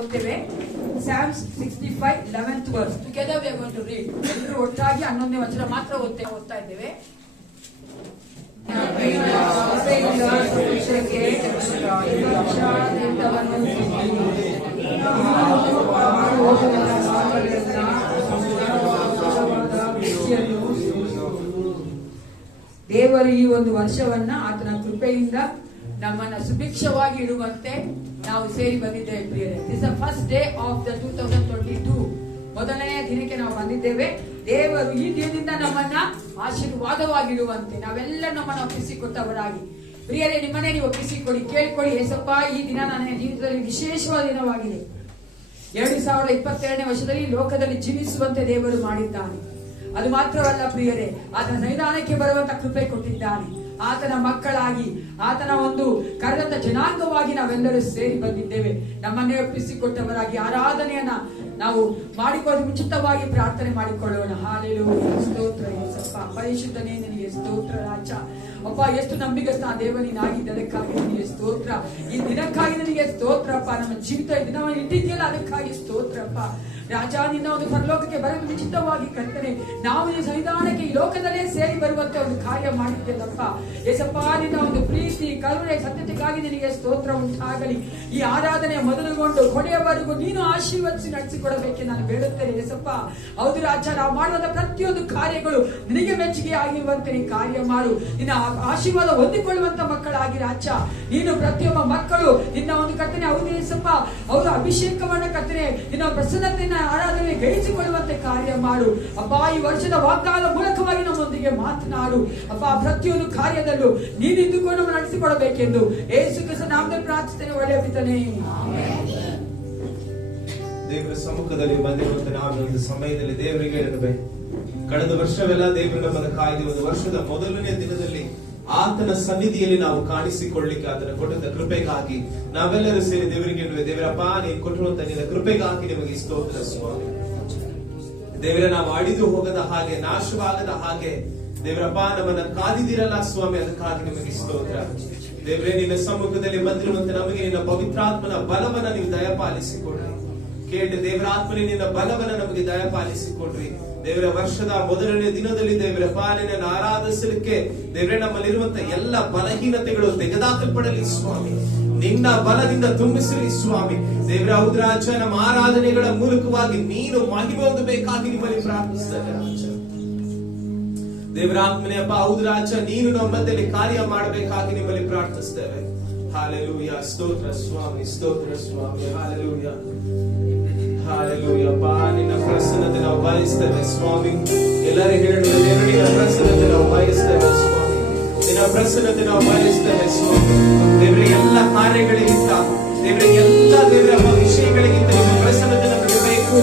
ಓದ್ತೇವೆ. Psalms 65 11th verse. Together we are going to read. ಎಲ್ಲರೂ ಒಟ್ಟಾಗಿ 11ನೇ ವಚನ ಮಾತ್ರ ಓದ್ತಾ ಇದ್ದೇವೆ. ದೇವರು ಈ ಒಂದು ವರ್ಷವನ್ನ ಆತನ ಕೃಪೆಯಿಂದ ನಮ್ಮನ್ನ ಸುಭಿಕ್ಷವಾಗಿ ಇಡುವಂತೆ ನಾವು ಸೇರಿ ಬಂದಿದ್ದೇವೆ ಪ್ರಿಯರೇ. This the first day of the 2022. ಮೊದಲನೆಯ ದಿನಕ್ಕೆ ನಾವು ಬಂದಿದ್ದೇವೆ. ದೇವರು ಈ ದಿನದಿಂದ ನಮ್ಮನ್ನ ಆಶೀರ್ವಾದವಾಗಿಡುವಂತೆ ನಾವೆಲ್ಲ ನಮ್ಮನ್ನ ಒಪ್ಪಿಸಿಕೊಟ್ಟವರಾಗಿ ಪ್ರಿಯರೇ, ನಿಮ್ಮನ್ನೇ ನೀವು ಒಪ್ಪಿಸಿಕೊಡಿ, ಕೇಳಿಕೊಳ್ಳಿ. ಏಸಪ್ಪ, ಈ ದಿನ ನನ್ನ ಜೀವಿತದಲ್ಲಿ ವಿಶೇಷವಾದ ದಿನವಾಗಿದೆ. 2022ನೇ ವರ್ಷದಲ್ಲಿ ಲೋಕದಲ್ಲಿ ಜೀವಿಸುವಂತೆ ದೇವರು ಮಾಡಿದ್ದಾನೆ. ಅದು ಮಾತ್ರವಲ್ಲ ಪ್ರಿಯರೇ, ಆತನ ಸನ್ನಿಧಾನಕ್ಕೆ ಬರುವಂತ ಕೃಪೆ ಕೊಟ್ಟಿದ್ದಾನೆ. ಆತನ ಮಕ್ಕಳಾಗಿ, ಆತನ ಒಂದು ಕರೆದಂತ ಜನಾಂಗವಾಗಿ ನಾವೆಲ್ಲರೂ ಸೇರಿ ಬಂದಿದ್ದೇವೆ. ನಮ್ಮನ್ನೇ ಒಪ್ಪಿಸಿಕೊಟ್ಟವರಾಗಿ ಆರಾಧನೆಯನ್ನ ನಾವು ಮಾಡಿಕೊಳ್ಳಲು ಮುಂಚಿತವಾಗಿ ಪ್ರಾರ್ಥನೆ ಮಾಡಿಕೊಳ್ಳೋಣ. ಹಾಲೆಲೂಯಾ, ಸ್ತೋತ್ರ ಯೇಸಪ್ಪ, ಪರಿಶುದ್ಧನೇ ನಿನಗೆ ಸ್ತೋತ್ರ ರಾಜ. ಅಪ್ಪ, ಎಷ್ಟು ನಂಬಿಗಸ್ತ ದೇವನಿನಾಗಿದ್ದದಕ್ಕಾಗಿ ನಿನಗೆ ಸ್ತೋತ್ರ. ಈ ದಿನಕ್ಕಾಗಿ ನಿನಗೆ ಸ್ತೋತ್ರಪ್ಪ. ನಮ್ಮ ಜೀವಿತ ಈ ದಿನವನ್ನು ಇಟ್ಟಿದೆಯಲ್ಲ, ಅದಕ್ಕಾಗಿ ಸ್ತೋತ್ರಪ್ಪ ರಾಜ. ನಿನ್ನ ಒಂದು ಪರಲೋಕಕ್ಕೆ ಬರಲು ನಿಶ್ಚಿತವಾಗಿ ಕರ್ತನೆ, ನಾವು ಈ ಸನ್ನಿಧಾನಕ್ಕೆ ಈ ಲೋಕದಲ್ಲೇ ಸೇರಿ ಬರುವಂತೆ ಒಂದು ಕಾರ್ಯ ಮಾಡಿದ್ದೇನಪ್ಪ. ಯೇಸಪ್ಪ, ನಿನ್ನ ಒಂದು ಪ್ರೀತಿ, ಕರುಣೆ, ಸತ್ಯತೆಗಾಗಿ ನಿನಗೆ ಸ್ತೋತ್ರ ಉಂಟಾಗಲಿ. ಈ ಆರಾಧನೆ ಮೊದಲುಗೊಂಡು ಕೊನೆಯವರೆಗೂ ನೀನು ಆಶೀರ್ವದಿಸಿ ನಡೆಸಿಕೊಡಬೇಕೆ ನಾನು ಬೇಡುತ್ತೇನೆ ಯೇಸಪ್ಪ. ಹೌದು ರಾಜ, ನಾವು ಮಾಡುವಂತ ಪ್ರತಿಯೊಂದು ಕಾರ್ಯಗಳು ನಿನಗೆ ಮೆಚ್ಚುಗೆ ಆಗಿರುವಂತೆ ನೀ ಕಾರ್ಯ ಮಾಡು. ನಿನ್ನ ಆಶೀರ್ವಾದ ಹೊಂದಿಕೊಳ್ಳುವಂತ ಮಕ್ಕಳಾಗಿ ರಾಜ, ನೀನು ಪ್ರತಿಯೊಬ್ಬ ಮಕ್ಕಳು ನಿನ್ನ ಒಂದು ಕರ್ತನೆ, ಹೌದು ಯೇಸಪ್ಪ, ಅವರ ಅಭಿಷೇಕವನ್ನ ಕರ್ತನೆ, ನಿನ್ನ ಪ್ರಸನ್ನತೆಯನ್ನ ಆರಾಧನೆ ಗ್ರಹಿಸಿಕೊಳ್ಳುವಂತೆ ಕಾರ್ಯ ಮಾಡು ಅಪ್ಪ. ಈ ವರ್ಷದ ವಾಗ್ದಾನದ ಮೂಲಕವಾಗಿ ನಮ್ಮೊಂದಿಗೆ ಮಾತನಾಡು ಅಪ್ಪ. ಪ್ರತಿಯೊಂದು ಕಾರ್ಯದಲ್ಲೂ ನೀನು ಇದ್ದುಕೊಂಡು ನಾವು ನಡೆಸಿಕೊಡಬೇಕೆಂದು ಯೇಸು ಕ್ರಿಸ್ತನ ನಾಮದಲ್ಲಿ ಪ್ರಾರ್ಥನೆ. ಒಳ್ಳೆಯ ಪಿತನೇ, ದೇವರ ಸಮ್ಮುಖದಲ್ಲಿ ಬಂದಿರುವಂತ ನಾವು ಒಂದು ಸಮಯದಲ್ಲಿ ದೇವರಿಗೆ ಹೇಳಬೇಕು, ಕಳೆದ ವರ್ಷವೆಲ್ಲ ದೇವರು ನಮ್ಮನ್ನು ಕಾಯ್ದು ಒಂದು ವರ್ಷದ ಮೊದಲನೇ ದಿನದಲ್ಲಿ ಆತನ ಸನ್ನಿಧಿಯಲ್ಲಿ ನಾವು ಕಾಣಿಸಿಕೊಳ್ಳಿಕ್ಕೆ ಆತನ ಕೊಟ್ಟಂತ ಕೃಪೆಗಾಗಿ ನಾವೆಲ್ಲರೂ ಸೇರಿ ದೇವರಿಗೆ ಹೇಳುವೆ, ದೇವರಪ್ಪ, ನೀನು ಕೊಟ್ಟಿರುವಂತ ನಿನ್ನ ಕೃಪೆಗಾಗಿ ನಿಮಗೆ ಸ್ತೋತ್ರ ಸ್ವಾಮಿ. ದೇವರ, ನಾವು ಅಡಿದು ಹೋಗದ ಹಾಗೆ, ನಾಶವಾಗದ ಹಾಗೆ ದೇವರಪ್ಪ ನಮ್ಮನ್ನ ಕಾದಿದಿರಲ್ಲ ಸ್ವಾಮಿ, ಅದಕ್ಕಾಗಿ ನಿಮಗೆ ಸ್ತೋತ್ರ. ದೇವರೇ, ನಿನ್ನ ಸಮ್ಮುಖದಲ್ಲಿ ಬಂದಿರುವಂತೆ ನಮಗೆ ನಿನ್ನ ಪವಿತ್ರಾತ್ಮನ ಬಲವನ್ನ ನೀವು ದಯಪಾಲಿಸಿಕೊಡ್ರಿ. ಕೇಳಿ ದೇವರಾತ್ಮನೇ, ನಿನ್ನ ಬಲವನ್ನ ನಮಗೆ ದಯಪಾಲಿಸಿಕೊಡ್ರಿ. ದೇವರ ವರ್ಷದ ಮೊದಲನೇ ದಿನದಲ್ಲಿ ದೇವರಪ್ಪ ನಿನ್ನನ್ನು ಆರಾಧಿಸಲಿಕ್ಕೆ ದೇವರೇ ನಮ್ಮಲ್ಲಿರುವಂತ ಎಲ್ಲ ಬಲಹೀನತೆಗಳು ತೆಗೆದಾಕಲ್ಪಡಲಿ ಸ್ವಾಮಿ. ನಿನ್ನ ಬಲದಿಂದ ತುಂಬಿಸಲಿ ಸ್ವಾಮಿ. ದೇವರ ಉದ್ರಾಜ, ನಮ್ಮ ಆರಾಧನೆಗಳ ಮೂಲಕವಾಗಿ ನೀನು ಮಹಿಮೆ ಹೊಂದಬೇಕಾಗಿ ನಿಮ್ಮಲ್ಲಿ ಪ್ರಾರ್ಥಿಸ್ತೇವೆ ರಾಜ. ದೇವರಾತ್ಮನೇ ಅಪ್ಪ, ಉದ್ರಾಜ, ನೀನು ನಮ್ಮ ಮಧ್ಯದಲ್ಲಿ ಕಾರ್ಯ ಮಾಡಬೇಕಾಗಿ ನಿಮ್ಮಲ್ಲಿ ಪ್ರಾರ್ಥಿಸ್ತೇವೆ. ಹಾಲೆಲೂಯಾ, ಸ್ತೋತ್ರ ಸ್ವಾಮಿ, ಸ್ತೋತ್ರ ಸ್ವಾಮಿ. ಹಾಲೆಲೂಯಾ, ಹಾಲೆಲೂಯಪ್ಪ, ನಿನ್ನ ಪ್ರಸನ್ನತೆ ನಾವು ಬಯಸ್ತೇವೆ ಸ್ವಾಮಿ. ಎಲ್ಲರಿಗೂ ಹೇಳುವ ದೇವರ, ನಿನ್ನ ಪ್ರಸನ್ನತೆ ನಾವು ಬಯಸ್ತೇವೆ ಸ್ವಾಮಿ. ನಿನ್ನ ಪ್ರಸನ್ನತೆ ನಾವು ಬಯಸ್ತೇವೆ ಸ್ವಾಮಿ. ದೇವರ ಎಲ್ಲ ಕಾರ್ಯಗಳಿಗಿಂತ, ದೇವರ ಎಲ್ಲ ದೇವರ ವಿಷಯಗಳಿಗಿಂತ ನಿಮ್ಮ ಪ್ರಸನ್ನತೆ ನಮಗೆ ಬೇಕು.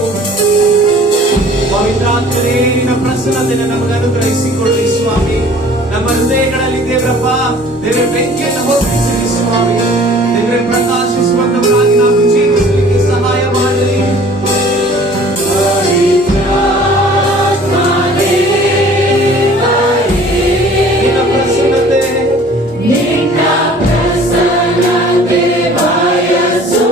ಪವಿತ್ರಾತ್ಮನೇ, ನಿನ್ನ ಪ್ರಸನ್ನತೆ ನಮಗೆ ಅನುಗ್ರಹಿಸಿಕೊಳ್ಳಿ ಸ್ವಾಮಿ. ನಮ್ಮ ಹೃದಯಗಳಲ್ಲಿ ದೇವರಪ್ಪ ದೇವರ ಬೆಂಕಿಯನ್ನು ಹೊತ್ತಿಸಿರಿ ಸ್ವಾಮಿ. ದೇವರ ಪ್ರಕಾಶಿಸುವಂತವರಾಗಿ ನಾವು ಜೀವಿಸಲಿಕ್ಕೆ ಸಹಾಯ ಮಾಡಲಿ. ನಿನ್ನ ಪ್ರಸನ್ನತೆ ಬಯಸು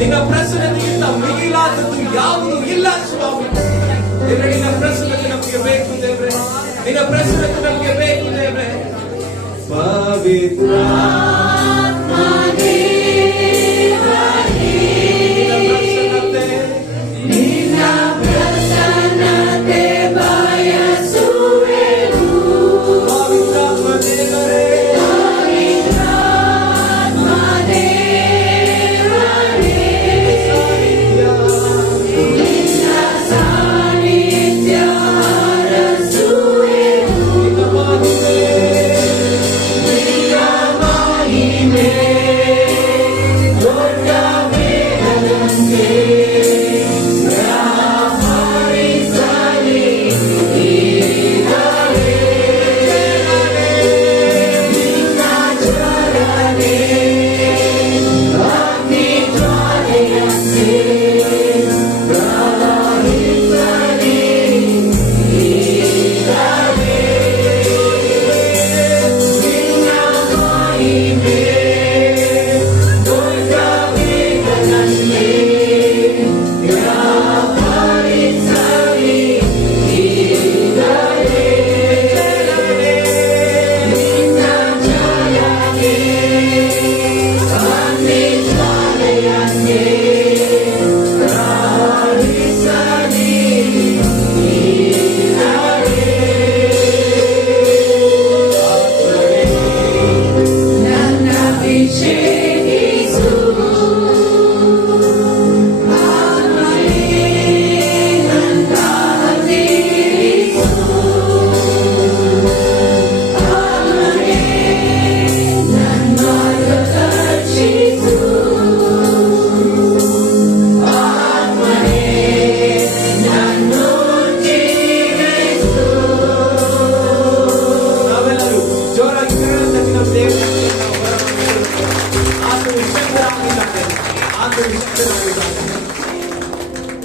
ನಿನ್ನ ಪ್ರಸನ್ನತೆಗಿಂತ ಮಿಗಿಲಾದದ್ದು ಯಾವುದು ಇಲ್ಲ ಸ್ವಾಮಿ. ದೇವರೇ, ನಿನ್ನ ಪ್ರಸನ್ನತೆ ನಮಗೆ ಬೇಕು ದೇವರೇ, ನಿನ್ನ ಪ್ರಸನ್ನತೆ ನಮಗೆ ಬೇಕು ದೇವರೇ. ಪವಿತ್ರ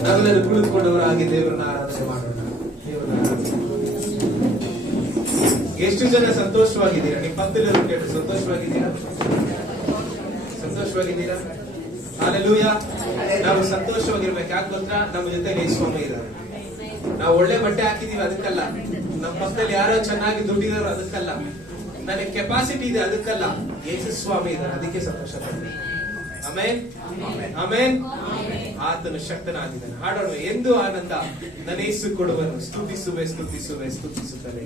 ನಾವೆಲ್ಲರೂ ಕುಳಿತುಕೊಂಡವರಾಗಿ ದೇವರನ್ನ ಆರಾಧನೆ ಮಾಡೋಣ. ಎಷ್ಟು ಜನ ಸಂತೋಷವಾಗಿದ್ದೀರಾ? ನಿಮ್ಮ ಪಕ್ಕದಲ್ಲಿರೋ ಕೇಳಿ ಸಂತೋಷವಾಗಿದ್ದೀರಾ? ಸಂತೋಷವಾಗಿದ್ದೀರಾ? ಹಲ್ಲೆಲೂಯಾ. ನಾವು ಸಂತೋಷವಾಗಿರ್ಬೇಕು. ಯಾಕೆ ಗೊತ್ತಾ? ನಮ್ಮ ಜೊತೆ ಯೇಸುಸ್ವಾಮಿ ಇದ್ದಾರೆ. ನಾವು ಒಳ್ಳೆ ಬಟ್ಟೆ ಹಾಕಿದೀವಿ ಅದಕ್ಕಲ್ಲ, ನಮ್ಮ ಪಕ್ಕದಲ್ಲಿ ಯಾರೋ ಚೆನ್ನಾಗಿ ದುಡ್ಡಿದಾರೋ ಅದಕ್ಕಲ್ಲ, ನನಗೆ ಕೆಪಾಸಿಟಿ ಇದೆ ಅದಕ್ಕಲ್ಲ, ಯೇಸುಸ್ವಾಮಿ ಇದ್ದಾರೆ, ಅದಕ್ಕೆ ಸಂತೋಷ ಪಡ್ತೀನಿ. Amen, amen. ಆತನು ಶಕ್ತನಾಗಿದ್ದಾನೆ. ಹಾಡೋಣ. ಎಂದು ಆನಂದ ನನ್ನ ಯೇಸು ಕೊಡುವನು, ಸ್ತುತಿಸುವೆ ಸ್ತುತಿಸುವೆ ಸ್ತುತಿಸುತ್ತಲೇ.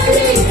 Hallelujah.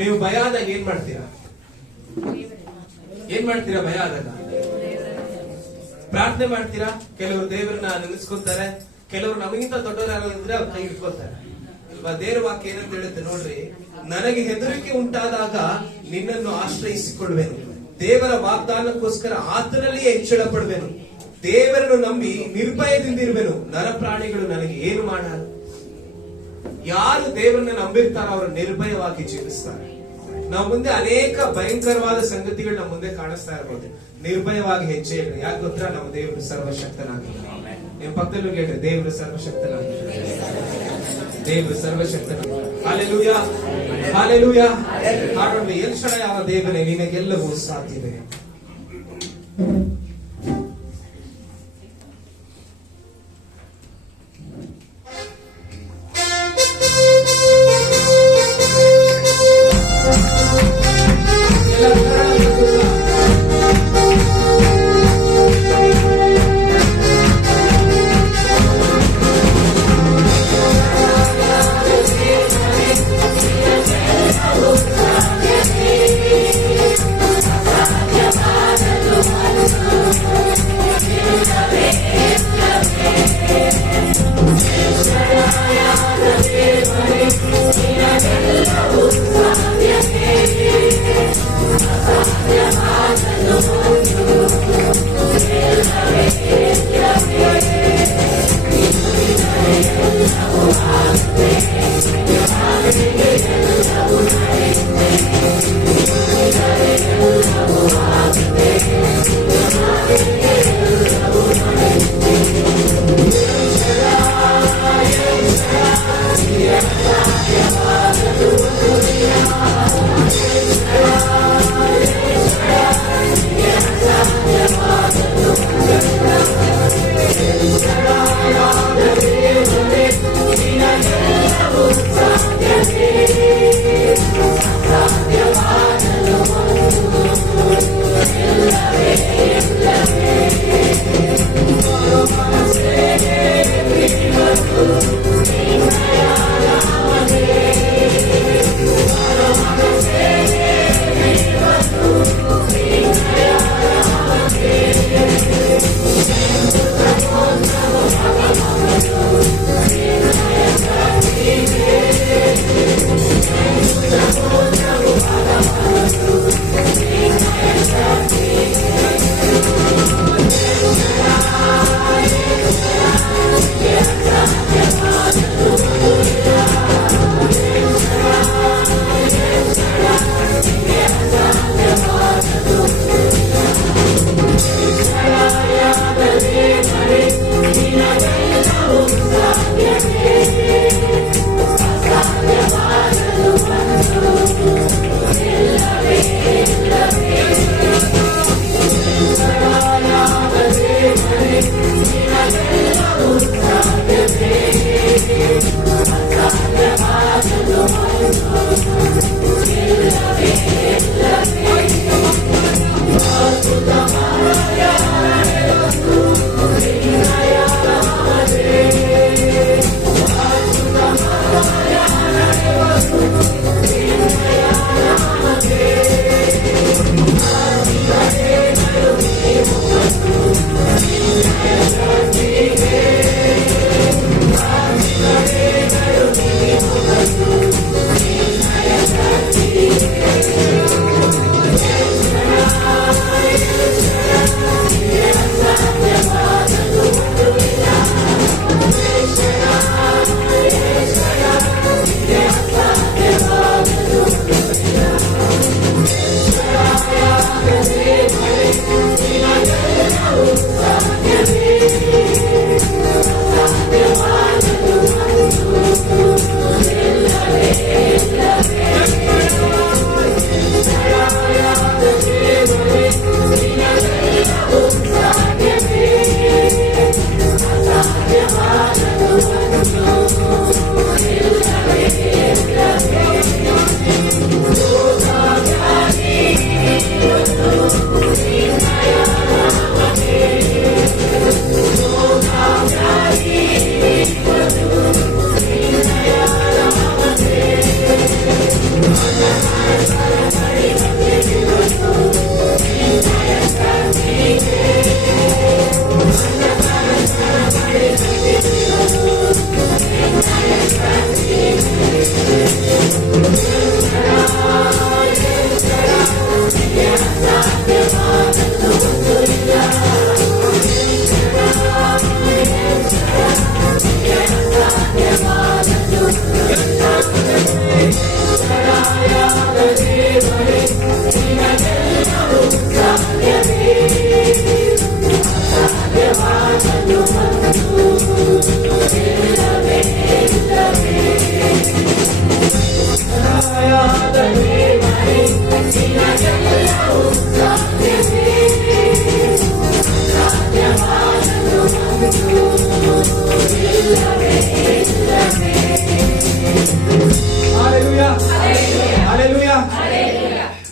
ನೀವು ಭಯ ಆದಾಗ ಏನ್ ಮಾಡ್ತೀರಾ? ಭಯ ಆದಾಗ ಪ್ರಾರ್ಥನೆ ಮಾಡ್ತೀರಾ? ಕೆಲವರು ದೇವರನ್ನ ನೆನೆಸ್ಕೊತಾರೆ, ಕೆಲವರು ನಮಗಿಂತ ದೊಡ್ಡವರು ಯಾರು ಇದ್ರೆ ಅವ್ರ ಕೈ ಇಟ್ಕೊತಾರೆ ಅಲ್ವಾ? ದೇವರ ವಾಕ್ಯ ಏನಂತ ಹೇಳುತ್ತೆ ನೋಡ್ರಿ, ನನಗೆ ಹೆದರಿಕೆ ಉಂಟಾದಾಗ ನಿನ್ನನ್ನು ಆಶ್ರಯಿಸಿಕೊಳ್ಳುವೆನು, ದೇವರ ವಾಗ್ದಾನಕ್ಕೋಸ್ಕರ ಆತನಲ್ಲಿಯೇ ಹೆಚ್ಚಳ ಪಡುವೆನು, ದೇವರನ್ನು ನಂಬಿ ನಿರ್ಭಯದಿಂದಿರುವೆನು, ನರಪ್ರಾಣಿಗಳು ನನಗೆ ಏನು ಮಾಡಲ್ಲ. ಯಾರು ದೇವರನ್ನ ನಂಬಿರ್ತಾರೋ ಅವರು ನಿರ್ಭಯವಾಗಿ ಜೀವಿಸ್ತಾರೆ. ನಾವು ಮುಂದೆ ಅನೇಕ ಭಯಂಕರವಾದ ಸಂಗತಿಗಳು ನಮ್ಮ ಮುಂದೆ ಕಾಣಿಸ್ತಾ ಇರ್ಬೋದು, ನಿರ್ಭಯವಾಗಿ ಹೆಜ್ಜೆ ಇಡ್ರಿ. ಯಾಕೆ ಗೊತ್ತಾ? ನಮ್ಮ ದೇವರು ಸರ್ವಶಕ್ತನಾಗಿದ್ದಾನೆ. ನಿಮ್ಮ ಪಕ್ಕದಲ್ಲೂ ಹೇಳ್ರಿ, ದೇವರು ಸರ್ವಶಕ್ತನಾಗಿದ್ದಾನೆ, ದೇವರು ಸರ್ವಶಕ್ತನಾಗಿದ್ದಾನೆ. Hallelujah, hallelujah. ಹಾಡೋಣ, ಎಲ್ಶಡಾಯ ಯಾವ ದೇವನೇ, ನಿನಗೆಲ್ಲವೂ ಸಾಧ್ಯವಿದೆ.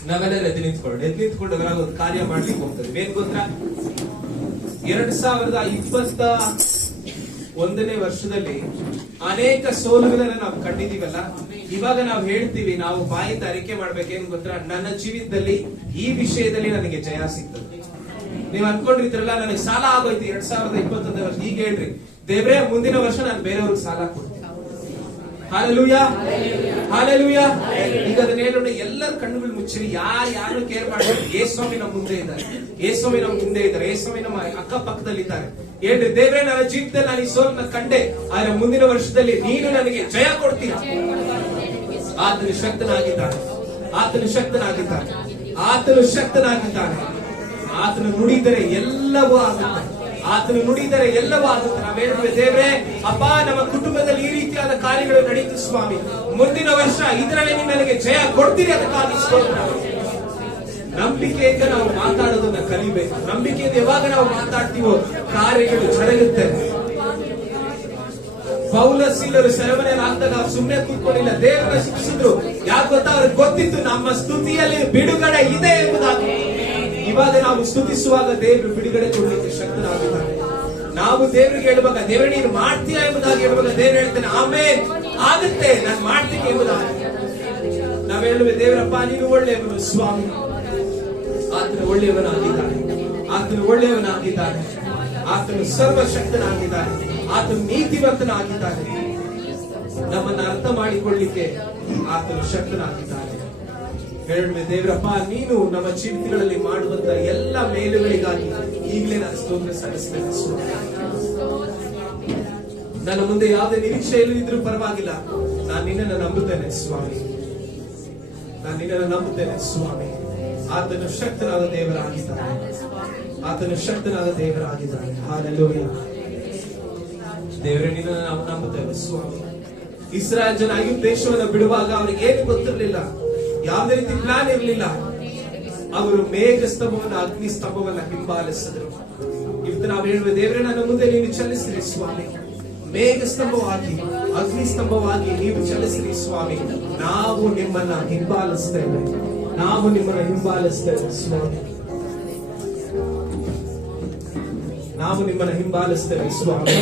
ನಾವೆಲ್ಲರೂ ಎದ್ದು ನಿಂತ್ಕೊಂಡು ನಾವು ಒಂದು ಕಾರ್ಯ ಮಾಡ್ಲಿಕ್ಕೆ ಹೋಗ್ತದೆ. ಏನ್ ಗೊತ್ತಾ, 2021ನೇ ವರ್ಷದಲ್ಲಿ ಅನೇಕ ಸೋಲುಗಳನ್ನ ನಾವು ಕಂಡಿದೀವಲ್ಲ. ಇವಾಗ ನಾವು ಹೇಳ್ತೀವಿ, ನಾವು ಬಾಯಿಂದ ಅರಿಕೆ ಮಾಡ್ಬೇಕೇನ್ ಗೊತ್ತಾ, ನನ್ನ ಜೀವಿತದಲ್ಲಿ ಈ ವಿಷಯದಲ್ಲಿ ನನಗೆ ಜಯ ಸಿಗ್ತದೆ. ನೀವ್ ಅನ್ಕೊಂಡಿರ್ತೀರಲ್ಲ, ನನಗೆ ಸಾಲ ಆಗೋಯ್ತು 2021ನೇ ವರ್ಷ. ಈಗ ಹೇಳ್ರಿ, ದೇವ್ರೇ ಮುಂದಿನ ವರ್ಷ ನಾನು ಬೇರೆಯವ್ರಿಗೆ ಸಾಲ ಕೊಡ್ತೀನಿ. Hallelujah, hallelujah. ಈಗ ಅದನ್ನ ಹೇಳೋಣ, ಎಲ್ಲರ ಕಣ್ಣುಗಳು ಮುಚ್ಚಿರಿ, ಯಾರು ಕೇರ್ ಮಾಡ್ತಾರೆ. ಯೇಸುಸ್ವಾಮಿ ನಮ್ಮ ಮುಂದೆ ಇದ್ದಾರೆ, ಯೇಸುಸ್ವಾಮಿ ನಮ್ಮ ಮುಂದೆ ಇದ್ದಾರೆ, ಯೇಸುಸ್ವಾಮಿ ನಮ್ಮ ಅಕ್ಕಪಕ್ಕದಲ್ಲಿ ಇದ್ದಾರೆ. ಹೇಳ್ರಿ, ದೇವ್ರೆ ನನ್ನ ಜೀವಿತದಲ್ಲಿ ನಾನು ಈ ಸೋಲನ್ನ ಕಂಡೆ, ಆದ್ರೆ ಮುಂದಿನ ವರ್ಷದಲ್ಲಿ ನೀನು ನನಗೆ ಜಯ ಕೊಡ್ತೀಯ. ಆತನು ಶಕ್ತನಾಗಿದ್ದಾನೆ, ಆತನು ಶಕ್ತನಾಗಿದ್ದಾನೆ, ಆತನು ಶಕ್ತನಾಗಿದ್ದಾನೆ. ಆತನು ನುಡಿದರೆ ಎಲ್ಲವೂ ಆಗುತ್ತೆ, ಆತನು ನುಡಿದರೆ ಎಲ್ಲವೂ ಆಗುತ್ತೆ. ನಾವು ಹೇಳ್ತೇವೆ, ದೇವ್ರೆ ಅಪ್ಪ, ನಮ್ಮ ಕುಟುಂಬದಲ್ಲಿ ಈ ರೀತಿಯಾದ ಕಾರ್ಯಗಳು ನಡೆಯಿತು ಸ್ವಾಮಿ, ಮುಂದಿನ ವರ್ಷ ಇದರಲ್ಲಿ ನೀವು ನನಗೆ ಜಯ ಕೊಡ್ತೀರಿ. ಅದಕ್ಕಾಗಿ ನಂಬಿಕೆಯಿಂದ ನಾವು ಮಾತಾಡೋದನ್ನ ಕಲಿಬೇಕು. ನಂಬಿಕೆಯಿಂದ ಯಾವಾಗ ನಾವು ಮಾತಾಡ್ತೀವೋ ಕಾರ್ಯಗಳು ಜರುಗುತ್ತೆ. ಪೌಲ ಸೀಲರು ಸೆರೆಮನೆಯಲ್ಲಿ ಆಗ್ದಾಗ ಸುಮ್ಮನೆ ಕೂತ್ಕೊಂಡಿಲ್ಲ, ದೇವರನ್ನ ಸ್ತುತಿಸಿದ್ರು. ಯಾಕೆ ಗೊತ್ತಾ, ಅವ್ರಿಗೆ ಗೊತ್ತಿತ್ತು ನಮ್ಮ ಸ್ತುತಿಯಲ್ಲಿ ಬಿಡುಗಡೆ ಇದೆ ಎಂಬುದಾಗಿ. ಇವಾಗ ನಾವು ಸ್ತುತಿಸುವಾಗ ದೇವರು ಬಿಡುಗಡೆ ಕೊಡಲಿಕ್ಕೆ ಶಕ್ತನಾಗಿದ್ದಾನೆ. ನಾವು ದೇವರಿಗೆ ಹೇಳುವಾಗ, ದೇವರೇ ನೀನು ಮಾಡ್ತೀಯಾ ಎಂಬುದಾಗಿ ಹೇಳುವಾಗ ದೇವರು ಹೇಳ್ತಾನೆ, ಆಮೇಲೆ ಆಗುತ್ತೆ, ನಾನು ಮಾಡ್ತೀನಿ ಎಂಬುದಾಗಿ. ನಾವು ಹೇಳುವೆ, ದೇವರಪ್ಪ ನೀನು ಒಳ್ಳೆಯವನು ಸ್ವಾಮಿ. ಆತನು ಒಳ್ಳೆಯವನಾಗಿದ್ದಾನೆ, ಆತನು ಒಳ್ಳೆಯವನಾಗಿದ್ದಾನೆ, ಆತನು ಸರ್ವಶಕ್ತನಾಗಿದ್ದಾನೆ, ಆತನು ನೀತಿವಂತನಾಗಿದ್ದಾನೆ. ನಮ್ಮನ್ನ ಅರ್ಥ ಮಾಡಿಕೊಳ್ಳಿಕ್ಕೆ ಆತನು ಶಕ್ತನಾಗಿದ್ದಾನೆ. ಹೇಳುವೆ, ದೇವರಪ್ಪ ನೀನು ನಮ್ಮ ಜೀವಿತಗಳಲ್ಲಿ ಮಾಡುವಂತ ಎಲ್ಲ ಮೇಲುಗಳಿಗಾಗಿ ಈಗಲೇ ನಾನು ಸ್ತೋತ್ರ ಸಲ್ಲಿಸ್ತೇನೆ ಸ್ವಾಮಿ. ನನ್ನ ಮುಂದೆ ಯಾವುದೇ ನಿರೀಕ್ಷೆ ಇಲ್ಲದಿದ್ರೂ ಪರವಾಗಿಲ್ಲ, ನಾನು ನಿನ್ನನ್ನು ನಂಬುತ್ತೇನೆ ಸ್ವಾಮಿ, ನಾನು ನಿನ್ನನ್ನು ನಂಬುತ್ತೇನೆ ಸ್ವಾಮಿ. ಆತನು ಶಕ್ತನಾದ ದೇವರಾಗಿದ್ದಾನೆ, ಆತನು ಶಕ್ತನಾದ ದೇವರಾಗಿದ್ದಾನೆ. ಹಾಲೆಲೂಯಾ. ದೇವರೇ ನಿನ್ನನ್ನು ನಾವು ನಂಬುತ್ತೇವೆ ಸ್ವಾಮಿ. ಇಸ್ರಾಯೇಲ್ ಜನ ಐಗುಪ್ತ ದೇಶವನ್ನು ಬಿಡುವಾಗ ಅವ್ರಿಗೆ ಏನು ಗೊತ್ತಿರಲಿಲ್ಲ, ಯಾವುದೇ ರೀತಿ ಪ್ಲಾನ್ ಇರಲಿಲ್ಲ. ಅವರು ಮೇಘ ಸ್ತಂಭವನ್ನ ಅಗ್ನಿ ಸ್ತಂಭವನ್ನ ಹಿಂಬಾಲಿಸಿದ್ರು. ಇವತ್ತು ನಾವು ಹೇಳುವ, ದೇವರೇ ನನ್ನ ಮುಂದೆ ನೀನು ಚಲಿಸಿರಿ ಸ್ವಾಮಿ, ಮೇಘ ಸ್ತಂಭವಾಗಿ ಅಗ್ನಿ ಸ್ತಂಭವಾಗಿ ನೀವು ಚಲಿಸಿರಿ ಸ್ವಾಮಿ. ನಾವು ನಿಮ್ಮನ್ನ ಹಿಂಬಾಲಿಸ್ತೇವೆ, ನಾವು ನಿಮ್ಮನ್ನ ಹಿಂಬಾಲಿಸ್ತೇವೆ ಸ್ವಾಮಿ, ನಾವು ನಿಮ್ಮನ್ನ ಹಿಂಬಾಲಿಸ್ತೇವೆ ಸ್ವಾಮಿ.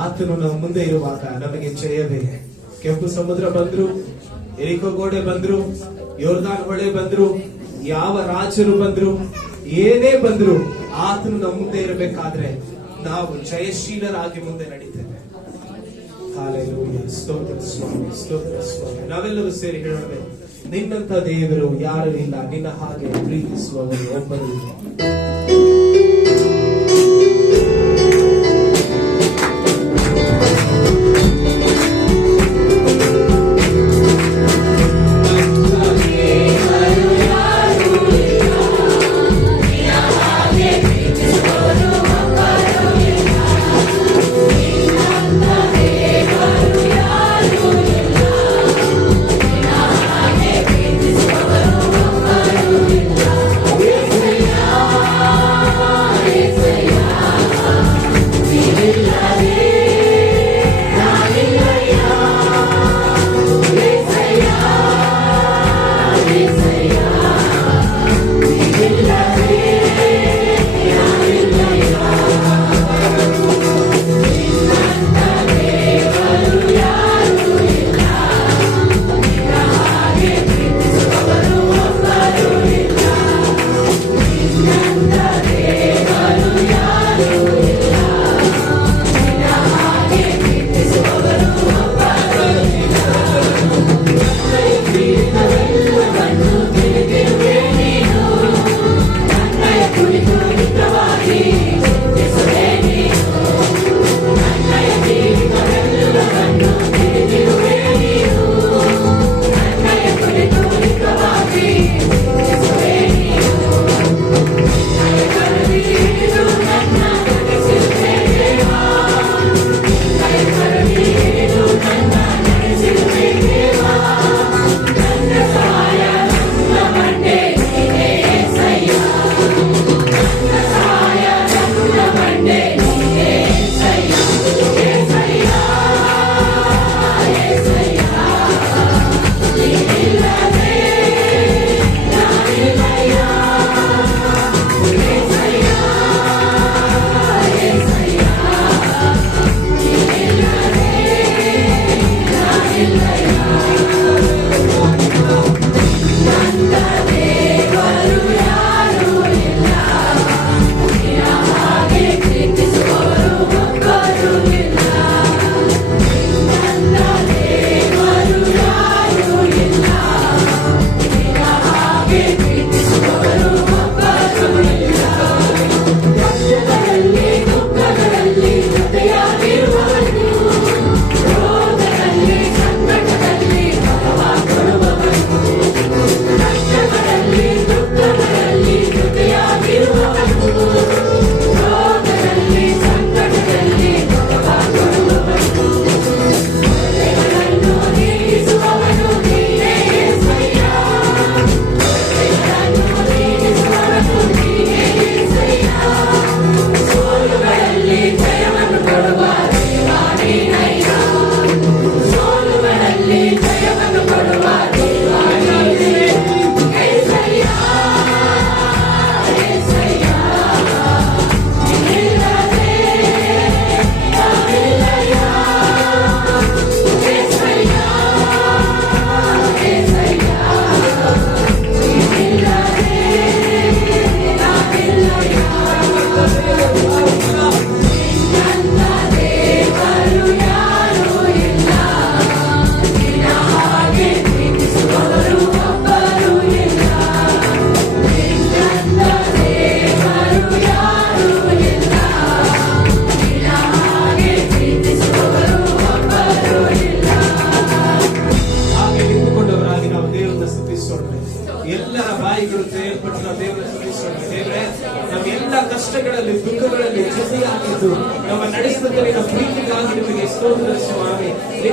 ಆತನು ನಮ್ಮ ಮುಂದೆ ಇರುವಾಗ ನಮಗೆ ಜಯವೇ. ಕೆಂಪು ಸಮುದ್ರ ಬಂದ್ರು, ಎರಿಕೋ ಗೋಡೆ ಬಂದ್ರು, ಯೋರ್ದಾನ್ ಹೊಳೆ ಬಂದ್ರು, ಯಾವ ರಾಜರು ಬಂದ್ರು, ಏನೇ ಬಂದ್ರು, ಆತನು ನಮ್ಮ ಮುಂದೆ ಇರಬೇಕಾದ್ರೆ ನಾವು ಜಯಶೀಲರಾಗಿ ಮುಂದೆ ನಡೀತೇವೆ. ಹಾಲೆಲೂಯಾ. ಸ್ತೋತ್ರ ಸ್ವಾಮಿ, ಸ್ತೋತ್ರ ಸ್ವಾಮಿ. ನಾವೆಲ್ಲರೂ ಸೇರಿ ಹೇಳೋಣ, ನಿನ್ನಂತ ದೇವರು ಯಾರು ಇಲ್ಲ, ನಿನ್ನ ಹಾಗೆ ಪ್ರೀತಿಸುವವರು ಒಬ್ಬರು ಇಲ್ಲ.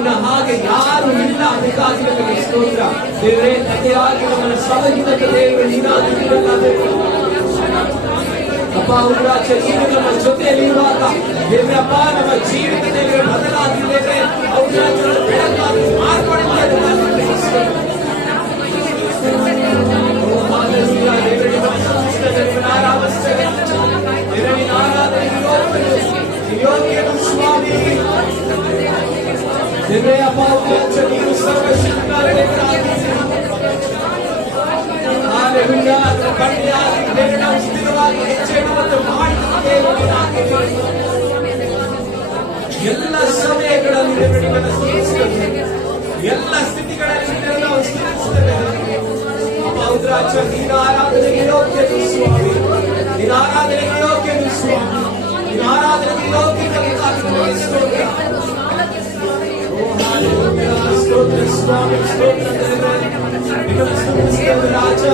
ನಿನ್ನ ಹಾಗೆ ಯಾರು ಇಲ್ಲ, ಅದಕ್ಕಾಗಿ ನಮಗೆ ಸ್ತೋತ್ರ ದೇವರೇ. ಪ್ರತಿಯಾಗಿ ನಮ್ಮನ್ನು ಸಭೆಯಿಂದ ದೇವರು ನೀನಾಗಿರಲಾದೆ ಅಪ್ಪ. ಉಗ್ರಾಚ ನೀನು ನಮ್ಮ ಜೊತೆಯಲ್ಲಿರುವಾಗ ದೇವರಪ್ಪ ನಮ್ಮ ಜೀವಿತದಲ್ಲಿ ಬದಲಾಗಿದ್ದೇವೆ. ಉಗ್ರಾಚ ಬೆಳಕಾಗಿ ಮಾರ್ಪಡಿದ್ದೇವೆ. ಎಲ್ಲ ಸಮಯಗಳಲ್ಲಿ ಎಲ್ಲ ಸ್ಥಿತಿಗಳಲ್ಲಿ ನಾವು ಸ್ತುತಿಸುತ್ತೇವೆ. ಉದ್ರಾಚ ನಿನ್ನ ಆರಾಧನೆಗೆ ಯೋಗ್ಯನು ಸ್ವಾಮಿ, ನಿನ್ನ ಆರಾಧನೆಗೆ ಯೋಗ್ಯನು ಸ್ವಾಮಿ, ನಿನ್ನ ಆರಾಧನೆಗೆ ಯೋಗ್ಯನಾಗಿ ಸ್ತೋತ್ರ. ಸ್ತೋತ್ರ ಸ್ವಾಮಿ, ಸ್ತೋತ್ರ ದೇವರೇ, ನಿನ್ನನ್ನು ಸ್ತುತಿಸುತ್ತೇವೆ ರಾಜ.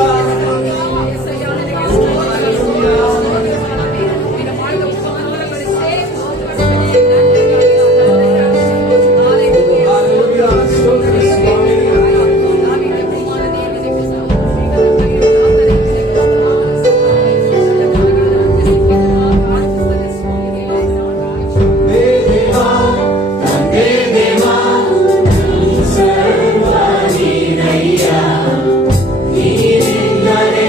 Ni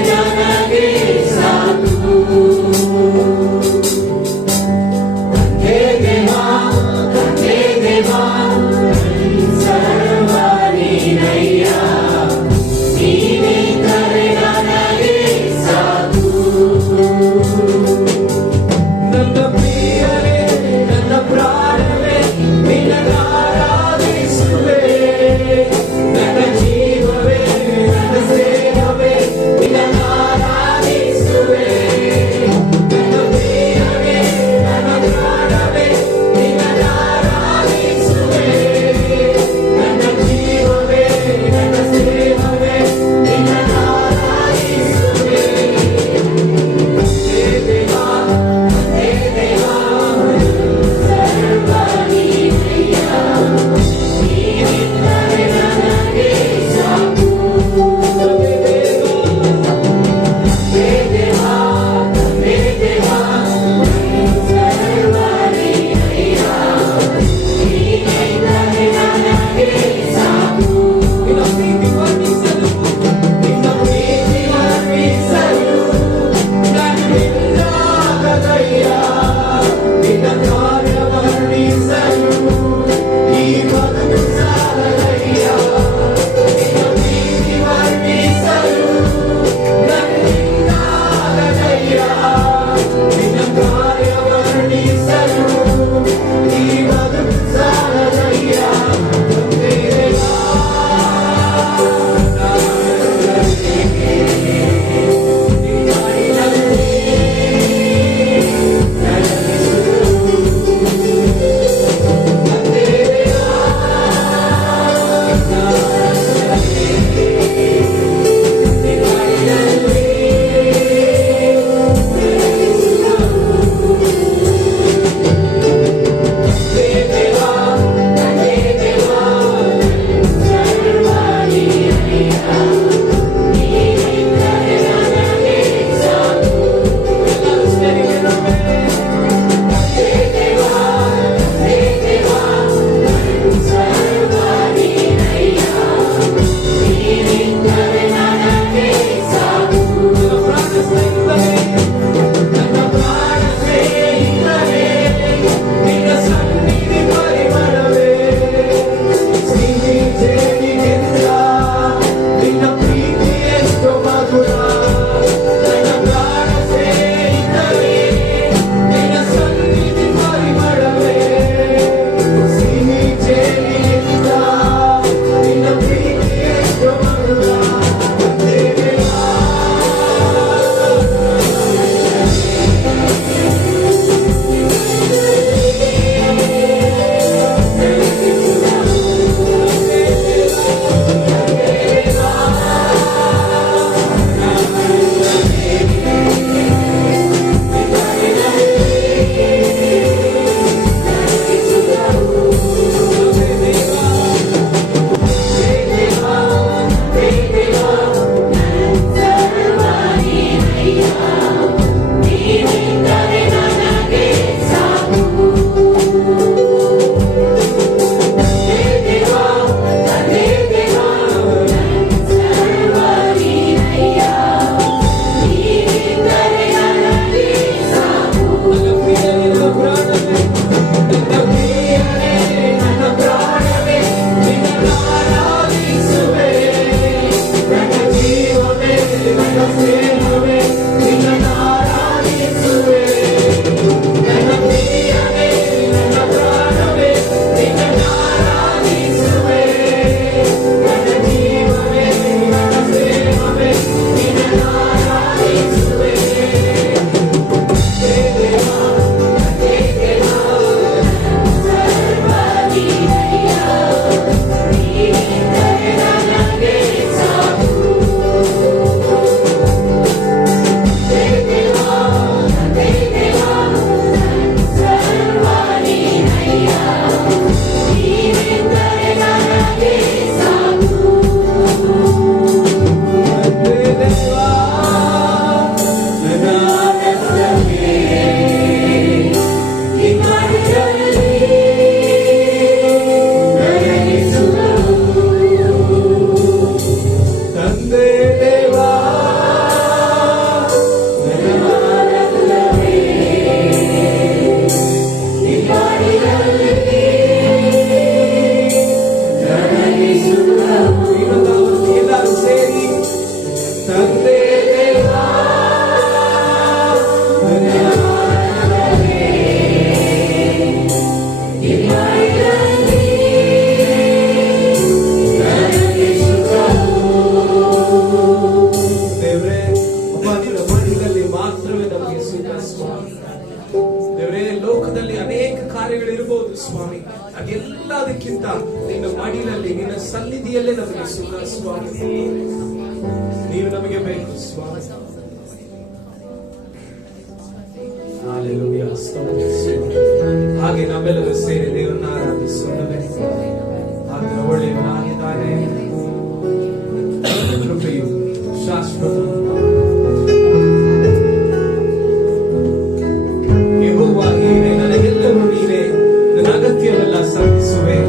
ಸನ್ನಿಧಿಯಲ್ಲೇ ನಮಗೆ ಸುಖ ಸ್ವಾಮಿ. ನೀವು ನಮಗೆ ಬೇಕು ಸ್ವಾಮಿ. ಹಲ್ಲೆಲೂಯಾ, ಸ್ತೋತ್ರ ಸ್ವಾಮಿ. ಹಾಗೆ ನಾವೆಲ್ಲರೂ ಸೇರಿ ದೇವರನ್ನ ಆರಾಧಿಸೋಣವೇ. ಆತನ ಒಳ್ಳೆಯವನಾಗಿದ್ದಾನೆ, ಕೃಪೆಯು ಶಾಶ್ವತ. ಯೆಹೋವಾ ನೀನೇ, ನನಗೆಲ್ಲವೂ ನೀನೇ, ನನ್ನ ಅಗತ್ಯವೆಲ್ಲ ಸಂಧಿಸುವೆ.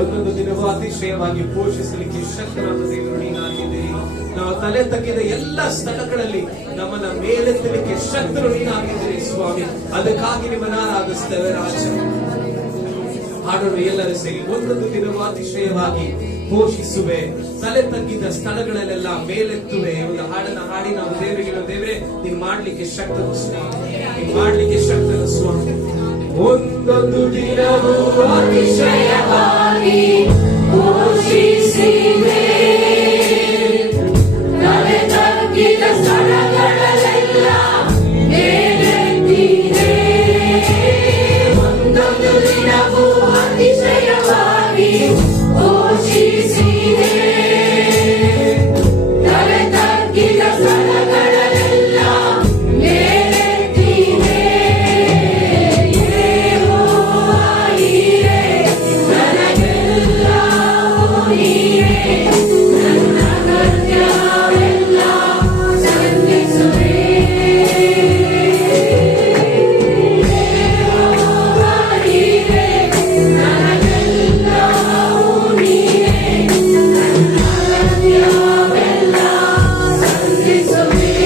ಒಂದೊಂದು ದಿನವೂ ಅತಿಶಯವಾಗಿ ಪೋಷಿಸಲಿಕ್ಕೆ ಶಕ್ತನಾದ ದೇವರು ನೀನಾಗಿದ್ದೀರಿ. ನಾವು ತಲೆ ತಗ್ಗಿದ ಎಲ್ಲ ಸ್ಥಳಗಳಲ್ಲಿ ನಮ್ಮನ್ನ ಮೇಲೆತ್ತಲಿಕ್ಕೆ ಶಕ್ತರು ನೀನಾಗಿದ್ದೀರಿ ಸ್ವಾಮಿ. ಅದಕ್ಕಾಗಿ ನಿಮ್ಮನ್ನ ಆರಾಧಿಸ್ತೇವೆ ರಾಜ. ಹಾಡೋಣ ಎಲ್ಲರೂ ಸೇರಿ. ಒಂದೊಂದು ದಿನವೂ ಅತಿಶಯವಾಗಿ ಘೋಷಿಸುವೆ, ತಲೆ ತಗ್ಗಿದ ಸ್ಥಳಗಳಲ್ಲೆಲ್ಲ ಮೇಲೆತ್ತುವೆ. ಒಂದು ಹಾಡನ್ನ ಹಾಡಿ ನಾವು ದೇವರಿಗೆ, ದೇವರೇ ನೀನ್ ಮಾಡ್ಲಿಕ್ಕೆ ಶಕ್ತನ ಸ್ವಾಮಿ, ನೀನ್ ಮಾಡ್ಲಿಕ್ಕೆ ಶಕ್ತನ ಸ್ವಾಮಿ. ಒಂದೊಂದು ದಿನವೂ ಅತಿಶಯವಾಗಿ ಘೋಷಿಸುವೆ, ತಲೆ ತಗ್ಗಿದ ಸ್ಥಳಗಳಲ್ಲೆಲ್ಲ ಮೇಲೆತ್ತಿದೆ. ಒಂದೊಂದು ದಿನವೂ ಅತಿಶಯವಾಗಿ ಘೋಷಿಸಿದೆ, ತಲೆ ತಗ್ಗಿದ ಸ್ಥಳಗಳಲ್ಲೆಲ್ಲ ಮೇಲೆತ್ತಿದೆ. ಯೆಹೋವ ನೀನೇ, ನನಗೆಲ್ಲವೂ ನೀನೇ, ನನ್ನ ಅಗತ್ಯವೆಲ್ಲ ಸಂಧಿಸುವೆ. ಯೆಹೋವ ನೀನೇ, ನನಗೆಲ್ಲವೂ ನೀನೇ, ನನ್ನ ಅಗತ್ಯವೆಲ್ಲ ಸಂಧಿಸುವೆ.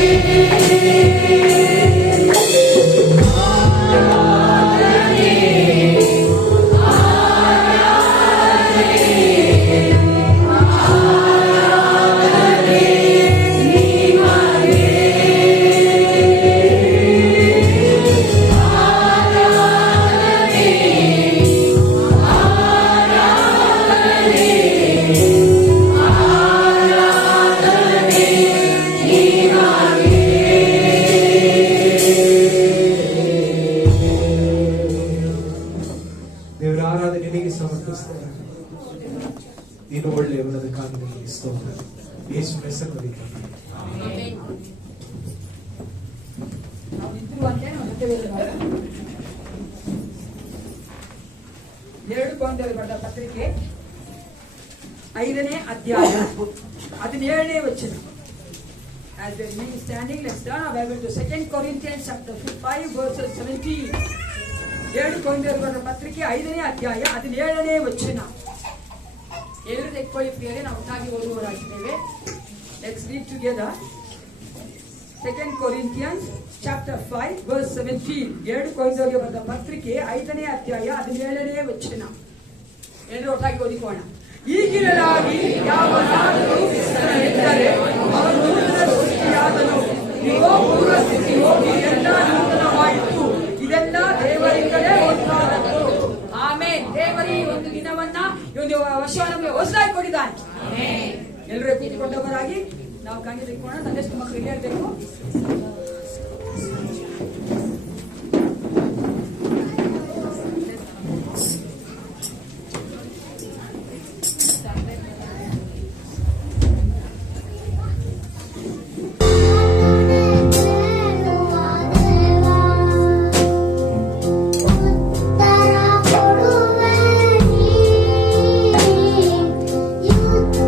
ದೇವರ ಆರಾಧನೆ ನಿನಗೆ ಸಮರ್ಪಿಸ್ತೇನೆ. ನೀನು ಒಳ್ಳೆಯವನದಕ್ಕಾಗಿ ನಿನಗೆ ಸ್ತೋತ್ರ. ಯೇಸುವಿನ ಹೆಸರಿನಲ್ಲಿ ನಾವು ನಿಂತಿರುವಂತೆ ನಾವು ಸತ್ಯವೇದವಾದ 2 ಕೊರಿಂಥರಿಗೆ ಬರೆದ ಪತ್ರಿಕೆ 5ನೇ ಅಧ್ಯಾಯ 17ನೇ ವಚನ. As we remain standing, let's turn our Bible to 2 Corinthians chapter 5 verses 17. 2 ಕೊರಿಂಥರಿಗೆ ಬರೆದ ಪತ್ರಿಕೆ 5ನೇ ಅಧ್ಯಾಯ 17ನೇ ವಚನ. ಎಲ್ಲರೂ ತೆಗೆದುಕೊಳ್ಳಿ ಪ್ರಿಯರೇ, ನಾವು ಒಟ್ಟಾಗಿ ಓದುವವರಾಗಿದ್ದೇವೆ. Let's read together. 2 Corinthians chapter 5 verse 17. 2 ಕೊರಿಂಥರಿಗೆ ಬರೆದ ಪತ್ರಿಕೆ 5ನೇ ಅಧ್ಯಾಯ 17ನೇ ವಚನ. ಎಲ್ಲರೂ ಒಟ್ಟಾಗಿ ಓದಿಕೊಳ್ಳೋಣ. ಈಗಿರಲಾಗಿ ಯಾವನಾದರೂ ಕ್ರಿಸ್ತನಿದ್ದರೆ ಅವನು ನೂತನ ಸೃಷ್ಟಿಯಾದನು. ಇಗೋ, ಪೂರ್ವ ಸ್ಥಿತಿ ಹೋಗಿ ಎಲ್ಲ ನೂತನವಾಯಿತು. ಇದೆಲ್ಲ ದೇವರಿಂದಲೇ ಉಂಟಾದದ್ದು. ಆಮೇನ್. ದೇವರ ಈ ಒಂದು ದಿನವನ್ನ, ಈ ಒಂದು ವರ್ಷವನ್ನು ನಮಗೆ ಹೊಸದಾಗಿ ಕೊಟ್ಟಿದ್ದಾನೆ. ಎಲ್ಲರೂ ಕೂತ್ಕೊಂಡವರಾಗಿ ನಾವು ಕಣ್ಣು ತೆಗೆದುಕೊಳ್ಳೋಣ. ತಂದೆಷ್ಟು ಮಕ್ಕಳು ಹೇಳ್ಬೇಕು. ಯುದ್ಧ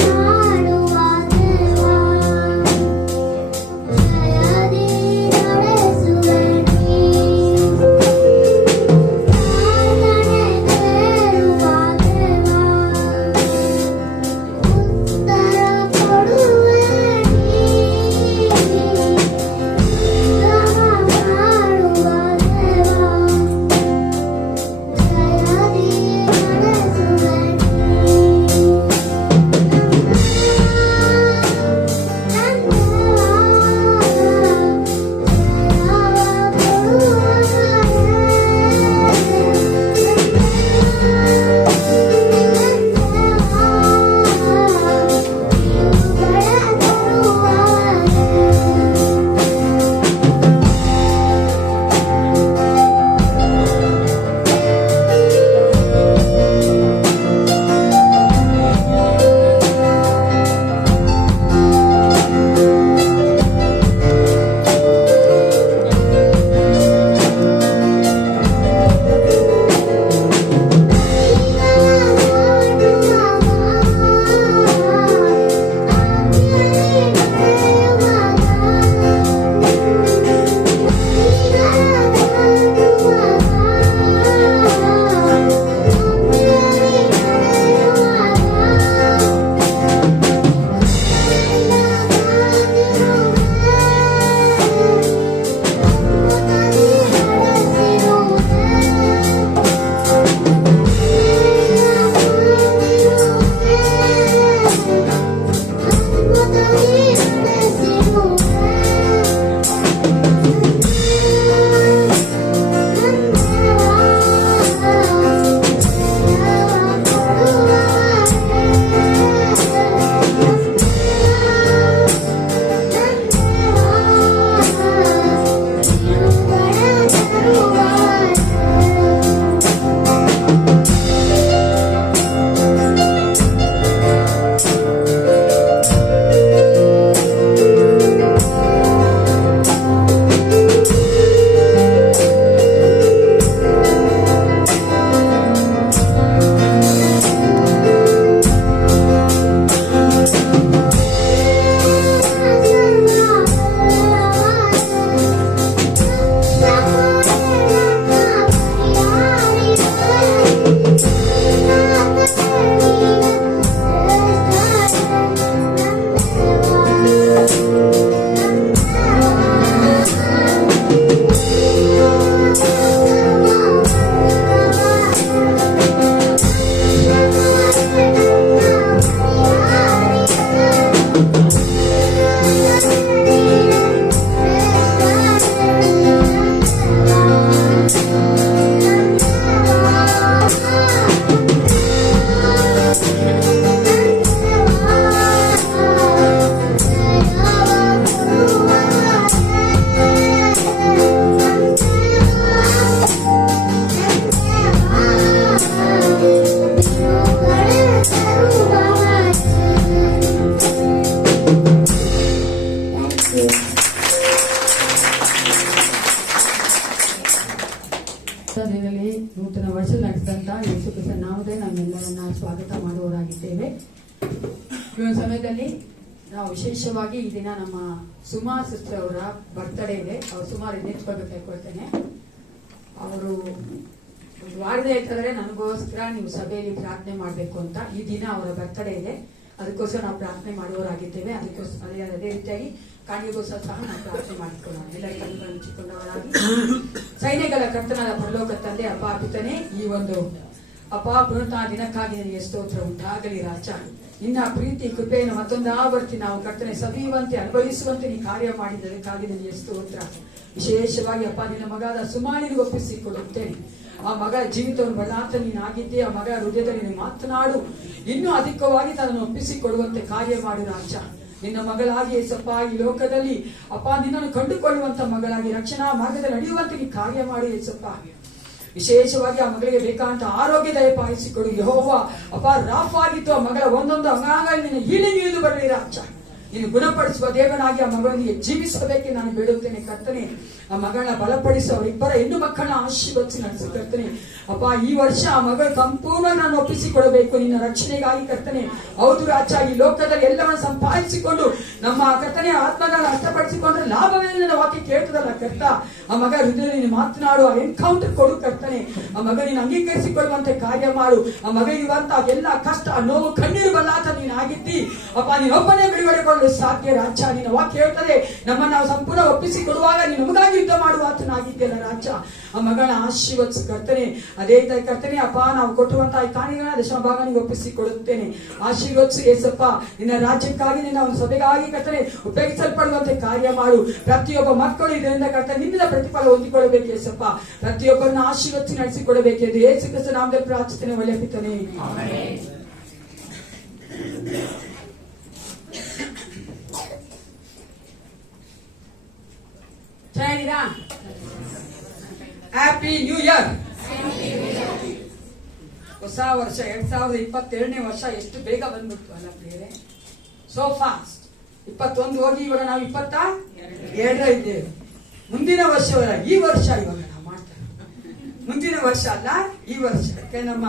ಮಾಡುವ ದೇವ ನಾಮದಲ್ಲಿ ನಮ್ಮೆಲ್ಲರನ್ನ ಸ್ವಾಗತ ಮಾಡುವವರಾಗಿದ್ದೇವೆ. ಈ ಒಂದು ಸಮಯದಲ್ಲಿ ನಾವು ವಿಶೇಷವಾಗಿ ಈ ದಿನ ನಮ್ಮ ಸುಮಾ ಸಿಸ್ಟರ್ ಅವರ ಬರ್ತ್ಡೇ ಇದೆ. ಅವ್ರು ಸುಮಾರು ನೆಚ್ಕೊಳ್ಬೇಕು ಕೇಳ್ಕೊಳ್ತೇನೆ. ಅವರು ಒಂದು ವಾರದ ಹೇಳ್ತಾರೆ ನನಗೋಸ್ಕರ ನೀವು ಸಭೆಯಲ್ಲಿ ಪ್ರಾರ್ಥನೆ ಮಾಡಬೇಕು ಅಂತ. ಈ ದಿನ ಅವರ ಬರ್ತ್ಡೇ ಇದೆ, ಅದಕ್ಕೋಸ್ಕರ ನಾವು ಪ್ರಾರ್ಥನೆ ಮಾಡುವವರಾಗಿದ್ದೇವೆ. ಅದಕ್ಕೋಸ್ಕರ ಅದೇ ರೀತಿಯಾಗಿ ಕಾಣಿಗೋಸ್ಕರ ಸಹ ನಾವು ಪ್ರಾರ್ಥನೆ ಮಾಡಿಕೊಳ್ಳೋಣ. ಎಲ್ಲ ಕಣ್ಣುಗಳನ್ನು ಮುಚ್ಚಿಕೊಂಡವರಾಗಿ ಸೈನ್ಯಗಳ ಕರ್ತನಾದ ಪರಲೋಕ ತಂದೆ ಅಪ್ಪ ಪಿತನೇ, ಈ ಒಂದು ಅಪ್ಪ ಪುನಃ ದಿನಕ್ಕಾಗಿ ನನಗೆ ಸ್ತೋತ್ರ ಉಂಟಾಗಲಿ ರಾಜ. ನಿನ್ನ ಪ್ರೀತಿ ಕೃಪೆಯನ್ನು ಮತ್ತೊಂದು ಆವರ್ತಿ ನಾವು ಕರ್ತನೆ ಸವಿಯುವಂತೆ ಅನುಭವಿಸುವಂತೆ ನೀ ಕಾರ್ಯ ಮಾಡಿದ್ದಕ್ಕಾಗಿ ನನಗೆ ಸ್ತೋತ್ರ. ವಿಶೇಷವಾಗಿ ಅಪ್ಪ ನಿನ್ನ ಮಗಾದ ಸುಮಾನಿಗೆ ಒಪ್ಪಿಸಿಕೊಡುತ್ತೇನೆ. ಆ ಮಗ ಜೀವಿತವನ್ನು ಬಲಾತ ನೀನಾಗಿದ್ದೆ. ಆ ಮಗ ಹೃದಯದಲ್ಲಿ ನೀನು ಮಾತನಾಡು, ಇನ್ನೂ ಅಧಿಕವಾಗಿ ತನ್ನನ್ನು ಒಪ್ಪಿಸಿಕೊಡುವಂತೆ ಕಾರ್ಯ ಮಾಡು ರಾಜ. ನಿನ್ನ ಮಗಳಾಗಿ ಏಸಪ್ಪ ಈ ಲೋಕದಲ್ಲಿ ಅಪ್ಪ ನಿನ್ನನ್ನು ಕಂಡುಕೊಳ್ಳುವಂತ ಮಗಳಾಗಿ ರಕ್ಷಣಾ ಮಾರ್ಗದಲ್ಲಿ ನಡೆಯುವಂತೆ ನೀ ಕಾರ್ಯ ಮಾಡು ಏಸಪ್ಪ. ವಿಶೇಷವಾಗಿ ಆ ಮಗಳಿಗೆ ಬೇಕಾದಂತ ಆರೋಗ್ಯ ದಯಪಾಲಿಸಿಕೊಡು ಯೆಹೋವಾ. ಅಪ್ಪ ರಾಫ್ ಆಗಿತ್ತು ಆ ಮಗಳ ಒಂದೊಂದು ಅಂಗಾಂಗದಲ್ಲಿ ನಿನ್ನ ಹೀಲಿಂಗ್ ಇಳಿದು ಬರಲಿ ರಾಜ. ನೀನು ಗುಣಪಡಿಸುವ ದೇವನಾಗಿ ಆ ಮಗಳೊಂದಿಗೆ ಜೀವಿಸಬೇಕೆ ನಾನು ಬೇಡುತ್ತೇನೆ ಕರ್ತನೆ. ಆ ಮಗಳನ್ನ ಬಲಪಡಿಸಿ ಅವರಿಬ್ಬರ ಹೆಣ್ಣು ಮಕ್ಕಳನ್ನ ಆಶೀರ್ವದಿಸಿ ನಡೆಸಿ ಕರ್ತನೆ. ಅಪ್ಪ ಈ ವರ್ಷ ಆ ಮಗಳು ಸಂಪೂರ್ಣ ನಾನು ಒಪ್ಪಿಸಿಕೊಡಬೇಕು ನಿನ್ನ ರಕ್ಷಣೆಗಾಗಿ ಕರ್ತನೆ. ಹೌದು ರಾಜ, ಈ ಲೋಕದಲ್ಲಿ ಎಲ್ಲವನ್ನು ಸಂಪಾದಿಸಿಕೊಂಡು ನಮ್ಮ ಕರ್ತನೆ ಆತ್ಮಗಳನ್ನ ಅರ್ಥಪಡಿಸಿಕೊಂಡ್ರೆ ಲಾಭವೇ ನನ್ನ ವಾಕ್ಯ ಕೇಳ್ತದಲ್ಲ ಕರ್ತ. ಆ ಮಗ ಹೃದಯದಲ್ಲಿ ಮಾತನಾಡು, ಆ ಎನ್ಕೌಂಟರ್ ಕೊಡು ಕರ್ತನೆ. ಆ ಮಗ ನೀನು ಅಂಗೀಕರಿಸಿಕೊಳ್ಳುವಂತೆ ಕಾರ್ಯ ಮಾಡು. ಆ ಮಗ ಇರುವಂತ ಎಲ್ಲ ಕಷ್ಟ ನೋವು ಕಣ್ಣೀರು ಬಲ್ಲಾತ ನೀನು ಆಗಿದ್ದಿ ಅಪ್ಪ. ನೀನೊಬ್ಬನೇ ಬಿಡುಗಡೆ ಕೊಡಲು ಸಾಧ್ಯ ರಾಜ. ನಿನ್ನ ವಾಕ್ಯ ಹೇಳ್ತದೆ ನಮ್ಮನ್ನು ನಾವು ಸಂಪೂರ್ಣ ಒಪ್ಪಿಸಿಕೊಡುವಾಗ ನೀನು ನಮಗಾಗಿ ಯುದ್ಧ ಮಾಡುವ ಆತನಾಗಿದ್ದೆಲ್ಲ ರಾಜ. ಆ ಮಗಳನ್ನ ಆಶೀರ್ವದಿಸು ಕರ್ತನೆ. ಅದೇ ಕರ್ತನೆ ಅಪ್ಪ, ನಾವು ಕೊಟ್ಟುವಂತಹ ಈ ಕಾಣಿಗಳನ್ನ ದಶಮ ಭಾಗ ನೀವು ಒಪ್ಪಿಸಿಕೊಡುತ್ತೇನೆ. ಆಶೀರ್ವದಿಸು ಏಸಪ್ಪ. ನಿನ್ನ ರಾಜ್ಯಕ್ಕಾಗಿ ನಿನ್ನ ಒಂದು ಸಭೆಗಾಗಿ ಕರ್ತನೆ ಉಪಯೋಗಿಸಲ್ಪಡುವಂತೆ ಕಾರ್ಯ ಮಾಡು. ಪ್ರತಿಯೊಬ್ಬ ಮಕ್ಕಳು ಇದರಿಂದ ಕರ್ತನೆ ನಿನ್ನಿಂದ ಪ್ರತಿಫಲ ಹೊಂದಿಕೊಳ್ಳಬೇಕು ಏಸಪ್ಪ. ಪ್ರತಿಯೊಬ್ಬರನ್ನ ಆಶೀರ್ವದಿಸಿ ನಡೆಸಿಕೊಡಬೇಕೆಂದು ಯೇಸು ಕ್ರಿಸ್ತ ನಾಮದಲ್ಲಿ ಪ್ರಾರ್ಥನೆ ಒಳ್ಳೆ ಪಿತನೇ. ಚೆನ್ನಾಗಿದ್ದೀರಾ? Happy new year. ಹೊಸ ವರ್ಷ 2022ನೇ ವರ್ಷ ಎಷ್ಟು ಬೇಗ ಬಂದ್ಬಿಡ್ತು ಅಲ್ಲ ಪ್ರಿಯರೇ, ಸೋ ಫಾಸ್ಟ್. 21 ಹೋಗಿ ಇವಾಗ ನಾವು 22 ಇದ್ದೇವೆ. ಮುಂದಿನ ವರ್ಷವಲ್ಲ ಈ ವರ್ಷ ಇವಾಗ ನಾವು ಮಾಡ್ತೇವೆ. ಮುಂದಿನ ವರ್ಷ ಅಲ್ಲ ಈ ವರ್ಷ. ನಮ್ಮ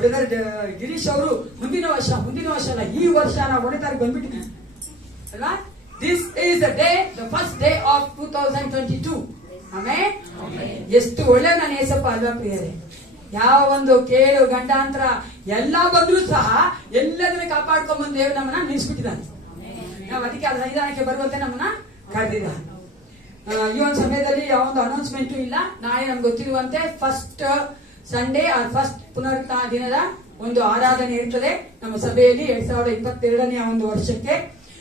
ಬ್ರದರ್ ಗಿರೀಶ್ ಅವರು ಮುಂದಿನ ವರ್ಷ ಅಲ್ಲ ಈ ವರ್ಷ ನಾವು 1ನೇ ತಾರೀಕು ಬಂದ್ಬಿಟ್ಟಿದ್ದೀವಿ ಅಲ್ವಾ. This is the day, the first day of 2022. ಆಮೇಲೆ ಎಷ್ಟು ಒಳ್ಳೆ ನಾನು ಏಸಪ್ಪ ಅಲ್ವಾ ಪ್ರಿಯರೇ. ಯಾವ ಒಂದು ಕೇಳು ಗಂಡಾಂತರ ಎಲ್ಲಾ ಬಂದ್ರು ಸಹ ಎಲ್ಲದನ್ನ ಕಾಪಾಡ್ಕೊಂಡ್ ಬಂದು ದೇವರು ನಮ್ಮನ್ನ ನಿಲ್ಲಿಸ್ಬಿಟ್ಟಿದ್ದಾನೆ. ನಾವು ಅದಕ್ಕೆ ಅದ್ರ ನಿಧಾನಕ್ಕೆ ಬರುವಂತೆ ನಮ್ಮನ್ನ ಕರೆದಿದ್ದಾನೆ. ಈ ಒಂದು ಸಮಯದಲ್ಲಿ ಯಾವ ಒಂದು ಅನೌನ್ಸ್ಮೆಂಟ್ ಇಲ್ಲ. ನಾಳೆ ನಮ್ಗೆ ಗೊತ್ತಿರುವಂತೆ ಫಸ್ಟ್ ಸಂಡೇ ಆರ್ ಫಸ್ಟ್ ಪುನರುತ್ಥಾನ ದಿನದ ಒಂದು ಆರಾಧನೆ ಇರ್ತದೆ ನಮ್ಮ ಸಭೆಯಲ್ಲಿ 2022ನೇ ಒಂದು ವರ್ಷಕ್ಕೆ.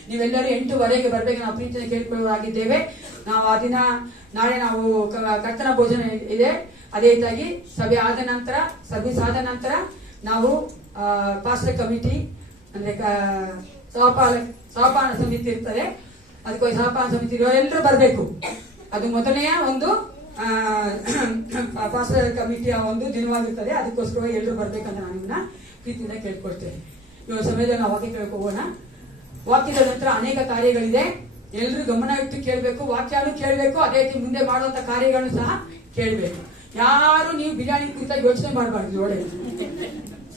ನೀವೆಲ್ಲರೂ 8:15 ಬರ್ಬೇಕು ನಾವು ಪ್ರೀತಿಯನ್ನು ಕೇಳಿಕೊಳ್ಳುವರಾಗಿದ್ದೇವೆ. ನಾವು ಆ ದಿನ ನಾಳೆ ನಾವು ಕರ್ತನ ಭೋಜನ ಇದೆ. ಅದೇ ರೀತಿಯಾಗಿ ಸಭೆ ಆದ ನಂತರ ಸರ್ವಿಸ್ ಆದ ನಂತರ ನಾವು ಪಾಸ್ಟರ್ ಕಮಿಟಿ ಅಂದ್ರೆ ಸಹಪಾನ ಸಮಿತಿ ಇರ್ತದೆ. ಅದಕ್ಕೋಸ್ಕರ ಸಹಪಾನ ಸಮಿತಿ ಎಲ್ಲರೂ ಬರಬೇಕು. ಅದು ಮೊದಲನೆಯ ಒಂದು ಪಾಸ್ಟರ್ ಕಮಿಟಿಯ ಒಂದು ದಿನವಾಗಿರ್ತದೆ. ಅದಕ್ಕೋಸ್ಕರ ಎಲ್ಲರೂ ಬರ್ಬೇಕಂತ ನಾನು ನಿಮ್ಮನ್ನ ಪ್ರೀತಿಯಿಂದ ಕೇಳ್ಕೊಳ್ತೇನೆ. ಇವಾಗ ಸಮಯದಲ್ಲಿ ನಾವು ವಾಕ್ಯ ಕೇಳಕ್ ಹೋಗೋಣ. ವಾಕ್ಯದ ನಂತರ ಅನೇಕ ಕಾರ್ಯಗಳಿದೆ. ಎಲ್ಲರೂ ಗಮನ ಇಟ್ಟು ಕೇಳಬೇಕು, ವಾಕ್ಯನೂ ಕೇಳಬೇಕು, ಅದೇ ರೀತಿ ಮುಂದೆ ಮಾಡುವಂತ ಕಾರ್ಯಗಳನ್ನು ಸಹ ಕೇಳಬೇಕು. ಯಾರು ನೀವು ಬಿರಿಯಾನಿ ಕುರಿತಾಗಿ ಯೋಚನೆ ಮಾಡಬಾರ್ದು. ಒಳ್ಳೆ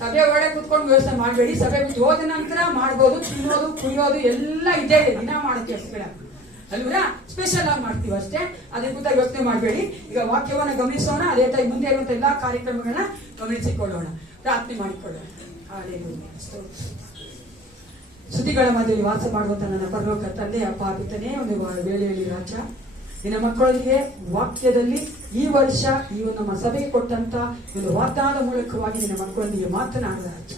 ಸಭೆ ಒಳಗೆ ಕುತ್ಕೊಂಡು ಯೋಚನೆ ಮಾಡಬೇಡಿ. ಸಭೆ ಬಿಟ್ಟು ಹೋದ ನಂತರ ಮಾಡ್ಬೋದು. ತಿನ್ನೋದು ಕುಡಿಯೋದು ಎಲ್ಲ ಇದೇ ದಿನ ಮಾಡೋ ಕೆಲಸಗಳ ಅಲ್ವಾ. ಸ್ಪೆಷಲ್ ಆಗಿ ಮಾಡ್ತೀವಿ ಅಷ್ಟೇ. ಅದೇ ಕುರಿತಾಗಿ ಯೋಚನೆ ಮಾಡಬೇಡಿ. ಈಗ ವಾಕ್ಯವನ್ನ ಗಮನಿಸೋಣ. ಅದೇ ರೀತಿ ಮುಂದೆ ಇರುವಂತ ಎಲ್ಲಾ ಕಾರ್ಯಕ್ರಮಗಳನ್ನ ಗಮನಿಸಿಕೊಳ್ಳೋಣ, ಪ್ರಾರ್ಥನೆ ಮಾಡಿಕೊಳ್ಳೋಣ. ಸುದ್ದಿಗಳ ಮಧ್ಯೆ ವಾಸ ಮಾಡುವಂತ ನನ್ನ ಪರಲೋಕ ತಂದೆ ಅಪ್ಪ ಪಿತನೇ, ಒಂದು ವೇಳೆಯಲ್ಲಿ ರಾಜ ನಿನ್ನ ಮಕ್ಕಳಿಗೆ ವಾಕ್ಯದಲ್ಲಿ ಈ ವರ್ಷ ಈ ಒಂದು ನಮ್ಮ ಸಭೆಗೆ ಕೊಟ್ಟಂತ ಒಂದು ವಾಗ್ದಾನದ ಮೂಲಕವಾಗಿ ನಿನ್ನ ಮಕ್ಕಳೊಂದಿಗೆ ಮಾತನಾಡಿದ ರಾಜ.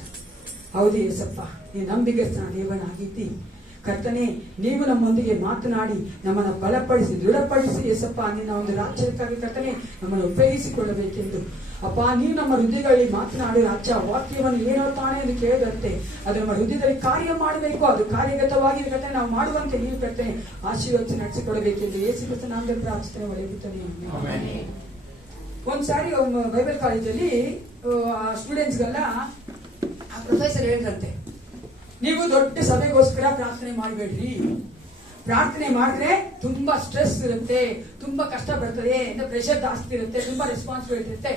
ಹೌದು ಏಸಪ್ಪ, ನೀ ನಂಬಿಗಸ್ತ ದೇವನಾಗಿದ್ದಿ ಕರ್ತನೆ. ನೀವು ನಮ್ಮೊಂದಿಗೆ ಮಾತನಾಡಿ ನಮ್ಮನ್ನು ಬಲಪಡಿಸಿ ದೃಢಪಡಿಸಿ ಏಸಪ್ಪ ನಿನ್ನ ಒಂದು ರಾಜ್ಯಕ್ಕಾಗಿ ಕರ್ತನೆ ನಮ್ಮನ್ನು ಉಪಯೋಗಿಸಿಕೊಳ್ಳಬೇಕೆಂದು ಅಪ್ಪ ನೀವು ನಮ್ಮ ಹೃದಯಗಳಲ್ಲಿ ಮಾತನಾಡಿ ರಾಜ. ವಾಕ್ಯವನ್ನು ಏನೋ ತಾನೇ ಎಂದು ಕೇಳಿದಂತೆ ಅದು ನಮ್ಮ ಹೃದಯದಲ್ಲಿ ಕಾರ್ಯ ಮಾಡಬೇಕು. ಅದು ಕಾರ್ಯಗತವಾಗಿ ಕರ್ತನೆ ನಾವು ಮಾಡುವಂತೆ ನೀವು ಕರ್ತನೆ ಆಶೀರ್ವದಿಸಿ ನಡೆಸಿಕೊಡಬೇಕೆಂದು ಯೇಸು ಕ್ರಿಸ್ತ ನಾಮದಲ್ಲಿ ಪ್ರಾರ್ಥನೆ ಒಳಗುತ್ತಾನೆ. ಒಂದ್ಸಾರಿ ಬೈಬಲ್ ಕಾಲೇಜಲ್ಲಿ ಸ್ಟೂಡೆಂಟ್ಸ್ಗೆಲ್ಲ ಪ್ರೊಫೆಸರ್ ಹೇಳಿದಂತೆ, ನೀವು ದೊಡ್ಡ ಸಭೆಗೋಸ್ಕರ ಪ್ರಾರ್ಥನೆ ಮಾಡಬೇಡ್ರಿ. ಪ್ರಾರ್ಥನೆ ಮಾಡಿದ್ರೆ ತುಂಬಾ ಸ್ಟ್ರೆಸ್ ಇರುತ್ತೆ, ತುಂಬಾ ಕಷ್ಟ ಬರ್ತದೆ, ಪ್ರೆಷರ್ ಜಾಸ್ತಿ ಇರುತ್ತೆ, ತುಂಬಾ ರೆಸ್ಪಾನ್ಸಿಬಿಲಿಟಿ ಇರುತ್ತೆ.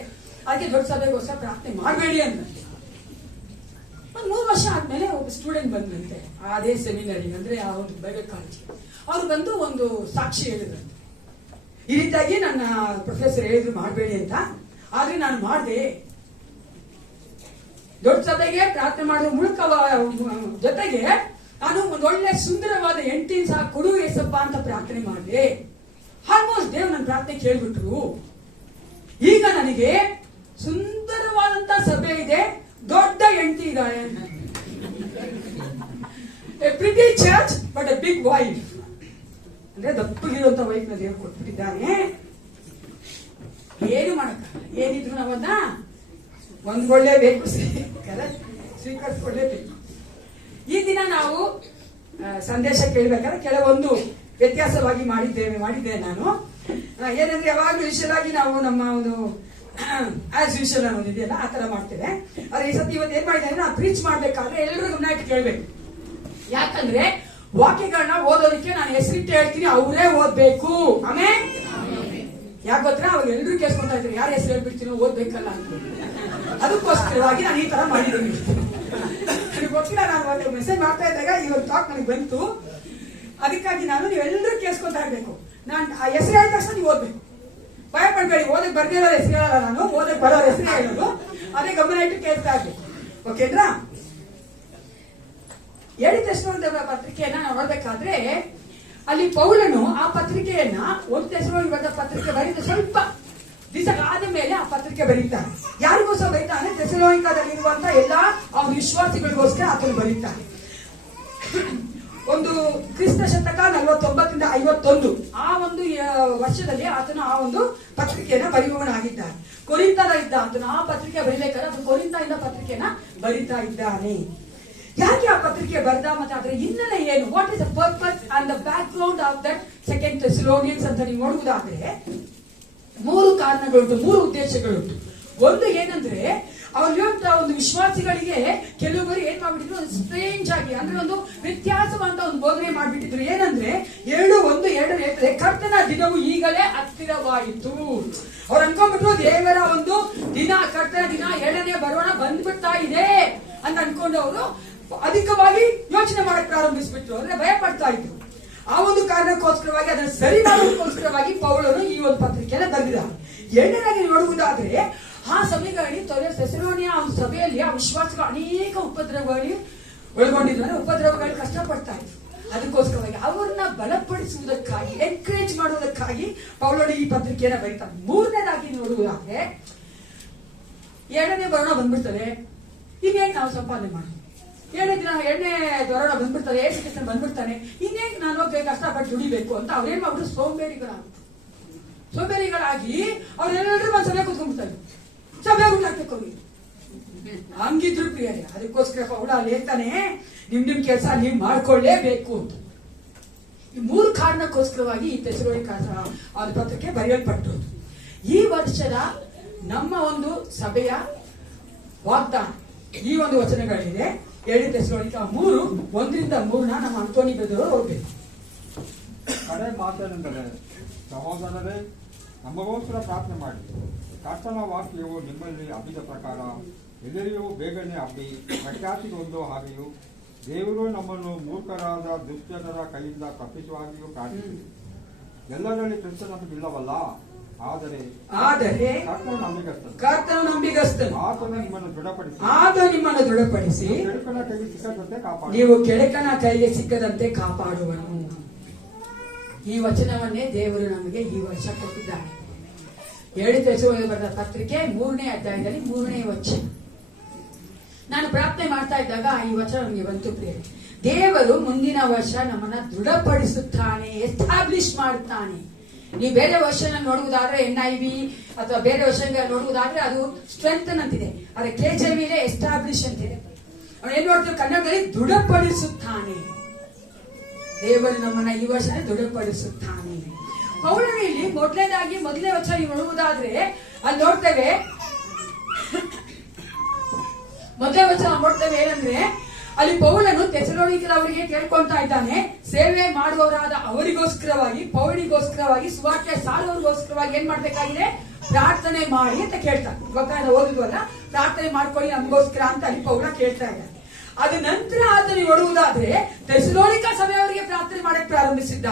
ಅದಕ್ಕೆ ದೊಡ್ಡ ಸಭೆಗೋಸ್ಕರ ಪ್ರಾರ್ಥನೆ ಮಾಡಬೇಡಿ ಅಂತ. ಸ್ಟೂಡೆಂಟ್ ಬಂದಂತೆ ಅದೇ ಸೆಮಿನರಿಗೆ, ಅಂದ್ರೆ ಆ ಒಂದು ಬೈಬಲ್ ಕಾಲೇಜ್. ಅವ್ರು ಬಂದು ಒಂದು ಸಾಕ್ಷಿ ಹೇಳಿದ್ರಂತೆ. ಈ ರೀತಿಯಾಗಿ ನನ್ನ ಪ್ರೊಫೆಸರ್ ಹೇಳಿದ್ರು ಮಾಡಬೇಡಿ ಅಂತ, ಆದ್ರೆ ನಾನು ಮಾಡಿದೆ. ದೊಡ್ಡ ಸಭೆಗೆ ಪ್ರಾರ್ಥನೆ ಮಾಡುವ ಮೂಲಕ ಜೊತೆಗೆ ನಾನು ಒಂದು ಒಳ್ಳೆ ಸುಂದರವಾದ ಹೆಂಡತಿನ ಸಹ ಕೊಡು ಏಸಪ್ಪ ಅಂತ ಪ್ರಾರ್ಥನೆ ಮಾಡಿದೆ. ಆಲ್ಮೋಸ್ಟ್ ದೇವ್ ನನ್ನ ಪ್ರಾರ್ಥನೆ ಕೇಳ್ಬಿಟ್ರು. ಈಗ ನನಗೆ ಸುಂದರವಾದಂತ ಸಭೆ ಇದೆ, ದೊಡ್ಡ ಹೆಂಡತಿ ಇದ್ದಾಳೆ. A pretty church but a big wife, ಅಂದ್ರೆ ದಪ್ಪಗಿರುವಂತ ವೈಫ್ ನ ದೇವ್ರು ಕೊಟ್ಬಿಟ್ಟಿದ್ದಾನೆ. ಏನು ಮಾಡಕ್ಕಾಗಲ್ಲ, ಏನಿದ್ರು ನಾವನ್ನ ಹೊಂದ್ಕೊಳ್ಳೇಬೇಕು, ಸ್ವೀಕರಿಸ್ಕೊಳ್ಳೇಬೇಕು. ಈ ದಿನ ನಾವು ಸಂದೇಶ ಕೇಳಬೇಕಾದ್ರೆ ಕೆಲವೊಂದು ವ್ಯತ್ಯಾಸವಾಗಿ ಮಾಡಿದ್ದೆ ನಾನು. ಏನಂದ್ರೆ ಯಾವಾಗಲೂ ಯೂಶಲ್ ಆಗಿ ನಾವು ನಮ್ಮ ಒಂದು ಆಸ್ ಯೂಶಲ್ ಅನ್ನೋದು ಇದೆಯಲ್ಲ ಆ ತರ ಮಾಡ್ತೇವೆ. ಆದ್ರೆ ಈ ಸತಿ ಇವತ್ತು ಏನ್ ಮಾಡಿದ್ರೆ ನಾವು ಪ್ರೀಚ್ ಮಾಡ್ಬೇಕಾದ್ರೆ ಎಲ್ಲರೂ ಗಮನ ಇಟ್ಟು ಕೇಳ್ಬೇಕು. ಯಾಕಂದ್ರೆ ವಾಕ್ಯಗಳನ್ನ ಓದೋದಕ್ಕೆ ನಾನು ಹೆಸರಿಟ್ಟು ಹೇಳ್ತೀನಿ, ಅವರೇ ಓದ್ಬೇಕು. ಆಮೇಲೆ ಯಾಕೆ ಗೊತ್ತಾ, ಅವಾಗ ಎಲ್ಲರೂ ಕೇಳ್ಕೊಂತಾ ಇದ್ರು ಯಾರು ಹೆಸರು ಹೇಳ್ಬಿಡ್ತೀನೋ ಓದ್ಬೇಕಲ್ಲ ಅಂತ. ಅದಕ್ಕೋಸ್ಕರವಾಗಿ ನಾನು ಈ ತರ ಮಾಡಿದ್ದೀನಿ. ನನಗೆ ಗೊತ್ತಿಲ್ಲ, ನಾನು ಮೆಸೇಜ್ ಮಾಡ್ತಾ ಇದ್ದಾಗ ಈ ಒಂದು ಟಾಕ್ ನನಗೆ ಬಂತು. ಅದಕ್ಕಾಗಿ ನೀವೆಲ್ಲರೂ ಕೇಳಿಸ್ಕೊತಾ ಇರ್ಬೇಕು. ನಾನು ಆ ಹೆಸರು ಹೇಳಿದ ತಕ್ಷಣ ನೀವು ಓದ್ಬೇಕು, ಭಯ ಪಡ್ಬೇಡಿ. ಓದಕ್ ಬರ್ದಿರೋ ಹೆಸರು ಹೇಳಲ್ಲ ನಾನು, ಓದಕ್ ಬರೋ ಹೆಸರು ಹೇಳೋದು. ಅದೇ ಗಮನ ಇಟ್ಟು ಕೇಳ್ತಾ ಇರ್ಬೇಕು. ಓಕೆನಾ? 2 ಥೆಸಲೋನಿಕದ ಪತ್ರಿಕೆಯನ್ನ ನಾವು ನೋಡ್ಬೇಕಾದ್ರೆ ಅಲ್ಲಿ ಪೌಲನು ಆ ಪತ್ರಿಕೆಯನ್ನ 1 ಥೆಸಲೋನಿಕ ಬರೆದ ಪತ್ರಿಕೆ ಬರೀತ ಸ್ವಲ್ಪ ದಿವಸ ಆದ ಮೇಲೆ ಆ ಪತ್ರಿಕೆ ಬರೀತಾನೆ. ಯಾರಿಗೋಸ್ಕರ ಬರೀತಾನೆ? ಥೆಸಲೋನಿಕದಲ್ಲಿರುವಂತ ಎಲ್ಲಾ ಆ ವಿಶ್ವಾಸಿಗಳಿಗೋಸ್ಕರ ಆತನು ಬರೀತಾನೆ. ಒಂದು ಕ್ರಿಸ್ತ ಶತಕ 49ರಿಂದ 51 ಆ ಒಂದು ವರ್ಷದಲ್ಲಿ ಆತನು ಆ ಒಂದು ಪತ್ರಿಕೆಯನ್ನ ಬರೆಯುವವನಾಗಿದ್ದಾನೆ. ಕೊರಿಂಥದ ಇದ್ದ ಆತನು ಆ ಪತ್ರಿಕೆ ಬರೀಬೇಕಾದ್ರೆ ಅದು ಕೊರಿಂಥದಿಂದ ಪತ್ರಿಕೆಯನ್ನ ಬರೀತಾ ಇದ್ದಾನೆ. ಯಾಕೆ ಆ ಪತ್ರಿಕೆ ಬರೆದ, ಮತ್ತೆ ಅದರ ಹಿನ್ನೆಲೆ ಏನು, what is the purpose and the back ground of that second Thessalonians ಅಂತ ನೀವು ನೋಡುವುದಾದ್ರೆ 3 ಕಾರಣಗಳುಂಟು, 3 ಉದ್ದೇಶಗಳುಂಟು. ಒಂದು ಏನಂದ್ರೆ ಅವಲ್ಲಿರುವಂತಹ ಒಂದು ವಿಶ್ವಾಸಿಗಳಿಗೆ ಕೆಲವರು ಏನ್ ಮಾಡ್ಬಿಟ್ಟಿದ್ರು, ಒಂದು ಸ್ಟ್ರೇಂಜ್ ಆಗಿ ಅಂದ್ರೆ ಒಂದು ವ್ಯತ್ಯಾಸವಂತ ಒಂದು ಬೋಧನೆ ಮಾಡ್ಬಿಟ್ಟಿದ್ರು. ಏನಂದ್ರೆ 7:1 ಹೇಳ್ತಾರೆ, ಕರ್ತನ ದಿನವು ಈಗಲೇ ಹತ್ತಿರವಾಯಿತು. ಅವ್ರು ಅನ್ಕೊಂಡ್ಬಿಟ್ರು ದೇವರ ಒಂದು ದಿನ, ಕರ್ತನ ದಿನ 7ನೇ ಬರೋಣ ಬಂದ್ಬಿಡ್ತಾ ಇದೆ ಅಂತ ಅನ್ಕೊಂಡು ಅವರು ಅಧಿಕವಾಗಿ ಯೋಚನೆ ಮಾಡಕ್ ಪ್ರಾರಂಭಿಸ್ಬಿಟ್ರು, ಅಂದ್ರೆ ಭಯ ಪಡ್ತಾ ಇದ್ರು. ಆ ಒಂದು ಕಾರಣಕ್ಕೋಸ್ಕರವಾಗಿ ಅದನ್ನು ಸರಿ ಮಾಡೋದಕ್ಕೋಸ್ಕರವಾಗಿ ಪೌಲನು ಈ ಒಂದು ಪತ್ರಿಕೆಯನ್ನು ಬರೆದಿದ್ದಾರೆ. ಎರಡನೇದಾಗಿ ನೋಡುವುದಾದ್ರೆ ಆ ಸಭೆಗಳಲ್ಲಿ ಥೆಸಲೋನಿಯ ಒಂದು ಸಭೆಯಲ್ಲಿ ಆ ವಿಶ್ವಾಸಗಳು ಅನೇಕ ಉಪದ್ರವಗಳಲ್ಲಿ ಒಳಗೊಂಡಿದ್ದಾರೆ, ಉಪದ್ರವಗಳು ಕಷ್ಟಪಡ್ತಾ ಇದ್ರು. ಅದಕ್ಕೋಸ್ಕರವಾಗಿ ಅವ್ರನ್ನ ಬಲಪಡಿಸುವುದಕ್ಕಾಗಿ, ಎನ್ಕರೇಜ್ ಮಾಡುವುದಕ್ಕಾಗಿ ಪೌಲನು ಈ ಪತ್ರಿಕೆಯನ್ನು ಬರೀತಾರೆ. ಮೂರನೇದಾಗಿ ನೋಡುವುದಾದ್ರೆ 7ನೇ ಬರೋಣ ಬಂದ್ಬಿಡ್ತದೆ, ಇನ್ನೇನು ನಾವು ಸಂಪಾದನೆ ಮಾಡೋದು, 7ನೇ ದ್ವರಣ ಬಂದ್ಬಿಡ್ತಾರೆ, ಏಸು ಬಂದ್ಬಿಡ್ತಾನೆ, ಇನ್ನೇನು ನಾನು ಕಷ್ಟಪಟ್ಟು ದುಡಿಬೇಕು ಅಂತ ಅವ್ರೇನ್ ಮಾಡ್ಬಿಟ್ಟು ಸೋಂಬೇರಿಗಳಾಗಿ ಅವ್ರೆಲ್ಲರೂ ಒಂದ್ ಸಭೆ ಕೂತ್ಕೊಂಡ್ಬಿಡ್ತಾರೆ. ಸಭೆ ಊಟಾಕ್ಬೇಕು ಅವ್ರಿಗೆ. ಹಂಗಿದ್ರು ಪ್ರಿಯರೇ, ಅದಕ್ಕೋಸ್ಕರ ಪೌಲ ಅಲ್ಲಿ ಹೇಳ್ತಾನೆ, ನಿಮ್ ಕೆಲಸ ನೀವು ಮಾಡ್ಕೊಳ್ಳೇಬೇಕು ಅಂತ. ಈ 3 ಕಾರಣಕ್ಕೋಸ್ಕರವಾಗಿ ಈ ಥೆಸಲೋನಿಕ ಪತ್ರಿಕೆ ಬರೆಯಲ್ಪಟ್ಟು ಈ ವರ್ಷದ ನಮ್ಮ ಒಂದು ಸಭೆಯ ವಾಗ್ದಾನ ಈ ಒಂದು ವಚನಗಳಿದೆ. 2 ಥೆಸಲೋನಿಕ 3:1-3 ನಮ್ಮ ಅಂತೋನಿ ಬೆದವರು ಹೋಗ್ಬೇಕು. ಕಡೆ ಮಾತೇನೆಂದರೆ, ಸಹೋದರರೇ, ನಮಗೋಸ್ಕರ ಪ್ರಾರ್ಥನೆ ಮಾಡಿ. ಕರ್ತನ ವಾಕ್ಯವು ನಿಮ್ಮಲ್ಲಿ ಹಬ್ಬಿದ ಪ್ರಕಾರ ಎಲ್ಲರಿಗೂ ಬೇಗನೆ ಹಬ್ಬಿ ಪ್ರಖ್ಯಾತಿಗೆ ಹೊಂದೋ ಹಾಗೆಯೂ ದೇವರು ನಮ್ಮನ್ನು ಮೂರ್ಖರಾದ ದುಷ್ಟಜನರ ಕೈಯಿಂದ ತಪ್ಪಿಸುವ ಹಾಗೆಯೂ ಪ್ರಾರ್ಥಿಸಿ. ಎಲ್ಲರಲ್ಲಿ ಕ್ರಿಸ್ತನಲ್ಲವಲ್ಲ, ಆದರೆ ಕರ್ತನು ನಂಬಿಗಸ್ತನು. ಆತನು ನಿಮ್ಮನ್ನು ದೃಢಪಡಿಸಿ ಕೆಡುಕನ ಕೈಗೆ ಸಿಕ್ಕದಂತೆ ಕಾಪಾಡು. ನೀವು ಕೆಡುಕನ ಕೈಗೆ ಸಿಕ್ಕದಂತೆ ಕಾಪಾಡುವನು. ಈ ವಚನವನ್ನೇ ದೇವರು ನಮಗೆ ಈ ವರ್ಷ ಕೊಟ್ಟಿದ್ದಾನೆ. 2 ಥೆಸಲೋನಿಕ ಬರೆದ ಪತ್ರಿಕೆ 3ನೇ ಅಧ್ಯಾಯದಲ್ಲಿ 3ನೇ ವಚನ. ನಾನು ಪ್ರಾರ್ಥನೆ ಮಾಡ್ತಾ ಇದ್ದಾಗ ಈ ವಚನ ನನಗೆ ಬಂತು ಪ್ರಿಯರೇ. ದೇವರು ಮುಂದಿನ ವರ್ಷ ನಮ್ಮನ್ನ ದೃಢಪಡಿಸುತ್ತಾನೆ, ಎಸ್ಟಾಬ್ಲಿಷ್ ಮಾಡುತ್ತಾನೆ. ನೀವು ಬೇರೆ ವರ್ಷನ ನೋಡುವುದಾದ್ರೆ NIV ಅಥವಾ ಬೇರೆ ವರ್ಷ ನೋಡುವುದಾದ್ರೆ ಅದು ಸ್ಟ್ರೆಂತ್ ಅಂತಿದೆ, ಆದ್ರೆ KJV ಎಸ್ಟಾಬ್ಲಿಷ್ ಅಂತಿದೆ. ಅವ್ನು ಏನ್ ನೋಡ್ತೀವಿ ಕನ್ನಡದಲ್ಲಿ ದೃಢಪಡಿಸುತ್ತಾನೆ. ದೇವರು ನಮ್ಮನ್ನ ಈ ವರ್ಷ ದೃಢಪಡಿಸುತ್ತಾನೆ. ಪೌಲನಲ್ಲಿ ಮೊದಲನೇ ವಚನ ನೋಡುವುದಾದ್ರೆ ಅಲ್ಲಿ ನೋಡ್ತೇವೆ, ಮೊದಲನೇ ವಚನ ನೋಡ್ತೇವೆ ಏನಂದ್ರೆ ಅಲ್ಲಿ ಪೌಲನು ಥೆಸಲೋನಿಕದವರಿಗೆ ಕೇಳ್ಕೊಂತಾ ಇದ್ದಾನೆ, ಸೇವೆ ಮಾಡುವವರಾದ ಅವರಿಗೋಸ್ಕರವಾಗಿ, ಪೌಲಿಗೋಸ್ಕರವಾಗಿ, ಸುವಾರ್ತೆ ಸಾರುವವರಿಗೋಸ್ಕರವಾಗಿ ಏನ್ ಮಾಡ್ಬೇಕಾಗಿದೆ, ಪ್ರಾರ್ಥನೆ ಮಾಡಿ ಅಂತ ಕೇಳ್ತಾನೆ. ಗೊತ್ತಾಗ ಓದಿದ್ವಲ್ಲ, ಪ್ರಾರ್ಥನೆ ಮಾಡ್ಕೊಳ್ಳಿ ನಮಗೋಸ್ಕರ ಅಂತ ಅಲ್ಲಿ ಪೌಲ ಕೇಳ್ತಾ ಇದ್ದಾನೆ. ಅದ ನಂತರ ಆತನು ಹೊಡುವುದಾದ್ರೆ ಥೆಸಲೋನಿಕ ಸಭೆಯವರಿಗೆ ಪ್ರಾರ್ಥನೆ ಮಾಡಕ್ಕೆ ಪ್ರಾರಂಭಿಸಿದ್ದ.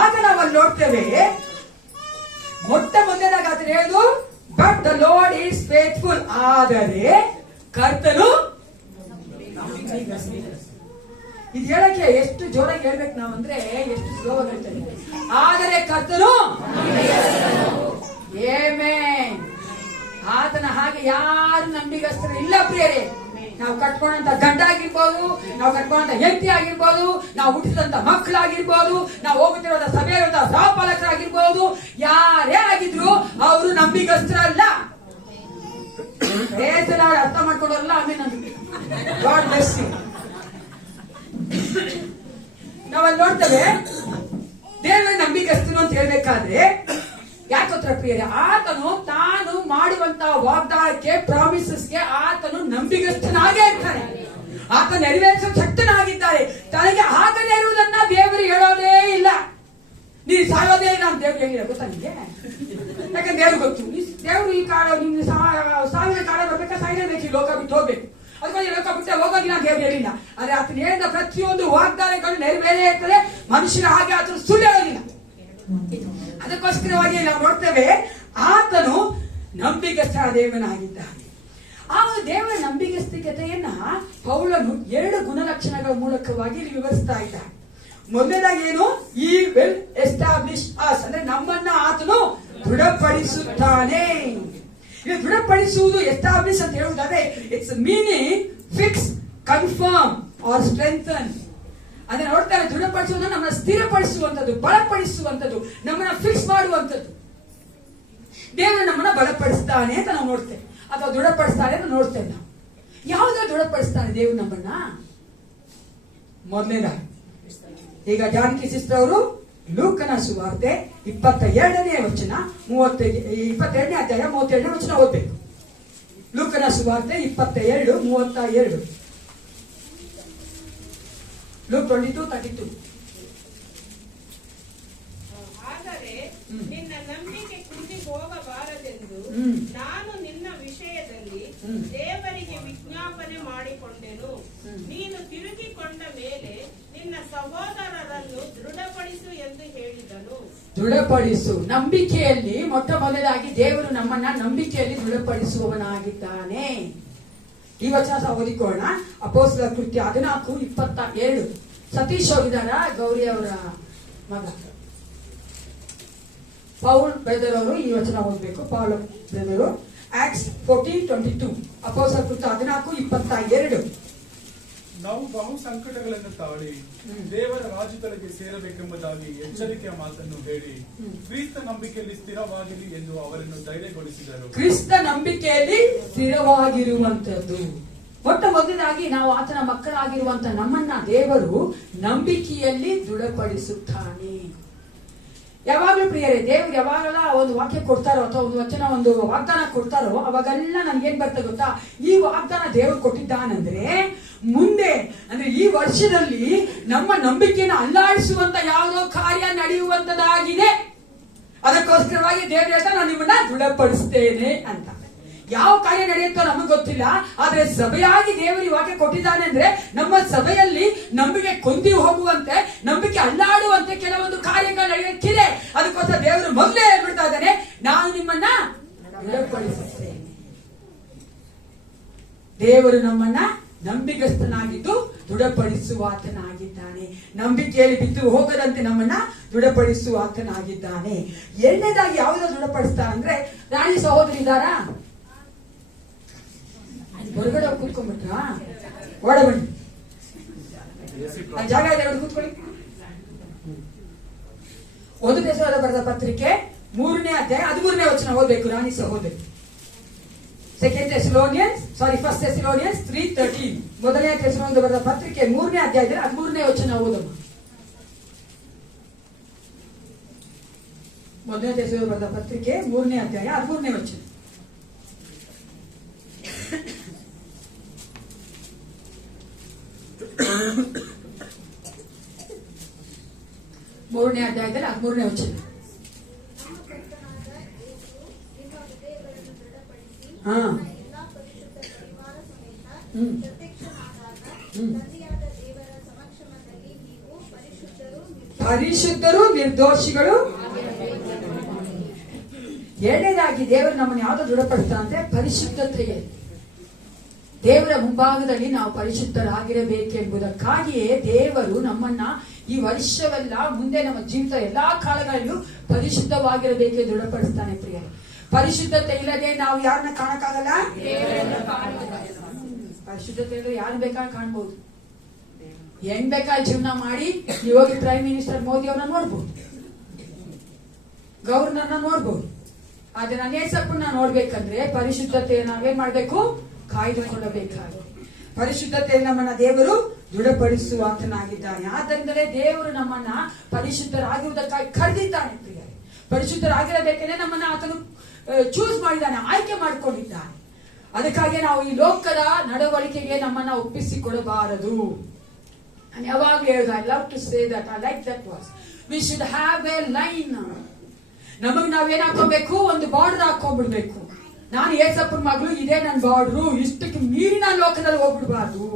ಆಗ ನಾವು ಅಲ್ಲಿ ನೋಡ್ತೇವೆ, ಮೊಟ್ಟ ಮೊದಲಾಗಿ ಆತನು ಹೇಳುದು, but the lord is faithful, ಆದರೆ ಕರ್ತನು. ಇದು ಹೇಳಕ್ಕೆ ಎಷ್ಟು ಜೋರಾಗಿ ಹೇಳ್ಬೇಕು ನಾವಂದ್ರೆ ಎಷ್ಟು ಸ್ಲೋವಾಗಿ ಹೇಳ್ತೇವೆ. ಆದರೆ ಕರ್ತನು ಆಮೆನ್. ಆತನ ಹಾಗೆ ಯಾರು ನಂಬಿಗಸ್ತರು ಇಲ್ಲ ಪ್ರಿಯರೇ. ನಾವು ಕಟ್ಕೊಂಡಂತ ಗಂಡ ಆಗಿರ್ಬೋದು, ನಾವು ಕಟ್ಕೊಂಡಂತ ಹೆಂಡತಿ ಆಗಿರ್ಬೋದು, ನಾವು ಹುಟ್ಟಿದಂತ ಮಕ್ಕಳಾಗಿರ್ಬೋದು, ನಾವು ಹೋಗುತ್ತಿರೋ ಸಭೆಯಲ್ಲಿರುವಂತಹ ಸಹಪಾಲಕರಾಗಿರ್ಬೋದು, ಯಾರೇ ಆಗಿದ್ರು ಅವರು ನಂಬಿಗಸ್ತರಲ್ಲ. ಅರ್ಥ ಮಾಡ್ಕೊಳ್ಳೋಲ್ಲ. ಆಮೇಲೆ ಗಾಡ್ ಬ್ಲೆಸ್ ಯು. ನಾವಲ್ಲಿ ನೋಡ್ತೇವೆ, ದೇವರ ನಂಬಿಗಸ್ತನು ಅಂತ ಹೇಳ್ಬೇಕಾದ್ರೆ ಯಾಕೋತ್ರ ಪ್ರಿಯರೇ, ಆತನು ತಾನು ಮಾಡುವಂತಹ ವಾಗ್ದಾನಕ್ಕೆ, ಪ್ರಾಮಿಸಸ್ಗೆ ಆತನು ನಂಬಿಗಸ್ತನಾಗೇ ಇರ್ತಾನೆ. ಆತ ನೆರವೇರಿಸುವ ಶಕ್ತನಾಗಿದ್ದಾರೆ. ತನಗೆ ಆಗದೇ ಇರುವುದನ್ನ ದೇವರು ಹೇಳೋದೇ ಇಲ್ಲ. ನೀನು ಸಾಯೋದೇ ಇಲ್ಲ ಅಂತ ದೇವ್ರು ಹೇಳಿಲ್ಲ, ಗೊತ್ತಾ ನಿಮಗೆ? ಯಾಕಂದ್ರೆ ದೇವ್ರು ಗೊತ್ತು, ದೇವ್ರು ಈ ಕಾಲ ನಿಮ್ಗೆ ಸಾವಿರ ಕಾಲ ಬರ್ಬೇಕಾ, ಸಾಯಲೇಬೇಕು, ಈ ಲೋಕ ಬಿಟ್ಟು ಹೋಗ್ಬೇಕು, ಅದಕ್ಕಾಗಿ ಲೋಕ ಬಿಟ್ಟೆ ಹೋಗೋದಿಲ್ಲ ಅಂತ ದೇವ್ರು ಹೇಳಿಲ್ಲ. ಆದ್ರೆ ಆತನ ಹೇಳಿದ ಪ್ರತಿಯೊಂದು ವಾಗ್ದಾನಗಳು ನೆರವೇರೇ ಇರ್ತದೆ. ಮನುಷ್ಯನ ಹಾಗೆ ಆತನು ಸುಳ್ಳು ಹೇಳೋದಿಲ್ಲ. ಅದಕ್ಕೋಸ್ಕರವಾಗಿ ನಾವು ನೋಡ್ತೇವೆ, ಆತನು ನಂಬಿಗಸ್ತ ದೇವನಾಗಿದ್ದಾನೆ. ಆ ದೇವರ ನಂಬಿಗಸ್ತಿಕತೆಯನ್ನ ಪೌಲನು 2 ಗುಣಲಕ್ಷಣಗಳ ಮೂಲಕವಾಗಿ ವಿವರಿಸ್ತಾ ಇದ್ದಾನೆ. ಮೊದಲನೇದಾಗಿ ಏನು? ಈ ವಿಲ್ ಎಸ್ಟಾಬ್ಲಿಷ್ ಅಸ್, ಅಂದ್ರೆ ನಮ್ಮನ್ನ ಆತನು ದೃಢಪಡಿಸುತ್ತಾನೆ. ಇದು ದೃಢಪಡಿಸುವುದು, ಎಸ್ಟಾಬ್ಲಿಷ್ ಅಂತ ಹೇಳುವುದಾದ್ರೆ it's meaning fix, confirm or strengthen. ಅದನ್ನ ನೋಡ್ತಾರೆ, ದೃಢಪಡಿಸುವುದು ನಮ್ಮನ್ನ ಸ್ಥಿರಪಡಿಸುವಂಥದ್ದು, ಬಲಪಡಿಸುವಂಥದ್ದು, ನಮ್ಮನ್ನ ಫಿಕ್ಸ್ ಮಾಡುವಂಥದ್ದು. ದೇವರು ನಮ್ಮನ್ನ ಬಲಪಡಿಸ್ತಾನೆ ಅಂತ ನಾವು ನೋಡ್ತೇವೆ, ಅಥವಾ ದೃಢಪಡಿಸ್ತಾನೆ ಅಂತ ನೋಡ್ತೇವೆ. ನಾವು ಯಾವ್ದು ದೃಢಪಡಿಸ್ತಾನೆ ದೇವರು ನಮ್ಮನ್ನ? ಮೊದಲನೇದಾಗಿ ಈಗ ಜಾನಕಿ ಸಿಸ್ಟರ್ ಅವರು ಲೂಕನ ಸುವಾರ್ತೆ 22ನೇ ವಚನ 22ನೇ ಅಧ್ಯಾಯ 32ನೇ ವಚನ ಓದ್ಬೇಕು. ಲೂಕನ ಸುವಾರ್ತೆ 22:32. Luke 22:32. ಆದರೆ ನಿನ್ನ ನಂಬಿಕೆ ಕುಂದಿ ಹೋಗಬಾರದೆಂದು ನಾನು ನಿನ್ನ ವಿಷಯದಲ್ಲಿ ದೇವರಿಗೆ ವಿಜ್ಞಾಪನೆ ಮಾಡಿಕೊಂಡೆನು. ನೀನು ತಿರುಗಿಕೊಂಡ ಮೇಲೆ ನಿನ್ನ ಸಹೋದರರನ್ನು ದೃಢಪಡಿಸು ಎಂದು ಹೇಳಿದನು. ದೃಢಪಡಿಸು. ನಂಬಿಕೆಯಲ್ಲಿ ಮೊಟ್ಟ ಮೊದಲಾಗಿ ದೇವರು ನಮ್ಮನ್ನ ನಂಬಿಕೆಯಲ್ಲಿ ದೃಢಪಡಿಸುವವನಾಗಿದ್ದಾನೆ. ಈ ವಚನ ಓದಿಕೊಳ್ಳೋಣ. ಅಪೊಸ್ತಲರ ಕೃತ್ಯ 14:22. ಸತೀಶ್ ಹೋಗಿದಾರ, ಗೌರಿ ಅವರ ಮಗ ಪೌಲ್ ಬ್ರದರ್ ಅವರು ಈ ವಚನ ಓದಬೇಕು. Paul brother acts 14:22. ಅಪೊಸ್ತಲರ ಕೃತ್ಯ 14:22. ನಾವು ಬಹು ಸಂಕಟಗಳನ್ನು ತಾಳಿ ದೇವರ ರಾಜ್ಯದೊಳಗೆ ಸೇರಬೇಕೆಂಬುದಾಗಿ ಎಚ್ಚರಿಕೆಯ ಮಾತನ್ನು ಹೇಳಿ ಕ್ರಿಸ್ತ ನಂಬಿಕೆಯಲ್ಲಿ ಸ್ಥಿರವಾಗಿರಿ ಎಂದು ಅವರನ್ನು ಧೈರ್ಯಗೊಳಿಸಿದರು. ಕ್ರಿಸ್ತ ನಂಬಿಕೆಯಲ್ಲಿ ಸ್ಥಿರವಾಗಿರುವಂತದ್ದು. ಮೊಟ್ಟ ಮೊದಲಾಗಿ ನಾವು ಆತನ ಮಕ್ಕಳಾಗಿರುವಂತ ನಮ್ಮನ್ನ ದೇವರು ನಂಬಿಕೆಯಲ್ಲಿ ದೃಢಪಡಿಸುತ್ತಾನೆ. ಯಾವಾಗಲೂ ಪ್ರಿಯರೇ, ದೇವರು ಯಾವಾಗಲ ಒಂದು ವಾಕ್ಯ ಕೊಡ್ತಾರೋ ಅಥವಾ ಒಂದು ವಚನ, ಒಂದು ವಾಗ್ದಾನ ಕೊಡ್ತಾರೋ, ಅವಾಗೆಲ್ಲ ನನ್ಗೇನ್ ಬರ್ತದೆ ಗೊತ್ತಾ? ಈ ವಾಗ್ದಾನ ದೇವರು ಕೊಟ್ಟಿದ್ದಾನಂದ್ರೆ ಮುಂದೆ, ಅಂದ್ರೆ ಈ ವರ್ಷದಲ್ಲಿ ನಮ್ಮ ನಂಬಿಕೆಯನ್ನು ಅಲ್ಲಾಡಿಸುವಂತ ಯಾವುದೋ ಕಾರ್ಯ ನಡೆಯುವಂತದಾಗಿದೆ. ಅದಕ್ಕೋಸ್ಕರವಾಗಿ ದೇವರು ಹೇಳ್ತಾ, ನಾನು ನಿಮ್ಮನ್ನ ದೃಢಪಡಿಸ್ತೇನೆ ಅಂತ. ಯಾವ ಕಾರ್ಯ ನಡೆಯುತ್ತೋ ನಮಗೆ ಗೊತ್ತಿಲ್ಲ, ಆದ್ರೆ ಸಭೆಯಾಗಿ ದೇವರು ಈ ವಾಕ್ಯ ಕೊಟ್ಟಿದ್ದಾನೆ ಅಂದ್ರೆ ನಮ್ಮ ಸಭೆಯಲ್ಲಿ ನಂಬಿಕೆ ಕೊಂದಿ ಹೋಗುವಂತೆ, ನಂಬಿಕೆ ಅಲ್ಲಾಡುವಂತೆ ಕೆಲವೊಂದು ಕಾರ್ಯಗಳು ನಡೆಯುತ್ತಿದೆ. ಅದಕ್ಕೋಸ್ಕರ ದೇವರು ಮೊದಲೇ ಹೇಳ್ಬಿಡ್ತಾ ಇದ್ದಾನೆ, ನಾನು ನಿಮ್ಮನ್ನ ದೃಢಪಡಿಸುತ್ತೇನೆ. ದೇವರು ನಮ್ಮನ್ನ ನಂಬಿಗಸ್ತನಾಗಿದ್ದು ದೃಢಪಡಿಸುವಾತನಾಗಿದ್ದಾನೆ. ನಂಬಿಕೆಯಲ್ಲಿ ಬಿದ್ದು ಹೋಗದಂತೆ ನಮ್ಮನ್ನ ದೃಢಪಡಿಸುವಾತನಾಗಿದ್ದಾನೆ. ಎರಡನೇದಾಗಿ ಯಾವುದೋ ದೃಢಪಡಿಸ್ತಾನೆ ಅಂದ್ರೆ, ರಾಣಿ ಸಹೋದರಿ ಇದ್ದಾರಾ? ಹೊರಗಡೆ ಕೂತ್ಕೊಂಡ್ಬಿಟ್ರ? ಓಡ ಬನ್ನಿ, ಜಾಗ ಇದೆ, ಕೂತ್ಕೊಳ್ಳಿ. 1 ಥೆಸಲೋನಿಕದ ಬರೆದ ಪತ್ರಿಕೆ 3ನೇ ಅಧ್ಯಾಯ 13ನೇ ವಚನ ಓದಬೇಕು ರಾಣಿ ಸಹೋದರಿ. 1 Thessalonians 3:13. 1ನೇ ಥೆಸಲೋನಿಕದ ಬರೆದ ಪತ್ರಿಕೆ 3ನೇ ಅಧ್ಯಾಯದಲ್ಲಿ 13ನೇ ವಚನ ಓದಮ್ಮ. 1ನೇ ಥೆಸಲೋನಿಕದ ಬರೆದ ಪತ್ರಿಕೆ 3ನೇ ಅಧ್ಯಾಯ 13ನೇ ವಚನ. ಮೂರನೇ ಅಧ್ಯಾಯದಲ್ಲಿ 13ನೇ ವಚನ. ತಂದೆಯಾದ ದೇವರ ಸಮಕ್ಷಮದಲ್ಲಿ ನೀವು ಪರಿಶುದ್ಧರು ನಿರ್ದೋಷಿಗಳು. ಎರಡನೇದಾಗಿ ದೇವರು ನಮ್ಮನ್ನು ಯಾವ್ದು ದೃಢಪಡಿಸ್ತಾನಂದ್ರೆ ಪರಿಶುದ್ಧತೆಯೇ. ದೇವರ ಮುಂಭಾಗದಲ್ಲಿ ನಾವು ಪರಿಶುದ್ಧರಾಗಿರಬೇಕೆಂಬುದಕ್ಕಾಗಿಯೇ ದೇವರು ನಮ್ಮನ್ನ ಈ ವರ್ಷವೆಲ್ಲ ಮುಂದೆ ನಮ್ಮ ಜೀವಿತ ಎಲ್ಲಾ ಕಾಲಗಳಲ್ಲೂ ಪರಿಶುದ್ಧವಾಗಿರಬೇಕೆ ದೃಢಪಡಿಸ್ತಾನೆ ಪ್ರಿಯರೇ. ಪರಿಶುದ್ಧತೆ ಇಲ್ಲದೆ ನಾವು ಯಾರನ್ನ ಕಾಣಕ್ಕಾಗಲ್ಲ. ಪರಿಶುದ್ಧತೆ ಇಲ್ಲದೆ ಯಾರು ಬೇಕಾದ್ರೆ ಕಾಣ್ಬೋದು. ಹೆಂಗ್ ಬೇಕಾದ್ರೆ ಜೀವನ ಮಾಡಿ ನೀವು ಹೋಗಿ ಪ್ರೈಮ್ ಮಿನಿಸ್ಟರ್ ಮೋದಿ ಅವ್ರನ್ನ ನೋಡ್ಬೋದು, ಗವರ್ನರ್ನ ನೋಡ್ಬೋದು. ಆದ್ರೆ ನಾನು ಏಸಪ್ಪನ್ನ ನೋಡ್ಬೇಕಂದ್ರೆ ಪರಿಶುದ್ಧತೆ ನಾವೇನ್ ಮಾಡ್ಬೇಕು, ಕಾಯ್ದುಕೊಳ್ಳಬೇಕಾಗಿದೆ. ಪರಿಶುದ್ಧತೆಯಲ್ಲಿ ನಮ್ಮನ್ನ ದೇವರು ದೃಢಪಡಿಸುವಾತನಾಗಿದ್ದಾನೆ. ಆದ್ದರಿಂದಲೇ ದೇವರು ನಮ್ಮನ್ನ ಪರಿಶುದ್ಧರಾಗಿರುವುದಕ್ಕಾಗಿ ಕರೆದಿದ್ದಾನೆ ಪ್ರಿಯರೇ. ಪರಿಶುದ್ಧರಾಗಿರಬೇಕೆಂದ್ರೆ ನಮ್ಮನ್ನ ಆತನು ಚೂಸ್ ಮಾಡಿದ್ದಾನೆ, ಆಯ್ಕೆ ಮಾಡಿಕೊಂಡಿದ್ದಾನೆ. ಅದಕ್ಕಾಗಿ ನಾವು ಈ ಲೋಕದ ನಡವಳಿಕೆಗೆ ನಮ್ಮನ್ನ ಒಪ್ಪಿಸಿಕೊಡಬಾರದು. ನಾನು ಯಾವಾಗಲೂ ಹೇಳಿದ, I love to say that, I like that was, we should have a line. ನಮಗ್ ನಾವೇನ್ ಹಾಕೋಬೇಕು, ಒಂದು ಬಾರ್ಡರ್ ಹಾಕೊಂಡ್ಬಿಡ್ಬೇಕು. ನಾನು ಏಸಪ್ಪನ ಮಗಳು, ಇದೇ ನನ್ನ ಬಾರ್ಡ್ರು, ಇಷ್ಟಕ್ಕೆ ಮೀರಿನ ಲೋಕದಲ್ಲಿ ಹೋಗ್ಬಿಡ್ಬಾರ್ದು.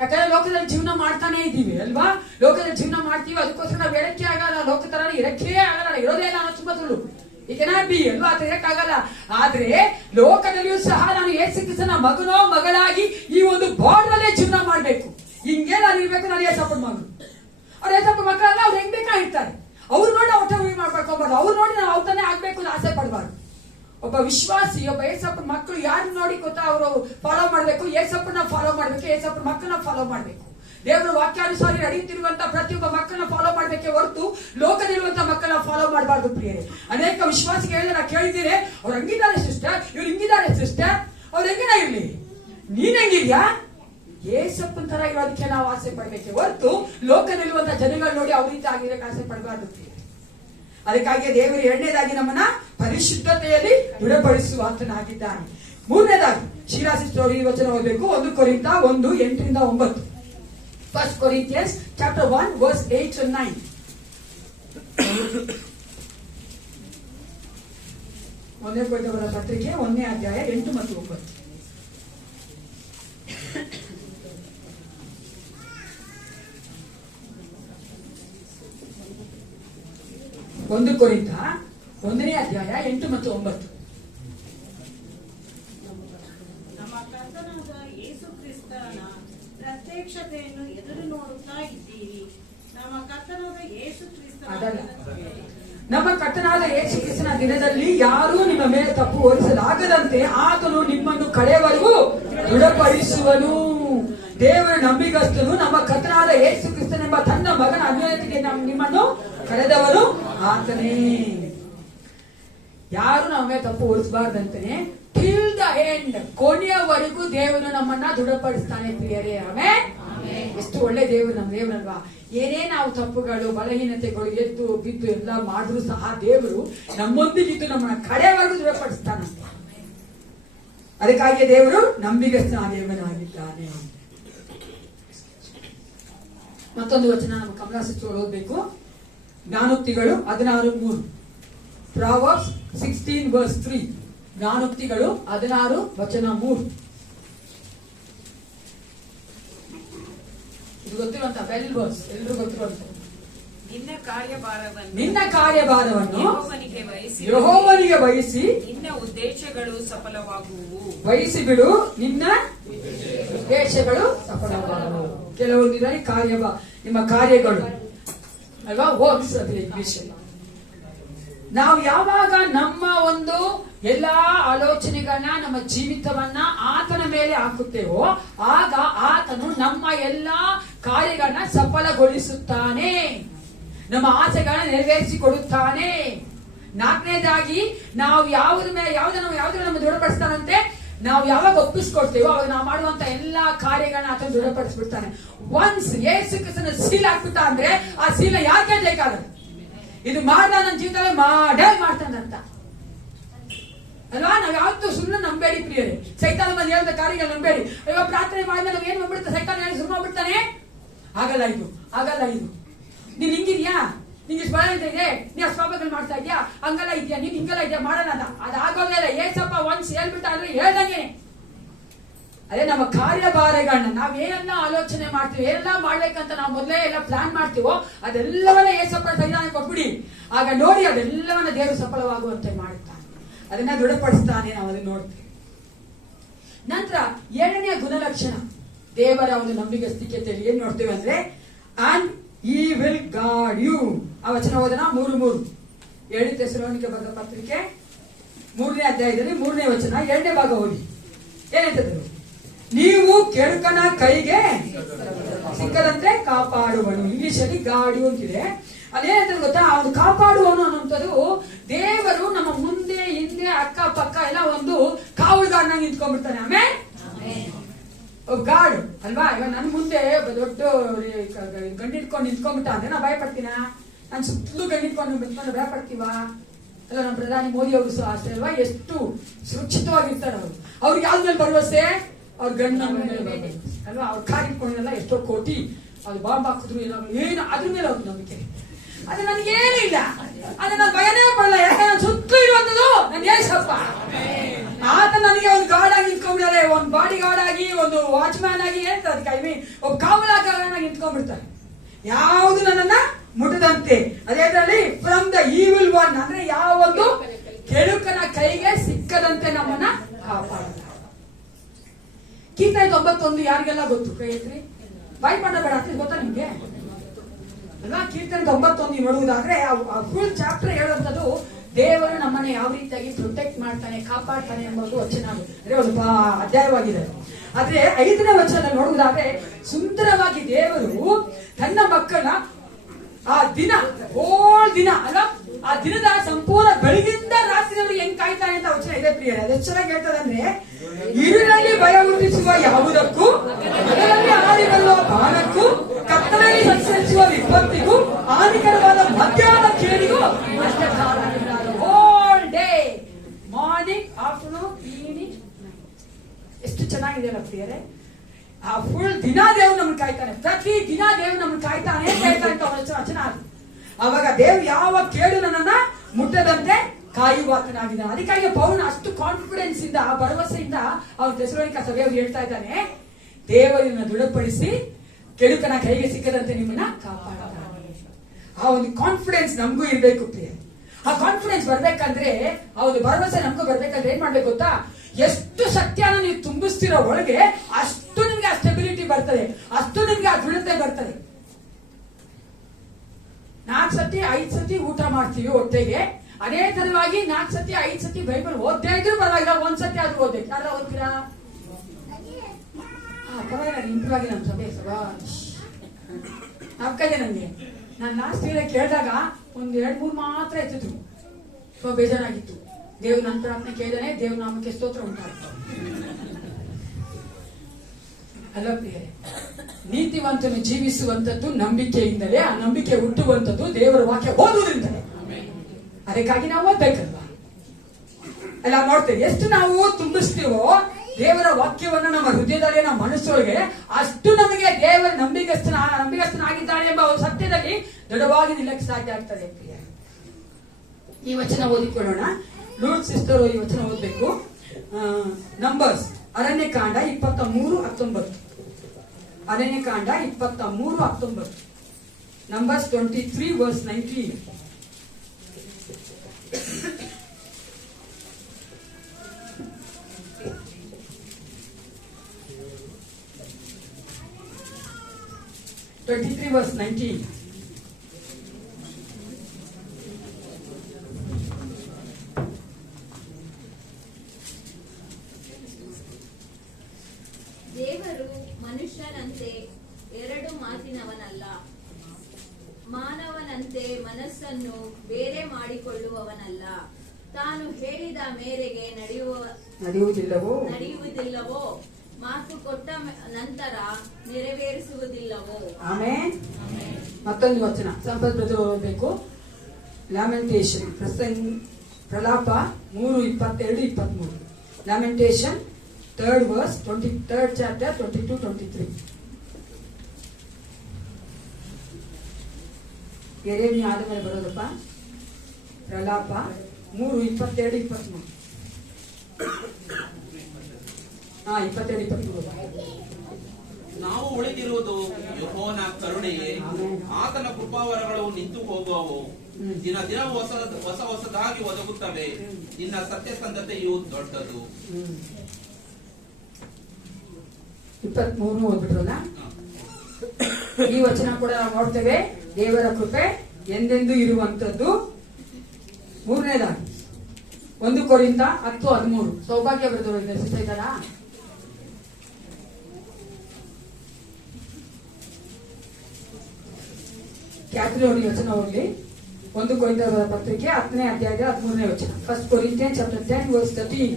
ಯಾಕಂದ್ರೆ ಲೋಕದಲ್ಲಿ ಜೀವನ ಮಾಡ್ತಾನೆ ಇದ್ದೀವಿ ಅಲ್ವಾ, ಲೋಕದಲ್ಲಿ ಜೀವನ ಮಾಡ್ತೀವಿ, ಅದಕ್ಕೋಸ್ಕರ ನಾವು ಹೇಳಕ್ಕೆ ಆಗಲ್ಲ, ಲೋಕ ತರ ಇರಕ್ಕೆ ಆಗಲ್ಲ, ಇರೋದೇ ಇಲ್ಲ ಅನ್ನೋ ತುಂಬಾ ಸುಳ್ಳು. ಈ ಕೆನಾಟ್ ಬಿ ಅಲ್ವಾ, ಅದು ಇರಕ್ಕಾಗಲ್ಲ. ಆದ್ರೆ ಲೋಕದಲ್ಲಿಯೂ ಸಹ ನಾನು ಯೇಸು ಕ್ರಿಸ್ತನ ಮಗನೋ ಮಗಳಾಗಿ ಈ ಒಂದು ಬಾರ್ಡರ್ ಅಲ್ಲೇ ಜೀವನ ಮಾಡ್ಬೇಕು. ಹಿಂಗೆ ನಾನು ಇರ್ಬೇಕು. ನಾನು ಏಸಪ್ಪನ ಮಗಳು, ಅವ್ರ ಏಸಪ್ಪನ ಮಕ್ಕಳೆಲ್ಲ ಅವ್ರು ಹೆಂಗ್ ಬೇಕಾಗಿರ್ತಾರೆ, ಅವ್ರು ನೋಡಿ ಔಟ ಮಾಡ್ಕೊಳ್ಬಾರ್ದು, ಅವ್ರು ನೋಡಿ ನಾವು ಔಟನೇ ಆಗ್ಬೇಕು ಅಂತ ಆಸೆ ಪಡಬಾರ್ದು. ಒಬ್ಬ ವಿಶ್ವಾಸಿ, ಒಬ್ಬ ಏಸಪ್ಪನ ಮಕ್ಕಳು ಯಾರು ನೋಡಿ ಗೊತ್ತಾ ಅವರು ಫಾಲೋ ಮಾಡ್ಬೇಕು, ಏಸಪ್ಪನ ಫಾಲೋ ಮಾಡ್ಬೇಕು, ಏಸಪ್ಪನ ಮಕ್ಕಳನ್ನ ಫಾಲೋ ಮಾಡ್ಬೇಕು. ದೇವರ ವಾಕ್ಯಾನುಸಾರ ನಡೆಯುತ್ತಿರುವಂತಹ ಪ್ರತಿಯೊಬ್ಬ ಮಕ್ಕಳನ್ನ ಫಾಲೋ ಮಾಡ್ಬೇಕೆ ಹೊರತು ಲೋಕದಲ್ಲಿರುವಂತಹ ಮಕ್ಕಳನ್ನ ಫಾಲೋ ಮಾಡಬಾರ್ದು ಪ್ರಿಯರೇ. ಅನೇಕ ವಿಶ್ವಾಸಿಗಳು ನಾ ಕೇಳಿದ್ದೀರಿ, ಅವ್ರು ಹಂಗಿದ್ದಾರೆ ಸಿಸ್ಟರ್, ಇವ್ರು ಹಿಂಗಿದ್ದಾರೆ ಸಿಸ್ಟರ್, ಅವ್ರು ಹೆಂಗಿನ ಇರ್ಲಿ, ನೀನ್ ಹೆಂಗಿದ್ಯಾ, ಏಸಪ್ಪನ ತರ ಇರೋದಕ್ಕೆ ನಾವು ಆಸೆ ಪಡ್ಬೇಕೆ ಹೊರತು ಲೋಕದಲ್ಲಿರುವಂತಹ ಜನಗಳು ನೋಡಿ ಅವ್ರ ರೀತಿ ಆಗಿರಕ್ಕೆ ಆಸೆ ಪಡಬಾರ್ದು. ಅದಕ್ಕಾಗಿ ದೇವರು ಎರಡನೇದಾಗಿ ನಮ್ಮನ್ನ ಪರಿಶುದ್ಧತೆಯಲ್ಲಿ ದೃಢಪಡಿಸುವಾತನಾಗಿದ್ದಾನೆ. ಮೂರನೇದಾಗಿ ಶಿಲಾಸಿ ಸ್ಟೋರಿ ವಚನ ಓದಬೇಕು. 1 ಕೊರಿಂಥ 1:8-9. 1 Corinthians chapter 1 verse 8 and 9. ಒಂದನೇ ಕೊರಿಂಥದವರ ಪತ್ರಿಕೆ 1ನೇ ಅಧ್ಯಾಯ 8 ಮತ್ತು 9. ಒಂದು ಕೊರಿಂಥ 1ನೇ ಅಧ್ಯಾಯ 8 ಮತ್ತು 9. ನಮ್ಮ ಕರ್ತನಾದ ಯೇಸು ಕ್ರಿಸ್ತನ ಪ್ರತ್ಯಕ್ಷತೆಯನ್ನು ಎದುರು ನೋಡುತ್ತಾ ಇದ್ದೀರಿ. ನಮ್ಮ ಕರ್ತನಾದ ಯೇಸು ಅದಲ್ಲ, ನಮ್ಮ ಕರ್ತನಾದ ಯೇಸು ಕ್ರಿಸ್ತನ ದಿನದಲ್ಲಿ ಯಾರೂ ನಿಮ್ಮ ಮೇಲೆ ತಪ್ಪು ಹೊರಿಸಲಾಗದಂತೆ ಆತನು ನಿಮ್ಮನ್ನು ಕಡೆಯವರೆಗೂ ದೃಢಪಡಿಸುವನು. ದೇವರ ನಂಬಿಗಸ್ತನು, ನಮ್ಮ ಕರ್ತನಾದ ಯೇಸು ಕ್ರಿಸ್ತನೆಂಬ ತನ್ನ ಮಗನ ಅನ್ಯಾಯತೆಗೆ ನಿಮ್ಮನ್ನು ಕರೆದವನು ಆತನೇ. ಯಾರು ನಮ್ಮ ಮೇಲೆ ತಪ್ಪು ಹೊರಿಸಬಾರ್ದಂತಾನೆ ಟಿಲ್ ದ ಎಂಡ್, ಕೊನೆಯವರೆಗೂ ದೇವರು ನಮ್ಮನ್ನ ದೃಢಪಡಿಸ್ತಾನೆ ಪ್ರಿಯರೇ. ಆಮೆನ್. ಎಷ್ಟು ಒಳ್ಳೆ ದೇವರು ನಮ್ಮ ದೇವರಲ್ವಾ. ಏನೇ ನಾವು ತಪ್ಪುಗಳು ಬಲಹೀನತೆಗಳು ಎದ್ದು ಬಿದ್ದು ಎಲ್ಲ ಮಾಡಿದ್ರು ಸಹ ದೇವರು ನಮ್ಮೊಂದಿಗಿದ್ದು ನಮ್ಮನ್ನ ಕಡೆವರೆಗೂ ದೃಢಪಡಿಸ್ತಾನಂತೆ. ಅದಕ್ಕಾಗಿ ದೇವರು ನಂಬಿಗಸ್ತನ ದೇವನಾಗಿದ್ದಾನೆ. ಮತ್ತೊಂದು ವಚನ ನಮ್ಮ ಕಮಲಾ ಸಿಸ್ಟರ್ ಓದಬೇಕು. ಜ್ಞಾನೋಕ್ತಿಗಳು 16:3. Proverbs 16:3. ಜ್ಞಾನೋಕ್ತಿಗಳು 16:3. ಇದು ಗೊತ್ತಿರುವಂತ ವೆಲ್ ವರ್ಸ್, ಎಲ್ಲರೂ ಗೊತ್ತಿರುವಂತ. ನಿನ್ನ ಕಾರ್ಯಭಾರವನ್ನು ಯೆಹೋವನಿಗೆ ವಹಿಸಿ ನಿನ್ನ ಉದ್ದೇಶಗಳು ಸಫಲವಾಗುವು. ವಹಿಸಿ ಬಿಡು, ನಿನ್ನ ಉದ್ದೇಶಗಳು ಸಫಲವಾಗುವು. ಕೆಲವೊಂದು ನಿಮ್ಮ ಕಾರ್ಯಗಳು ಅಲ್ವಾ, ವರ್ಕ್ಸ್ ಅದು ಇಂಗ್ಲಿಷ್. ನಾವು ಯಾವಾಗ ನಮ್ಮ ಒಂದು ಎಲ್ಲಾ ಆಲೋಚನೆಗಳನ್ನ ನಮ್ಮ ಜೀವಿತವನ್ನ ಆತನ ಮೇಲೆ ಹಾಕುತ್ತೇವೋ ಆಗ ಆತನು ನಮ್ಮ ಎಲ್ಲಾ ಕಾರ್ಯಗಳನ್ನ ಸಫಲಗೊಳಿಸುತ್ತಾನೆ, ನಮ್ಮ ಆಸೆಗಳನ್ನ ನೆರವೇರಿಸಿಕೊಡುತ್ತಾನೆ. 4ನೇದಾಗಿ ನಾವು ಯಾವ್ದನ್ನ ನಮ್ಮ ದೃಢಪಡಿಸ್ತಾನಂತೆ, ನಾವು ಯಾವಾಗ ಒಪ್ಪಿಸ್ಕೊಡ್ತೇವೋ ಅವಾಗ ನಾವು ಮಾಡುವಂತ ಎಲ್ಲಾ ಕಾರ್ಯಗಳನ್ನ ಆತನ ದೃಢಪಡಿಸ್ಬಿಡ್ತಾನೆ. ಒನ್ಸ್ ಯೇಸು ಕ್ರಿಸ್ತನ ಸೀಲ್ ಹಾಕ್ಬಿಟ್ಟ ಅಂದ್ರೆ ಆ ಸೀಲ ಯಾಕೆ ಬೇಕಾಗಲ್ಲ. ಇದು ಮಾಡ್ದ ನನ್ನ ಜೀವಿತದಲ್ಲಿ ಮಾಡ್ತಾನಂತ ಅಲ್ವಾ. ನಾವ್ ಯಾವತ್ತೂ ಸುಮ್ಮನೆ ನಂಬೇಡಿ ಪ್ರಿಯರೇ. ಸೈತಾನ ಬಂದು ಹೇಳಿದ ಕಾರ್ಯಗಳು ನಂಬೇಡಿ. ಅಯ್ಯೋ ಪ್ರಾರ್ಥನೆ ಮಾಡಿದ್ರೆ ನಾವ್ ಏನ್ ಮಾಡ್ಬಿಡ್ತಾ ಸೈತಾನ ಹೇಳಿ ಶುರು ಮಾಡ್ಬಿಡ್ತಾನೆ. ಆಗಲ್ಲ ಇದು ನೀನ್ ಹಿಂಗಿದ್ಯಾ, ನಿಂಗೆ ಇಷ್ಟು ಬಲ ಇದೆ, ನೀ ಅಷ್ಟು ಪಾಪಗಳು ಮಾಡ್ತಾ ಇದ್ಯಾ, ಹಂಗಲ್ಲ ಇದೆಯಾ, ನೀನ್ ಹಿಂಗಲ್ಲ ಇದೆಯಾ, ಮಾಡೋಣ ಅದಾಗೋದಿಲ್ಲ. ಏಸಪ್ಪ ಒನ್ಸ್ ಹೇಳ್ಬಿಟ್ಟ ಅಂದ್ರೆ ಹೇಳ್ದಂಗೆ ಅದೇ ನಮ್ಮ ಕಾರ್ಯಭಾರಗಳನ್ನ ನಾವೇನೆಲ್ಲ ಆಲೋಚನೆ ಮಾಡ್ತೀವಿ, ಏನೆಲ್ಲ ಮಾಡ್ಬೇಕಂತ ನಾವು ಮೊದಲೇ ಎಲ್ಲ ಪ್ಲಾನ್ ಮಾಡ್ತೀವೋ ಅದೆಲ್ಲವನ್ನ ಏಸಪ್ಪ ಸನ್ನಿಧಾನಕ್ಕೆ ಕೊಟ್ಬಿಡಿ. ಆಗ ನೋಡಿ ಅದೆಲ್ಲವನ್ನ ದೇವರು ಸಫಲವಾಗುವಂತೆ ಮಾಡುತ್ತಾನೆ, ಅದನ್ನ ದೃಢಪಡಿಸ್ತಾನೆ. ನಾವು ಅದನ್ನ ನೋಡ್ತೀವಿ. ನಂತರ 7ನೇ ಗುಣಲಕ್ಷಣ ದೇವರ ಒಂದು ನಂಬಿಗಸ್ತಿಕೆಯಲ್ಲಿ ಏನ್ ನೋಡ್ತೀವಿ ಅಂದ್ರೆ, ಅಂಡ್ ಈ ವಿಲ್ ಗಾಡ್ ಯು. ಆ ವಚನ ಓದನ 3:3 7 ಥೆಸಲೋನಿಕೆ ಬರೆದ ಪತ್ರಿಕೆ 3ನೇ ಅಧ್ಯಾಯದಲ್ಲಿ 3ನೇ ವಚನ 2ನೇ ಭಾಗ ಓದಿ. ಏನಂತಂದ್ರು? ನೀವು ಕೆಡುಕನ ಕೈಗೆ ಸಿಕ್ಕದಂತೆ ಕಾಪಾಡುವನು. ಇಂಗ್ಲಿಷ್ ಅಲ್ಲಿ ಗಾಡ್ ಯು ಅಂತಿದೆ. ಅದೇನಂತ ಗೊತ್ತಾ, ಅವನು ಕಾಪಾಡುವನು ಅನ್ನುವಂಥದ್ದು ದೇವರು ನಮ್ಮ ಮುಂದೆ ಹಿಂದೆ ಅಕ್ಕ ಪಕ್ಕ ಎಲ್ಲ ಒಂದು ಕಾವಲುಗಾರನಾಗಿ ನಿಂತ್ಕೊಂಡ್ಬಿಡ್ತಾನೆ. ಆಮೇಲೆ ಗಾಡ್ ಅಲ್ವಾ? ಇವಾಗ ನನ್ನ ಮುಂದೆ ದೊಡ್ಡ ಗಂಡಿಟ್ಕೊಂಡು ನಿಂತ್ಕೊಂಡ್ಬಿಟ್ಟ ಅಂದ್ರೆ ನಾ ಭಯ ಪಡ್ತೀನ? ನಾನು ಸುತ್ತಲೂ ಗಂಡಿಟ್ಕೊಂಡು ನಿಂತ್ಕೊಂಡು ಭಯ ಪಡ್ತೀವಾ? ಅಲ್ಲ, ನಮ್ಮ ಪ್ರಧಾನಿ ಮೋದಿ ಅವರು ಸಹ ಅಷ್ಟೇ ಅಲ್ವಾ, ಎಷ್ಟು ಸುರಕ್ಷಿತವಾಗಿರ್ತಾರೆ ಅವರು. ಅವ್ರಿಗೆ ಯಾವ್ದ ಮೇಲೆ ಭರವಸೆ? ಅವ್ರ ಗಂಡ ಮೇಲೆ ಅಲ್ವಾ? ಅವ್ರ ಕಾರ್ ಇಟ್ಕೊಂಡೆಲ್ಲ ಎಷ್ಟೋ ಕೋಟಿ ಅದು ಬಾಂಬ್ ಹಾಕಿದ್ರು ಏನು ಅದ್ರ ಮೇಲೆ ಅವ್ರ ನಂಬಿಕೆ. ಅದು ನನಗೇನು ಇಲ್ಲ, ಅದು ನಾನು ಭಯನೇ ಪಡಲ್ಲ. ಯಾಕೆ ನಾನು ಸುತ್ತಲೂ ಇರುವಂತದ್ದು ನನ್ ಏಸಪ್ಪ. ಆತ ನನಗೆ ಒಂದು ಗಾರ್ಡ್ ಆಗಿ ನಿಂತ್ಕೊಂಡ್ಬಿಡ್ತಾರೆ, ಒಂದು ಬಾಡಿ ಗಾರ್ಡ್ ಆಗಿ, ಒಂದು ವಾಚ್ಮ್ಯಾನ್ ಆಗಿ, ಏನ್ ಅದಕ್ಕೆ ಒಬ್ಬ ಕಾವಲಾಗಾರನಾಗಿ ನಿಂತ್ಕೊಂಡ್ಬಿಡ್ತಾರೆ. ಯಾವುದು ನನ್ನನ್ನ ಮುಟ್ಟದಂತೆ. ಅದೇದ್ರಲ್ಲಿ ಫ್ರಮ್ ದ ಈವಿಲ್ ಒನ್ ಅಂದ್ರೆ ಯಾವ ಒಂದು ಕೆಡುಕನ ಕೈಗೆ ಸಿಕ್ಕದಂತೆ ನಮ್ಮನ್ನ ಕಾಪಾಡ. ಕೀರ್ತನೆ 91 ಯಾರಿಗೆಲ್ಲ ಗೊತ್ತು? ಕೈ ಎತ್ರಿ. ಬಾಯ್ ಮಾಡಬೇಡ ಅಂತ ಗೊತ್ತಾ ನಿಮ್ಗೆ ಅಲ್ವಾ? ಕೀರ್ತನೆ 91 ನೋಡುವುದಾದ್ರೆ ಫುಲ್ ಚಾಪ್ಟರ್ ಹೇಳುವಂಥದ್ದು ದೇವರು ನಮ್ಮನ್ನ ಯಾವ ರೀತಿಯಾಗಿ ಪ್ರೊಟೆಕ್ಟ್ ಮಾಡ್ತಾನೆ, ಕಾಪಾಡ್ತಾನೆ ಎಂಬುದು ವಚನ ಅಂದ್ರೆ ಒಂದು ಅಧ್ಯಾಯವಾಗಿದೆ. ಆದ್ರೆ 5ನೇ ವಚನ ನೋಡುವುದಾದ್ರೆ ಸುಂದರವಾಗಿ ದೇವರು ತನ್ನ ಮಕ್ಕಳನ್ನ ಆ ದಿನ ಹೋಲ್ ದಿನ ಅಲ್ಲ, ಆ ದಿನದ ಸಂಪೂರ್ಣ ಬೆಳಗಿಂದ ರಾತ್ರಿಯವರು ಹೆಂಗ್ ಕಾಯ್ತಾನೆ ಅಂತ ವಚನ ಇದೆ ಪ್ರಿಯರೇ. ಅದು ಎಷ್ಟು ಚೆನ್ನಾಗಿ ಹೇಳ್ತದೆ ಅಂದ್ರೆ, ഇരുಳಲ್ಲಿ ಭಯ ಹುಟ್ಟಿಸುವ ಯಾವುದಕ್ಕೂ, ಅದರಲ್ಲಿ ಹಾರಿ ಬರುವ ಬಾಣಕ್ಕೂ, ಕತ್ತಲೆಯಲ್ಲಿ ಸಂಚರಿಸುವ ವಿಪತ್ತಿಗೂ, ಹಾನಿಕರವಾದ ಮಧ್ಯಾಹ್ನ ಕೇಳಿಗೂ ಅಷ್ಟೇ ಕಾರಣವಿದ್ದಾರೆ. Whole day, morning, afternoon, evening. ಎಷ್ಟು ಚೆನ್ನಾಗಿದೆ ಅಲ್ಲ ಪ್ರಿಯರೇ? ಆ ಫುಲ್ ದಿನ ದೇವ್ರು ನಮ್ಮನ್ನು ಕಾಯ್ತಾನೆ. ಪ್ರತಿ ದಿನ ದೇವ್ರು ನಮ್ಮನ್ನು ಕಾಯ್ತಾನೆ ಅಂತ ವಚನ ಅದು. ಅವಾಗ ದೇವ್ರು ಯಾವ ಕೇಡು ನನ್ನನ್ನ ಮುಟ್ಟದಂತೆ ಕಾಯುವಾತನಾಗಿದ್ದಾನೆ. ಅದಕ್ಕಾಗಿ ಪೌಲನು ಅಷ್ಟು ಕಾನ್ಫಿಡೆನ್ಸ್ ಇಂದ, ಆ ಭರವಸೆಯಿಂದ ಅವನು ಥೆಸಲೋನಿಕ ಸಭೆಯವರು ಹೇಳ್ತಾ ಇದ್ದಾನೆ, ದೇವರನ್ನ ದೃಢಪಡಿಸಿ ಕೆಡುಕನ ಕೈಗೆ ಸಿಕ್ಕದಂತೆ ನಿಮ್ಮನ್ನ ಕಾಪಾಡತಾನೆ. ಆ ಒಂದು ಕಾನ್ಫಿಡೆನ್ಸ್ ನಮಗೂ ಇರ್ಬೇಕು ಪ್ರಿಯ. ಆ ಕಾನ್ಫಿಡೆನ್ಸ್ ಬರ್ಬೇಕಂದ್ರೆ, ಆ ಒಂದು ಭರವಸೆ ನಮಗೂ ಬರ್ಬೇಕಂದ್ರೆ ಏನ್ ಮಾಡ್ಬೇಕು ಗೊತ್ತಾ? ಎಷ್ಟು ಸತ್ಯನ ನೀವು ತುಂಬಿಸ್ತಿರೋ ಒಳಗೆ ಅಷ್ಟು ನಿಮ್ಗೆ ಆ ಸ್ಟೆಬಿಲಿಟಿ ಬರ್ತದೆ, ಅಷ್ಟು ನಿಮ್ಗೆ ಆ ದೃಢತೆ ಬರ್ತದೆ. 4 ಸತಿ 5 ಸತಿ ಊಟ ಮಾಡ್ತೀವಿ ಹೊಟ್ಟೆಗೆ, ಅದೇ ತರವಾಗಿ 4 ಸತಿ 5 ಸತಿ ಬೈಬಲ್ ಓದ್ತಾ ಇದ್ರು ಪರವಾಗಿಲ್ಲ, 1 ಸತಿ ಆದ್ರೂ ಓದ್ಬೇಕು. ಯಾರ ಓದ್ತೀರಾ? ಪರವಾಗಿಲ್ಲ, ಇಂಪ್ರೂವ್ ಆಗಿ ನಮ್ಮ ಸಭೆ ಅಕ್ಕದೆ. ನನಗೆ ನಾನು ಲಾಸ್ಟ್ ಇಯರ್ ಕೇಳಿದಾಗ 1-2-3 ಮಾತ್ರ ಎತ್ತಿದ್ರು. ಸೊ ಬೇಜಾರಾಗಿತ್ತು. ದೇವ್ರ ನನ್ನ ಪ್ರಾರ್ಥನೆ ಕೇಳಿದಾನೆ, ದೇವ್ರ ನಾಮಕ್ಕೆ ಸ್ತೋತ್ರ ಉಂಟಾಗ್ತದೆ. ಅಲ್ಲ ಪ್ರಿಯರೇ, ನೀತಿವಂತನು ಜೀವಿಸುವಂತದ್ದು ನಂಬಿಕೆಯಿಂದಲೇ, ಆ ನಂಬಿಕೆ ಹುಟ್ಟುವಂತದ್ದು ದೇವರ ವಾಕ್ಯ ಓದುವುದರಿಂದಲೇ. ಅದಕ್ಕಾಗಿ ನಾವು ಓದ್ಬೇಕಲ್ವಾ? ಎಲ್ಲ ನೋಡ್ತೇವೆ, ಎಷ್ಟು ನಾವು ತುಂಬಿಸ್ತೀವೋ ದೇವರ ವಾಕ್ಯವನ್ನ ನಮ್ಮ ಹೃದಯದಲ್ಲಿ, ನಮ್ಮ ಮನಸ್ಸೊಳಗೆ, ಅಷ್ಟು ನಮಗೆ ದೇವರ ನಂಬಿಗಸ್ತನಾಗಿದ್ದಾನೆ ಎಂಬ ಒಂದು ಸತ್ಯದಲ್ಲಿ ದೃಢವಾಗಿ ನಿಲ್ಲಕ್ಕೆ ಸಾಧ್ಯ ಆಗ್ತದೆ ಪ್ರಿಯ. ಈ ವಚನ ಓದಿಕೊಳ್ಳೋಣ. ಲೂರ್ಡ್ ಸಿಸ್ಟರ್ ಈ ವಚನ ಓದಬೇಕು. ನಂಬರ್ಸ್ ಅರಣ್ಯಕಾಂಡ 23:19. ಅರಣ್ಯಕಾಂಡ 23:19. ನಂಬರ್ಸ್ 23:19. ದೇವರು ಮನುಷ್ಯನಂತೆ 2 ಮಾತಿನವನಲ್ಲ, ಮಾನವನಂತೆ ಮನಸ್ಸನ್ನು ಬೇರೆ ಮಾಡಿಕೊಳ್ಳುವವನಲ್ಲ. ತಾನು ಹೇಳಿದ ಮೇರೆಗೆ ನಡೆಯುವುದಿಲ್ಲವೋ, ಮಾತು ಕೊಟ್ಟ ನಂತರ ನೆರವೇರಿಸುವುದಿಲ್ಲವೋ. ಆಮೇನ್. ಮತ್ತೊಂದು ವಚನ ಸಂಪತ್ ಓದಬೇಕು. ಲ್ಯಾಮೆಂಟೇಷನ್, ಪ್ರಲಾಪ 3:22-23. Lamentation 3rd verse, 23rd chapter, 22-23. ಎರೇಮಿಯ ಆದಮೇಲೆ ಬರೋದಪ್ಪ. ಪ್ರಲಾಪ 3:22-23. 22. ನಾವು ಉಳಿದಿರುವುದು ಯೆಹೋವನ ಕರುಣೆಯೇ, ಆತನ ಕೃಪಾವರಗಳು ನಿಂತು ಹೋಗುವವು. ದಿನ ದಿನ ಹೊಸದಾಗಿ ಒದಗುತ್ತವೆ. ನಿನ್ನ ಸತ್ಯಸಂಧತೆಯು ದೊಡ್ಡದು. 23 ಓದ್ಬಿಟ್ರಲ್ಲ. ಈ ವಚನ ಕೂಡ ನಾವು ನೋಡ್ತೇವೆ. ದೇವರ ಕೃಪೆ ಎಂದೆಂದೂ ಇರುವಂತದ್ದು. 3ನೇದಾಗಿ 1 ಕೊರಿಂಥ 10:13. ಸೌಭಾಗ್ಯ ಬರೆದವರು ದರ್ಶಿಸ್ತಾ ಇದ್ದಾರಾ? ಖ್ಯಾತಿ ನೋಡಿ ವಚನ ಹೋಗ್ಲಿ. 1 ಕೊರಿಂಥ ಪತ್ರಿಕೆ 10ನೇ ಅಧ್ಯಾಯದ 13ನೇ ವಚನ. 1 Corinthians chapter 10 verse 13.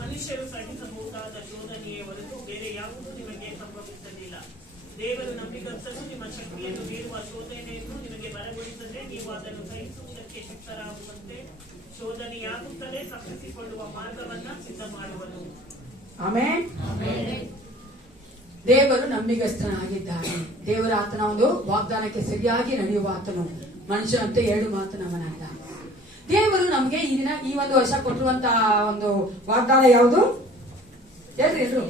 ಮನುಷ್ಯರು ಸಹಿಸಬಹುದಾದ ಶೋಧನೆಯೇ ಹೊರತು ಬೇರೆ ಯಾವುದೂ ನಿಮಗೆ ಸಂಭವಿಸಲಿಲ್ಲ. ದೇವರು ನಂಬಿಗಸ್ತನು. ನಿಮ್ಮ ಶಕ್ತಿಯನ್ನು ಮೀರುವ ಶೋಧನೆಯನ್ನು ನಿಮಗೆ ಬರಗೊಳಿಸದೆ ನೀವು ಅದನ್ನು ಸಹಿಸುವುದಕ್ಕೆ ಶಕ್ತರಾಗುವಂತೆ ಶೋಧನೆಯಾಗುತ್ತದೆ ತಪ್ಪಿಸಿಕೊಳ್ಳುವ ಮಾರ್ಗವನ್ನ ಸಿದ್ಧ ಮಾಡುವನು. ಆಮೆನ್. ದೇವರು ನಂಬಿಗಸ್ತನಾಗಿದ್ದಾನೆ. ದೇವರ ಆತನ ಒಂದು ವಾಗ್ದಾನಕ್ಕೆ ಸರಿಯಾಗಿ ನಡೆಯುವ ಆತನು. ಮನುಷ್ಯನಂತೆ 2 ಮಾತನವನಲ್ಲ. ದೇವರು ನಮ್ಗೆ ಈ ದಿನ ಈ ಒಂದು ವರ್ಷ ಕೊಟ್ಟಿರುವಂತಹ ಒಂದು ವಾಗ್ದಾನ ಯಾವುದು ಹೇಳ್ರಿ ಎಲ್ರು?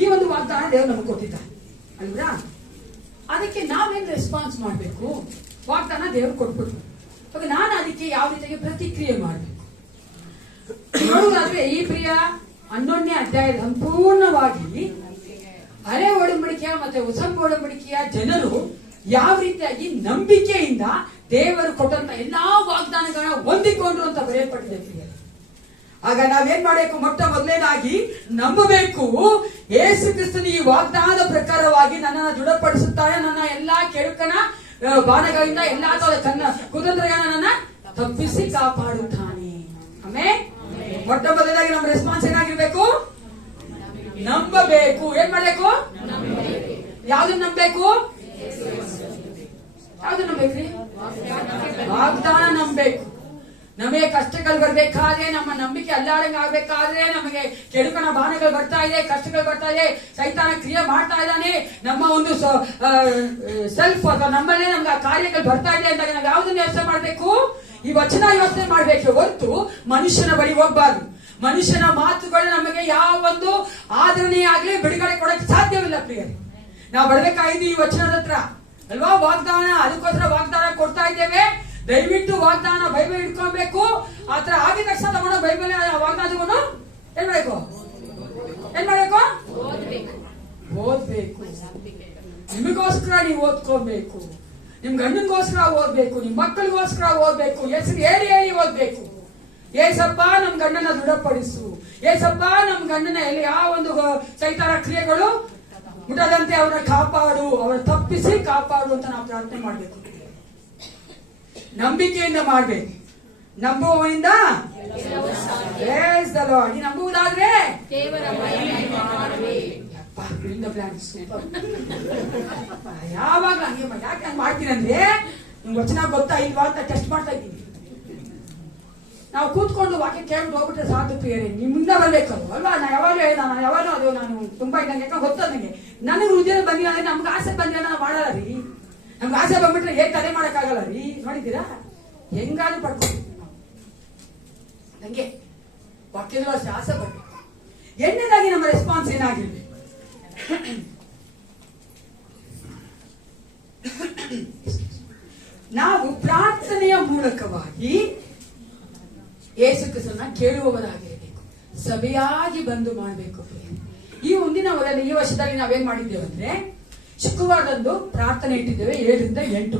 ಈ ಒಂದು ವಾಗ್ದಾನ ದೇವರು ನಮ್ಗೆ ಕೊಟ್ಟಿದ್ದ ಅಲ್ವಾ? ಅದಕ್ಕೆ ನಾವೇನ್ ರೆಸ್ಪಾನ್ಸ್ ಮಾಡ್ಬೇಕು? ವಾಗ್ದಾನ ದೇವರು ಕೊಟ್ಬಿಟ್ರು. ಇವಾಗ ನಾನು ಅದಕ್ಕೆ ಯಾವ ರೀತಿಯಾಗಿ ಪ್ರತಿಕ್ರಿಯೆ ಮಾಡ್ಬೇಕು ನೋಡುವುದಾದ್ರೆ ಈ ಪ್ರಿಯ 11ನೇ ಅಧ್ಯಾಯದ ಸಂಪೂರ್ಣವಾಗಿ ಹಳೆ ಒಡಂಬಡಿಕೆಯ ಮತ್ತೆ ಹೊಸ ಒಡಂಬಡಿಕೆಯ ಜನರು ಯಾವ ರೀತಿಯಾಗಿ ನಂಬಿಕೆಯಿಂದ ದೇವರು ಕೊಟ್ಟಂತ ಎಲ್ಲಾ ವಾಗ್ದಾನಗಳನ್ನ ಹೊಂದಿಕೊಂಡ್ರು ಅಂತ ಬರೆಯಲ್ಪಟ್ಟಿದೆ ಪ್ರಿಯ. ಆಗ ನಾವೇನ್ ಮಾಡಬೇಕು? ಮೊಟ್ಟ ಮೊದಲನೇದಾಗಿ ನಂಬಬೇಕು. ಯೇಸು ಕ್ರಿಸ್ತನು ಈ ವಾಗ್ದಾನದ ಪ್ರಕಾರವಾಗಿ ನನ್ನನ್ನು ದೃಢಪಡಿಸುತ್ತಾನೆ. ನನ್ನ ಎಲ್ಲಾ ಕೆಡುಕನ ಬಾಣಗಳಿಂದ ಎಲ್ಲಾ ಕುತಂತ್ರಗಳನ್ನ ನನ್ನ ತಪ್ಪಿಸಿ ಕಾಪಾಡುತ್ತಾನೆ. ಆಮೇಲೆ ಮೊಟ್ಟ ಮೊದಲಾಗಿ ನಮ್ಮ ರೆಸ್ಪಾನ್ಸ್ ಏನಾಗಿರ್ಬೇಕು? ನಂಬಬೇಕು. ಏನ್ ಮಾಡ್ಬೇಕು? ಯಾವ್ದನ್ನ ನಂಬಬೇಕು? ಯಾವ್ದನ್ನ ನಂಬೇಕ್ರಿ? ವಾಗ್ದಾನ ನಂಬಬೇಕು. ನಮಗೆ ಕಷ್ಟಗಳು ಬರ್ಬೇಕಾದ್ರೆ, ನಮ್ಮ ನಂಬಿಕೆ ಅಲ್ಲಾಡಂಗ ಆಗ್ಬೇಕಾದ್ರೆ, ನಮಗೆ ಕೆಡುಕನ ಬಾಣಗಳು ಬರ್ತಾ ಇದೆ, ಕಷ್ಟಗಳು ಬರ್ತಾ ಇದೆ, ಸೈತಾನ ಕ್ರಿಯೆ ಮಾಡ್ತಾ ಇದ್ದಾನೆ, ನಮ್ಮ ಒಂದು ಸೆಲ್ಫ್ ನಮ್ಮಲ್ಲೇ ನಮ್ಗೆ ಆ ಕಾರ್ಯಗಳು ಬರ್ತಾ ಇದೆ ಅಂದಾಗ ನಾವು ಯಾವ್ದನ್ನ ಯೋಚನೆ ಮಾಡ್ಬೇಕು? ಈ ವಚನ ಯೋಚನೆ ಮಾಡ್ಬೇಕು ಹೊರತು ಮನುಷ್ಯನ ಬಳಿ ಹೋಗ್ಬಾರ್ದು. ಮನುಷ್ಯನ ಮಾತುಗಳು ನಮಗೆ ಯಾವ ಒಂದು ಆದರಣೆ ಆಗ್ಲಿ ಬಿಡುಗಡೆ ಕೊಡಕ್ಕೆ ಸಾಧ್ಯವಿಲ್ಲ ಪ್ರಿಯರೇ. ನಾವು ಬರ್ಬೇಕಾಗಿದ್ದು ಈ ವಚನದ ಹತ್ರ ಅಲ್ವಾ? ವಾಗ್ದಾನ, ಅದಕ್ಕೋಸ್ಕರ ವಾಗ್ದಾನ ಕೊಡ್ತಾ ಇದ್ದೇವೆ. ದಯವಿಟ್ಟು ವಾಗ್ದಾನ ಬೈಬಲ್ ಇಟ್ಕೊಬೇಕು. ಆತರ ಆಗಿದ ತಕ್ಷಣ ತಗೊಂಡು ಬೈಬಲ್ ವಾಗ್ದಾನ ತಗೊಂಡು ಏನ್ ಮಾಡ್ಬೇಕು? ಓದ್ಬೇಕು. ನಿಮಗೋಸ್ಕರ ನೀವು ಓದ್ಕೋಬೇಕು. ನಿಮ್ ಗಂಡನ್ಗೋಸ್ಕರ ಓದ್ಬೇಕು, ನಿಮ್ ಮಕ್ಕಳಿಗೋಸ್ಕರ ಓದ್ಬೇಕು. ಹೆಸರು ಹೇಳಿ ಹೇಳಿ ಓದ್ಬೇಕು. ಏಸಪ್ಪ ನಮ್ ಗಂಡನ ದೃಢಪಡಿಸು, ಏಸಪ್ಪ ನಮ್ ಗಂಡನ ಎಲ್ಲಿ ಯಾವ ಒಂದು ಸೈತಾನ ಕ್ರಿಯೆಗಳು ಮುಟ್ಟದಂತೆ ಅವರ ಕಾಪಾಡು, ಅವರ ತಪ್ಪಿಸಿ ಕಾಪಾಡು ಅಂತ ನಾವು ಪ್ರಾರ್ಥನೆ ಮಾಡ್ಬೇಕು. ನಂಬಿಕೆಯಿಂದ ಮಾಡ್ಬೇಕು. ನಂಬುವವನಿಂದ ನಂಬುವುದಾದ್ರೆ ಯಾವಾಗ ಯಾಕೆ ಹಂಗ್ ಮಾಡ್ತೀನಿ ಅಂದ್ರೆ ನಿಮ್ಗೆ ವಚನ ಗೊತ್ತಾ ಇಲ್ವಾ ಅಂತ ಟೆಸ್ಟ್ ಮಾಡ್ತಾ ಇದ್ದೀನಿ. ನಾವು ಕೂತ್ಕೊಂಡು ವಾಕ್ಯ ಕೇಳ್ಬಿಟ್ಟು ಹೋಗ್ಬಿಟ್ರೆ ಸಾಕು ಪ್ರಿಯರೇ, ನಿಮ್ಮಿಂದ ಬರ್ಬೇಕು ಅಲ್ವಾ? ಯಾವಾಗಲೂ ಅದು ನಾನು ತುಂಬಾ ಇದ್ದಂಗೆ ಗೊತ್ತ ನನಗೆ. ನನಗೆ ಹೃದಯ ಬಂದಿಲ್ಲ ಅಂದ್ರೆ ನಮ್ಗೆ ಆಸೆ ಬಂದಿಲ್ಲ ನಾವು ಮಾಡಲ್ಲ ರೀ. ನಮ್ಗೆ ಆಸೆ ಬಂದ್ಬಿಟ್ರೆ ಹೇಗೆ ತಲೆ ಮಾಡಕ್ಕಾಗಲ್ಲ ರೀ. ನೋಡಿದ್ದೀರಾ ಹೆಂಗಾದ್ರೂ ಪಡ್ಕೊಳ್ತೀವಿ ನಾವು. ಹಂಗೆ ವಾಕ್ಯದಲ್ಲೂ ಅಷ್ಟೇ ಆಸೆ ಬರ್ಬೇಕು. ಎರಡನೇದಾಗಿ ನಮ್ಮ ರೆಸ್ಪಾನ್ಸ್ ಏನಾಗಿರ್ಬೇಕು? ನಾವು ಪ್ರಾರ್ಥನೆಯ ಮೂಲಕವಾಗಿ ಯೇಸು ಕ್ರಿಸ್ತನ ಕೇಳುವವರಾಗಿರಬೇಕು. ಸಭೆಯಾಗಿ ಬಂದು ಮಾಡಬೇಕು. ಈ ಮುಂದಿನ ಈ ವರ್ಷದಲ್ಲಿ ನಾವೇನ್ ಮಾಡಿದ್ದೇವೆ ಅಂದ್ರೆ ಶುಕ್ರವಾರದಂದು ಪ್ರಾರ್ಥನೆ ಇಟ್ಟಿದ್ದೇವೆ 7 ರಿಂದ 8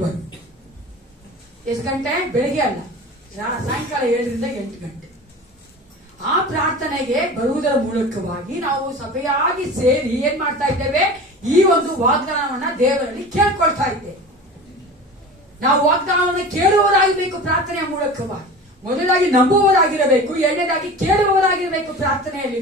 ಎಷ್ಟು ಗಂಟೆ? ಬೆಳಿಗ್ಗೆ ಅಲ್ಲ, ಸಾಯಂಕಾಲ 7 ರಿಂದ 8 ಗಂಟೆ. ಆ ಪ್ರಾರ್ಥನೆಗೆ ಬರುವುದರ ಮೂಲಕವಾಗಿ ನಾವು ಸಭೆಯಾಗಿ ಸೇರಿ ಏನ್ ಮಾಡ್ತಾ ಇದ್ದೇವೆ? ಈ ಒಂದು ವಾಗ್ದಾನವನ್ನ ದೇವರಲ್ಲಿ ಕೇಳ್ಕೊಳ್ತಾ ಇದ್ದೇವೆ. ನಾವು ವಾಗ್ದಾನವನ್ನು ಕೇಳುವವರಾಗಬೇಕು. ಪ್ರಾರ್ಥನೆಯ ಮೂಲಕವಾಗಿ ಮೊದಲಾಗಿ ನಂಬುವವರಾಗಿರಬೇಕು, ಎರಡನೇದಾಗಿ ಕೇಳುವವರಾಗಿರಬೇಕು. ಪ್ರಾರ್ಥನೆಯಲ್ಲಿ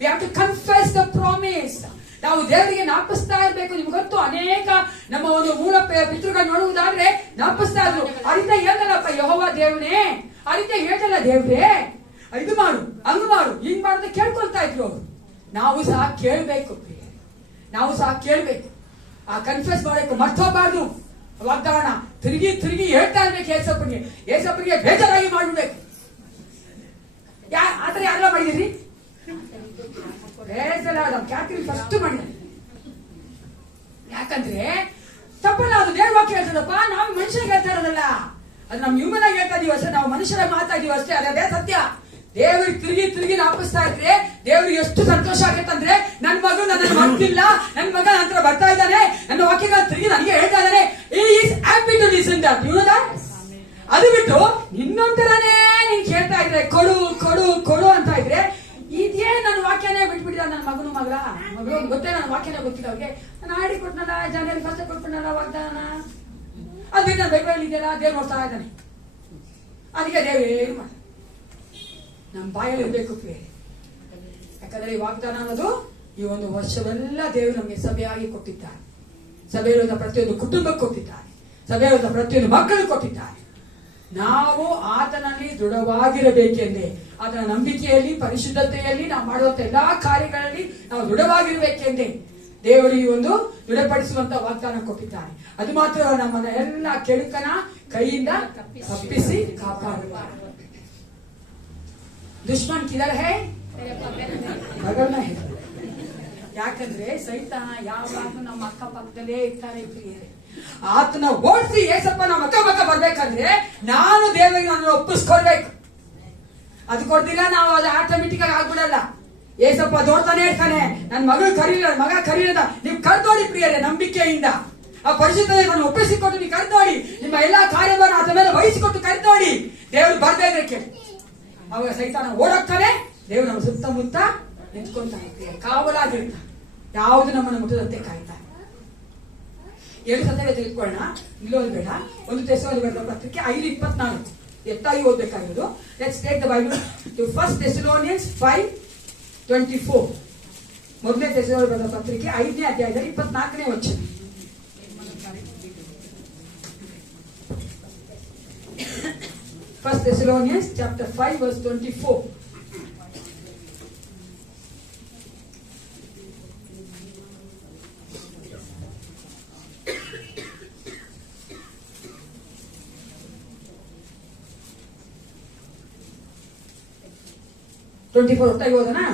we have to confess the promise. ನಾವು ದೇವರಿಗೆ ನಾಪಿಸ್ತಾ ಇರಬೇಕು. ನಿಮ್ಗೆ ಗೊತ್ತು, ಅನೇಕ ನಮ್ಮ ಒಂದು ಮೂಲ ಪಿತೃಗಳು ನೋಡುವುದಾದ್ರೆ ನಾಪಿಸ್ತಾ ಇದ್ರು. ಅದರಿಂದ ಹೇಳ್ದಲ್ಲಪ್ಪ ಯೆಹೋವ ದೇವನೇ, ಅದರಿಂದ ಹೇಳ್ದಲ್ಲ ದೇವ್ರೇ, ಇದು ಮಾಡು, ಹಂಗ ಮಾಡು, ಹಿಂಗ್ ಮಾಡೋದು ಕೇಳ್ಕೊಳ್ತಾ ಇದ್ರು ಅವರು. ನಾವು ಸಹ ಕೇಳ್ಬೇಕು, ನಾವು ಸಹ ಕೇಳ್ಬೇಕು. ಆ ಕನ್ಫ್ಯೂಸ್ ಮಾಡಬೇಕು, ಮರ್ತೋಗ್ಬಾರ್ದು ವಾಗ್ದಾನ. ತಿರುಗಿ ತಿರುಗಿ ಹೇಳ್ತಾ ಇರ್ಬೇಕು ಏಸಪ್ಪನಿಗೆ ಬೇಜಾರಾಗಿ ಮಾಡ್ಬಿಡ್ಬೇಕು. ಆತರ ಯಾರೆಲ್ಲ ಮಾಡಿದಿರಿ? ಕ್ಯಾಟ್ರಿನ್ ಫಸ್ಟ್ ಮಾಡಿದ್ರಿ. ಯಾಕಂದ್ರೆ ತಪ್ಪಲ್ಲ, ಅದು ದೇವ್ರ ವಾಕ್ಯ ಹೇಳ್ತದಪ್ಪ, ನಾವು ಮನುಷ್ಯರಿಗೆ ಹೇಳ್ತಾ ಇರೋದಲ್ಲ, ಅದು ನಮ್ ಹ್ಯೂಮನ್ ಆಗಿ ಹೇಳ್ತಾ ಇದೀವಿ ಅಷ್ಟೇ, ನಾವು ಮನುಷ್ಯರಾಗಿ ಮಾತಾ ಇದೀವಿ ಅಷ್ಟೇ. ಅದೇ ಸತ್ಯ. ದೇವ್ರಿಗೆ ತಿರುಗಿ ತಿರುಗಿ ನಾಪಿಸ್ತಾ ಇದ್ರೆ ದೇವ್ರಿಗೆ ಎಷ್ಟು ಸಂತೋಷ ಆಗತ್ತಂದ್ರೆ, ನನ್ ಮಗು ನನ್ನ ಮಾಡ್ತಿಲ್ಲ, ನನ್ ಮಗ ನಂತರ ಬರ್ತಾ ಇದ್ದಾನೆ, ನನ್ನ ವಾಕ್ಯಗಳ ತಿರುಗಿ ನನಗೆ ಹೇಳ್ತಾ ಇದ್ದಾನೆ, is happy to listen that. You know that? ಅದು ಬಿಟ್ಟು ಇನ್ನೊಂದರನೇ ನೀನ್ ಕೇಳ್ತಾ ಇದ್ರೆ ಕೊಡು ಕೊಡು ಕೊಡು ಅಂತ ಇದ್ರೆ, ಇದೇ ನನ್ನ ವಾಕ್ಯನೇ ಬಿಟ್ಬಿಟ್ಟಿದ ನನ್ನ ಮಗನು ಮಗಳು ಗೊತ್ತೇ, ನನ್ನ ವಾಕ್ಯನೇ ಗೊತ್ತಿಲ್ಲ ಅವ್ರಿಗೆ. ನಾನು ಆಡಿ ಕೊಟ್ಟನಲ್ಲ, ಜನವರಿ 1 ಕೊಟ್ಬಿಟ್ಟನಲ್ಲ ವಾಗ್ದಾನ, ಅದು ಬಿಟ್ಟು ನಾನು ಬೆಂಗಳೂರಲ್ಲಿ ಇದೆಯಲ್ಲ, ದೇವ್ರು ನೋಡ್ತಾ ಇದ್ದಾನೆ. ಅದಕ್ಕೆ ದೇವ್ರು ಏನು ಮಾಡ ನಮ್ಮ ಬಾಯಲ್ಲಿ ಇರ್ಬೇಕು ಪ್ರಿಯರೇ. ಯಾಕಂದ್ರೆ ಈ ವಾಗ್ದಾನ ಅನ್ನೋದು ಈ ಒಂದು ವರ್ಷವೆಲ್ಲ ದೇವರು ನಮಗೆ ಸಭೆಯಾಗಿ ಕೊಟ್ಟಿದ್ದಾರೆ. ಸಭೆಯಿರುವಂತಹ ಪ್ರತಿಯೊಂದು ಕುಟುಂಬಕ್ಕೆ ಕೊಟ್ಟಿದ್ದಾರೆ, ಸಭೆಯಿರುವಂತಹ ಪ್ರತಿಯೊಂದು ಮಕ್ಕಳು ಕೊಟ್ಟಿದ್ದಾರೆ. ನಾವು ಆತನಲ್ಲಿ ದೃಢವಾಗಿರಬೇಕೆಂದೇ, ಆತನ ನಂಬಿಕೆಯಲ್ಲಿ, ಪರಿಶುದ್ಧತೆಯಲ್ಲಿ, ನಾವು ಮಾಡುವಂತ ಎಲ್ಲಾ ಕಾರ್ಯಗಳಲ್ಲಿ ನಾವು ದೃಢವಾಗಿರ್ಬೇಕೆಂದೇ ದೇವರು ಈ ಒಂದು ದೃಢಪಡಿಸುವಂತ ವಾಗ್ದಾನ ಕೊಟ್ಟಿದ್ದಾರೆ. ಅದು ಮಾತ್ರ ನಮ್ಮನ್ನ ಎಲ್ಲ ಕೆಡುಕನ ಕೈಯಿಂದ ತಪ್ಪಿಸಿ ಕಾಪಾಡುತ್ತಾರೆ. ದುಶ್ಮನ್ ಕಿದರ್ ಹೇ ಬಗಲ್ ಮೇ ಹೇ. ಯಾಕಂದ್ರೆ ಸೈತಾನ ಯಾವಾಗಲೂ ನಮ್ಮ ಅಕ್ಕಪಕ್ಕದಲ್ಲೇ ಇರ್ತಾರೆ ಪ್ರಿಯರೇ. ಆತನ ಓಡಿಸಿ ಏಸಪ್ಪ ನಮ್ಮ ಅಕ್ಕಪಕ್ಕ ಬರ್ಬೇಕಂದ್ರೆ ನಾನು ದೇವರಿಗೆ ನನ್ನ ಒಪ್ಪಿಸ್ಕೊಳ್ಬೇಕು. ಅದು ಕೊಡ್ದಿಲ್ಲ ನಾವು ಅದು ಆಟೋಮೆಟಿಕ್ ಆಗಿ ಆಗ್ಬಿಡಲ್ಲ. ಏಸಪ್ಪ ದೊಡ್ತಾನೆ ಇರ್ತಾನೆ, ನನ್ನ ಮಗಳು ಕರೀಲ, ಮಗ ಕರೀಲದ, ನೀವು ಕರ್ದೋಡಿ ಪ್ರಿಯರೇ. ನಂಬಿಕೆಯಿಂದ ಆ ಪರಿಶುದ್ಧತೆ ನಾನು ಒಪ್ಪಿಸಿಕೊಟ್ಟು ನೀವು ಕರ್ದೋಡಿ, ನಿಮ್ಮ ಎಲ್ಲಾ ಕಾರ್ಯವನ್ನು ಆತ ಮೇಲೆ ವಹಿಸಿಕೊಟ್ಟು ಕರ್ದೋಡಿ. ದೇವರು ಬರ್ತಾ ಇದ್ರೆ ಕೇಳಿ, ಅವಾಗ ಸೈತಾನ ಓಡೋಗ್ತಾನೆ, ದೇವರು ನಮ್ಮ ಸುತ್ತಮುತ್ತ ನಿಂತ್ಕೊಂತಾನೆ, ಕಾವಲಾಗಿರ್ತಾನೆ, ಯಾವುದು ನಮ್ಮನ್ನು ಮುಟ್ಟದಂತೆ ಕಾಯ್ತಾನೆ. 7 ಸತ್ಯಗಳು ತೆಗೆದುಕೊಳ್ಳೋಣ, ನಿಲ್ಲೋದು ಬೇಡ. 1 ಥೆಸಲೋನಿಕದ ಪತ್ರಿಕೆ 5:24 ಎತ್ತಾಗಿ ಓದಬೇಕಾಗಿರೋದು. Let's take the Bible to 1 Thessalonians 5:24. 1 ಥೆಸಲೋನಿಕದ ಪತ್ರಿಕೆ 5ನೇ ಅಧ್ಯಾಯದಲ್ಲಿ 24ನೇ ವಚನ. First Thessalonians chapter 5 verse 24. ಒಟ್ಟಾಗಿ ಹೋದನಾ?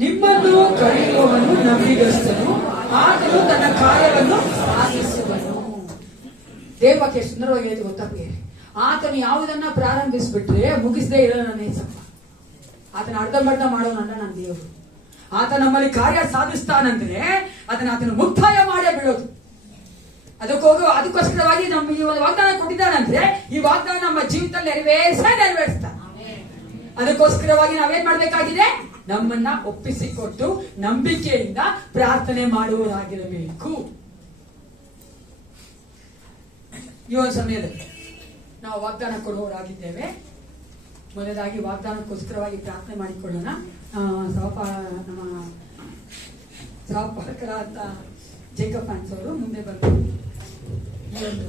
ನಿಮ್ಮನ್ನು ಕರೆಯುವವನು ನಂಬಿಗಸ್ತನು, ಆತನು ತನ್ನ ಕಾರ್ಯವನ್ನು ಸಾಧಿಸುವನು. ದೇವಕ್ಕೆ ಸುಂದರವಾಗಿ ಹೇಳಿದ ಗೊತ್ತಾಗ್ತದೆ. ಆತನು ಯಾವುದನ್ನ ಪ್ರಾರಂಭಿಸ್ಬಿಟ್ರೆ ಮುಗಿಸದೇ ಇರಲ್ಲ ನನ್ನ ಏಸಪ್ಪ. ಆತನ ಅರ್ಧಂಬರ್ಧ ಮಾಡೋನಲ್ಲ ನನ್ನ ದೇವರು. ಆತ ನಮ್ಮಲ್ಲಿ ಕಾರ್ಯ ಸಾಧಿಸ್ತಾನಂದ್ರೆ ಆತನು ಮುಕ್ತಾಯ ಮಾಡೇ ಬಿಡೋದು. ಅದಕ್ಕೋಸ್ಕರವಾಗಿ ನಮ್ಮ ಈ ಒಂದು ವಾಗ್ದಾನ ಕೊಟ್ಟಿದ್ದಾನಂದ್ರೆ ಈ ವಾಗ್ದಾನ ನಮ್ಮ ಜೀವಿತದಲ್ಲಿ ನೆರವೇರಿಸ್ತಾನೆ. ಅದಕ್ಕೋಸ್ಕರವಾಗಿ ನಾವೇನ್ ಮಾಡ್ಬೇಕಾಗಿದೆ? ನಮ್ಮನ್ನ ಒಪ್ಪಿಸಿಕೊಟ್ಟು ನಂಬಿಕೆಯಿಂದ ಪ್ರಾರ್ಥನೆ ಮಾಡುವುದಾಗಿರಬೇಕು. ಈ ಒಂದು ಸಮಯದಲ್ಲಿ ನಾವು ವಾಗ್ದಾನ ಕೊಡುವವರಾಗಿದ್ದೇವೆ. ಮೊದಲಾಗಿ ವಾಗ್ದಾನಕ್ಕೋಸ್ಕರವಾಗಿ ಪ್ರಾರ್ಥನೆ ಮಾಡಿಕೊಳ್ಳೋಣ. ನಮ್ಮ ಸಹಪಾಲಕರಾದ ಜೇಕಬ್ ಅವರು ಮುಂದೆ ಬಂದು ಈ ಒಂದು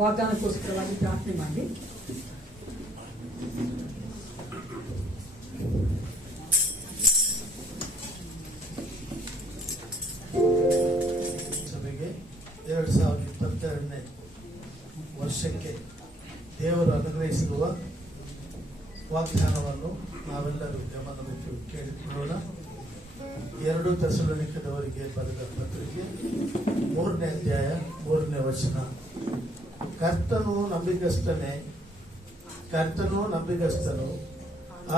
ವಾಗ್ದಾನಕ್ಕೋಸ್ಕರವಾಗಿ ಪ್ರಾರ್ಥನೆ ಮಾಡಿ. ಸಭೆಗೆ 2022ನೇ ವರ್ಷಕ್ಕೆ ದೇವರು ಅನುಗ್ರಹಿಸಿರುವ ವಾಗ್ದಾನವನ್ನು ನಾವೆಲ್ಲರೂ ಗಮನವಿಟ್ಟು ಕೇಳಿಕೊಳ್ಳೋಣ. 2 ಥೆಸಲೋನಿಕದವರಿಗೆ ಬರೆದ ಪತ್ರಿಕೆ 3ನೇ ಅಧ್ಯಾಯ 3ನೇ ವಚನ. ಕರ್ತನು ನಂಬಿಗಸ್ತನು,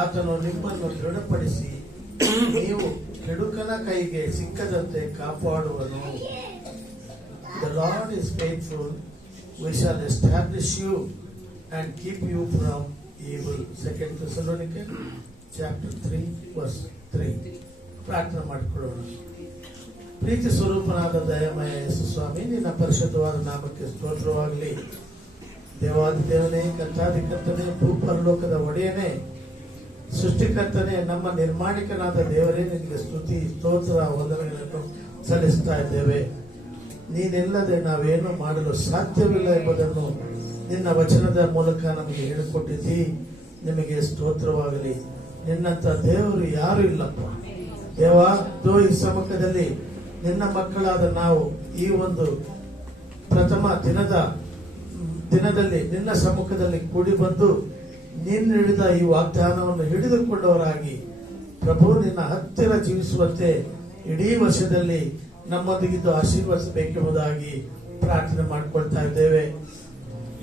ಆತನು ನಿಮ್ಮನ್ನು ದೃಢಪಡಿಸಿ ನೀವು ಕೆಡುಕನ ಕೈಗೆ ಸಿಕ್ಕದಂತೆ ಕಾಪಾಡುವನು. The Lord is faithful, we shall establish you and keep you from evil. 2 Thessalonians chapter 3 verse 3. ಪ್ರಾರ್ಥನೆ ಮಾಡಿಕೊಳ್ಳೋಣ. ಪ್ರೀತಿ ಸ್ವರೂಪನಾದ ದಯಾಮಯ ಯೇಸು ಸ್ವಾಮಿ, ನಿನ್ನ ಪರಿಶುದ್ಧವಾದ ನಾಮಕ್ಕೆ ಸ್ತೋತ್ರವಾಗಲಿ. ದೇವಾದಿದೇವನೇ, ಕರ್ತಾಧಿಕರ್ತನೇ, ಭೂಪರಲೋಕದ ಒಡೆಯನೇ, ಸೃಷ್ಟಿಕರ್ತನೇ, ನಮ್ಮ ನಿರ್ಮಾಣಿಕನಾದ ದೇವರೇ, ನಿನಗೆ ಸ್ತುತಿ ಸ್ತೋತ್ರ ವಂದನೆಗಳನ್ನು ಸಲ್ಲಿಸ್ತಾ ಇದ್ದೇವೆ. ನೀನಿಲ್ಲದೆ ನಾವೇನು ಮಾಡಲು ಸಾಧ್ಯವಿಲ್ಲ ಎಂಬುದನ್ನು ನಿನ್ನ ವಚನದ ಮೂಲಕ ನಮಗೆ ಹೇಳಿಕೊಟ್ಟಿದ್ದಿ. ನಿಮಗೆ ಸ್ತೋತ್ರವಾಗಲಿ. ನಿನ್ನಂತ ದೇವರು ಯಾರು ಇಲ್ಲಪ್ಪ ದೇವ. ಈ ಸಮ್ಮುಖದಲ್ಲಿ ನಿನ್ನ ಮಕ್ಕಳಾದ ನಾವು ಈ ಒಂದು ಪ್ರಥಮ ದಿನದಲ್ಲಿ ನಿನ್ನ ಸಮ್ಮುಖದಲ್ಲಿ ಕೂಡಿ ಬಂದು ನೀನು ನೀಡಿದ ಈ ವಾಗ್ದಾನವನ್ನು ಹಿಡಿದುಕೊಂಡವರಾಗಿ ಪ್ರಭು ನಿನ್ನ ಹತ್ತಿರ ಜೀವಿಸುವಂತೆ ಇಡೀ ವರ್ಷದಲ್ಲಿ ನಮ್ಮೊಂದಿಗಿದ್ದು ಆಶೀರ್ವದಿಸಬೇಕೆಂಬುದಾಗಿ ಪ್ರಾರ್ಥನೆ ಮಾಡಿಕೊಳ್ತಾ ಇದ್ದೇವೆ.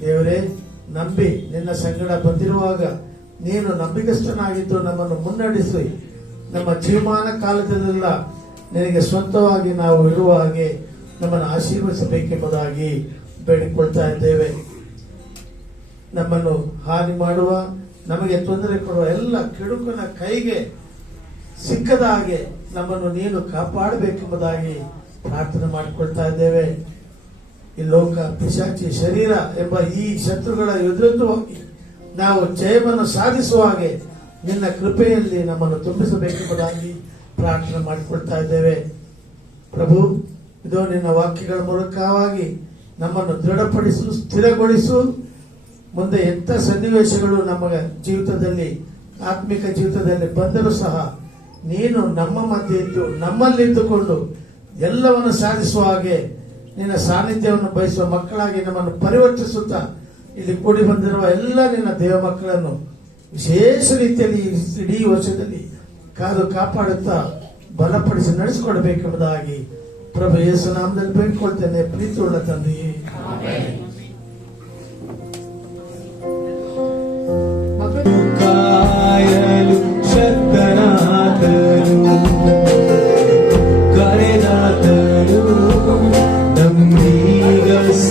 ದೇವರೇ, ನಂಬಿ ನಿನ್ನ ಸಂಗಡ ಬಂದಿರುವಾಗ ನೀನು ನಂಬಿಕಸ್ಥನಾಗಿದ್ದು ನಮ್ಮನ್ನು ಮುನ್ನಡೆಸಿ ನಮ್ಮ ಜೀವಮಾನ ಕಾಲದಲ್ಲೆಲ್ಲ ನಿನಗೆ ಸ್ವಂತವಾಗಿ ನಾವು ಇರುವ ಹಾಗೆ ನಮ್ಮನ್ನು ಆಶೀರ್ವದಿಸಬೇಕೆಂಬುದಾಗಿ ಬೇಡಿಕೊಳ್ತಾ ಇದ್ದೇವೆ. ನಮ್ಮನ್ನು ಹಾನಿ ಮಾಡುವ, ನಮಗೆ ತೊಂದರೆ ಕೊಡುವ ಎಲ್ಲ ಕೆಡುಕನ ಕೈಗೆ ಸಿಕ್ಕದ ಹಾಗೆ ನಮ್ಮನ್ನು ನೀನು ಕಾಪಾಡಬೇಕೆಂಬುದಾಗಿ ಪ್ರಾರ್ಥನೆ ಮಾಡಿಕೊಳ್ತಾ ಇದ್ದೇವೆ. ಈ ಲೋಕ, ಪಿಶಾಚಿ, ಶರೀರ ಎಂಬ ಈ ಶತ್ರುಗಳ ಎದುರದ್ದು ಹೋಗಿ ನಾವು ಜಯವನ್ನು ಸಾಧಿಸುವ ಹಾಗೆ ನಿನ್ನ ಕೃಪೆಯಲ್ಲಿ ನಮ್ಮನ್ನು ತುಂಬಿಸಬೇಕೆಂಬುದಾಗಿ ಪ್ರಾರ್ಥನೆ ಮಾಡಿಕೊಳ್ತಾ ಇದ್ದೇವೆ. ಪ್ರಭು, ಇದು ನಿನ್ನ ವಾಕ್ಯಗಳ ಮೂಲಕವಾಗಿ ನಮ್ಮನ್ನು ದೃಢಪಡಿಸು, ಸ್ಥಿರಗೊಳಿಸು. ಮುಂದೆ ಎಂಥ ಸನ್ನಿವೇಶಗಳು ನಮ್ಮ ಜೀವಿತದಲ್ಲಿ, ಆತ್ಮಿಕ ಜೀವಿತದಲ್ಲಿ ಬಂದರೂ ಸಹ ನೀನು ನಮ್ಮ ಮಧ್ಯೆ ಇದ್ದು ನಮ್ಮಲ್ಲಿದ್ದುಕೊಂಡು ಎಲ್ಲವನ್ನು ಸಾಧಿಸುವ ಹಾಗೆ ನಿನ್ನ ಸಾನ್ನಿಧ್ಯವನ್ನು ಬಯಸುವ ಮಕ್ಕಳಾಗಿ ನಮ್ಮನ್ನು ಪರಿವರ್ತಿಸುತ್ತಾ ಇಲ್ಲಿ ಕೂಡಿ ಬಂದಿರುವ ಎಲ್ಲ ನಿನ್ನ ದೇವ ಮಕ್ಕಳನ್ನು ವಿಶೇಷ ರೀತಿಯಲ್ಲಿ ಇಡೀ ವರ್ಷದಲ್ಲಿ ಕಾಪಾಡುತ್ತಾ ಬಲಪಡಿಸಿ ನಡೆಸಿಕೊಡಬೇಕೆಂಬುದಾಗಿ ಪ್ರಭು ಯೇಸು ನಾಮದಲ್ಲಿ ಬೇಡಿಕೊಳ್ತೇನೆ. ಪ್ರೀತಿಯುಳ್ಳ ತಂದೆಯೇ, ಕಾಯಲು ಶಕ್ತನಾದನು, ಕರೆದಾತನು, ನಂಬಿಗಸ್ತನು.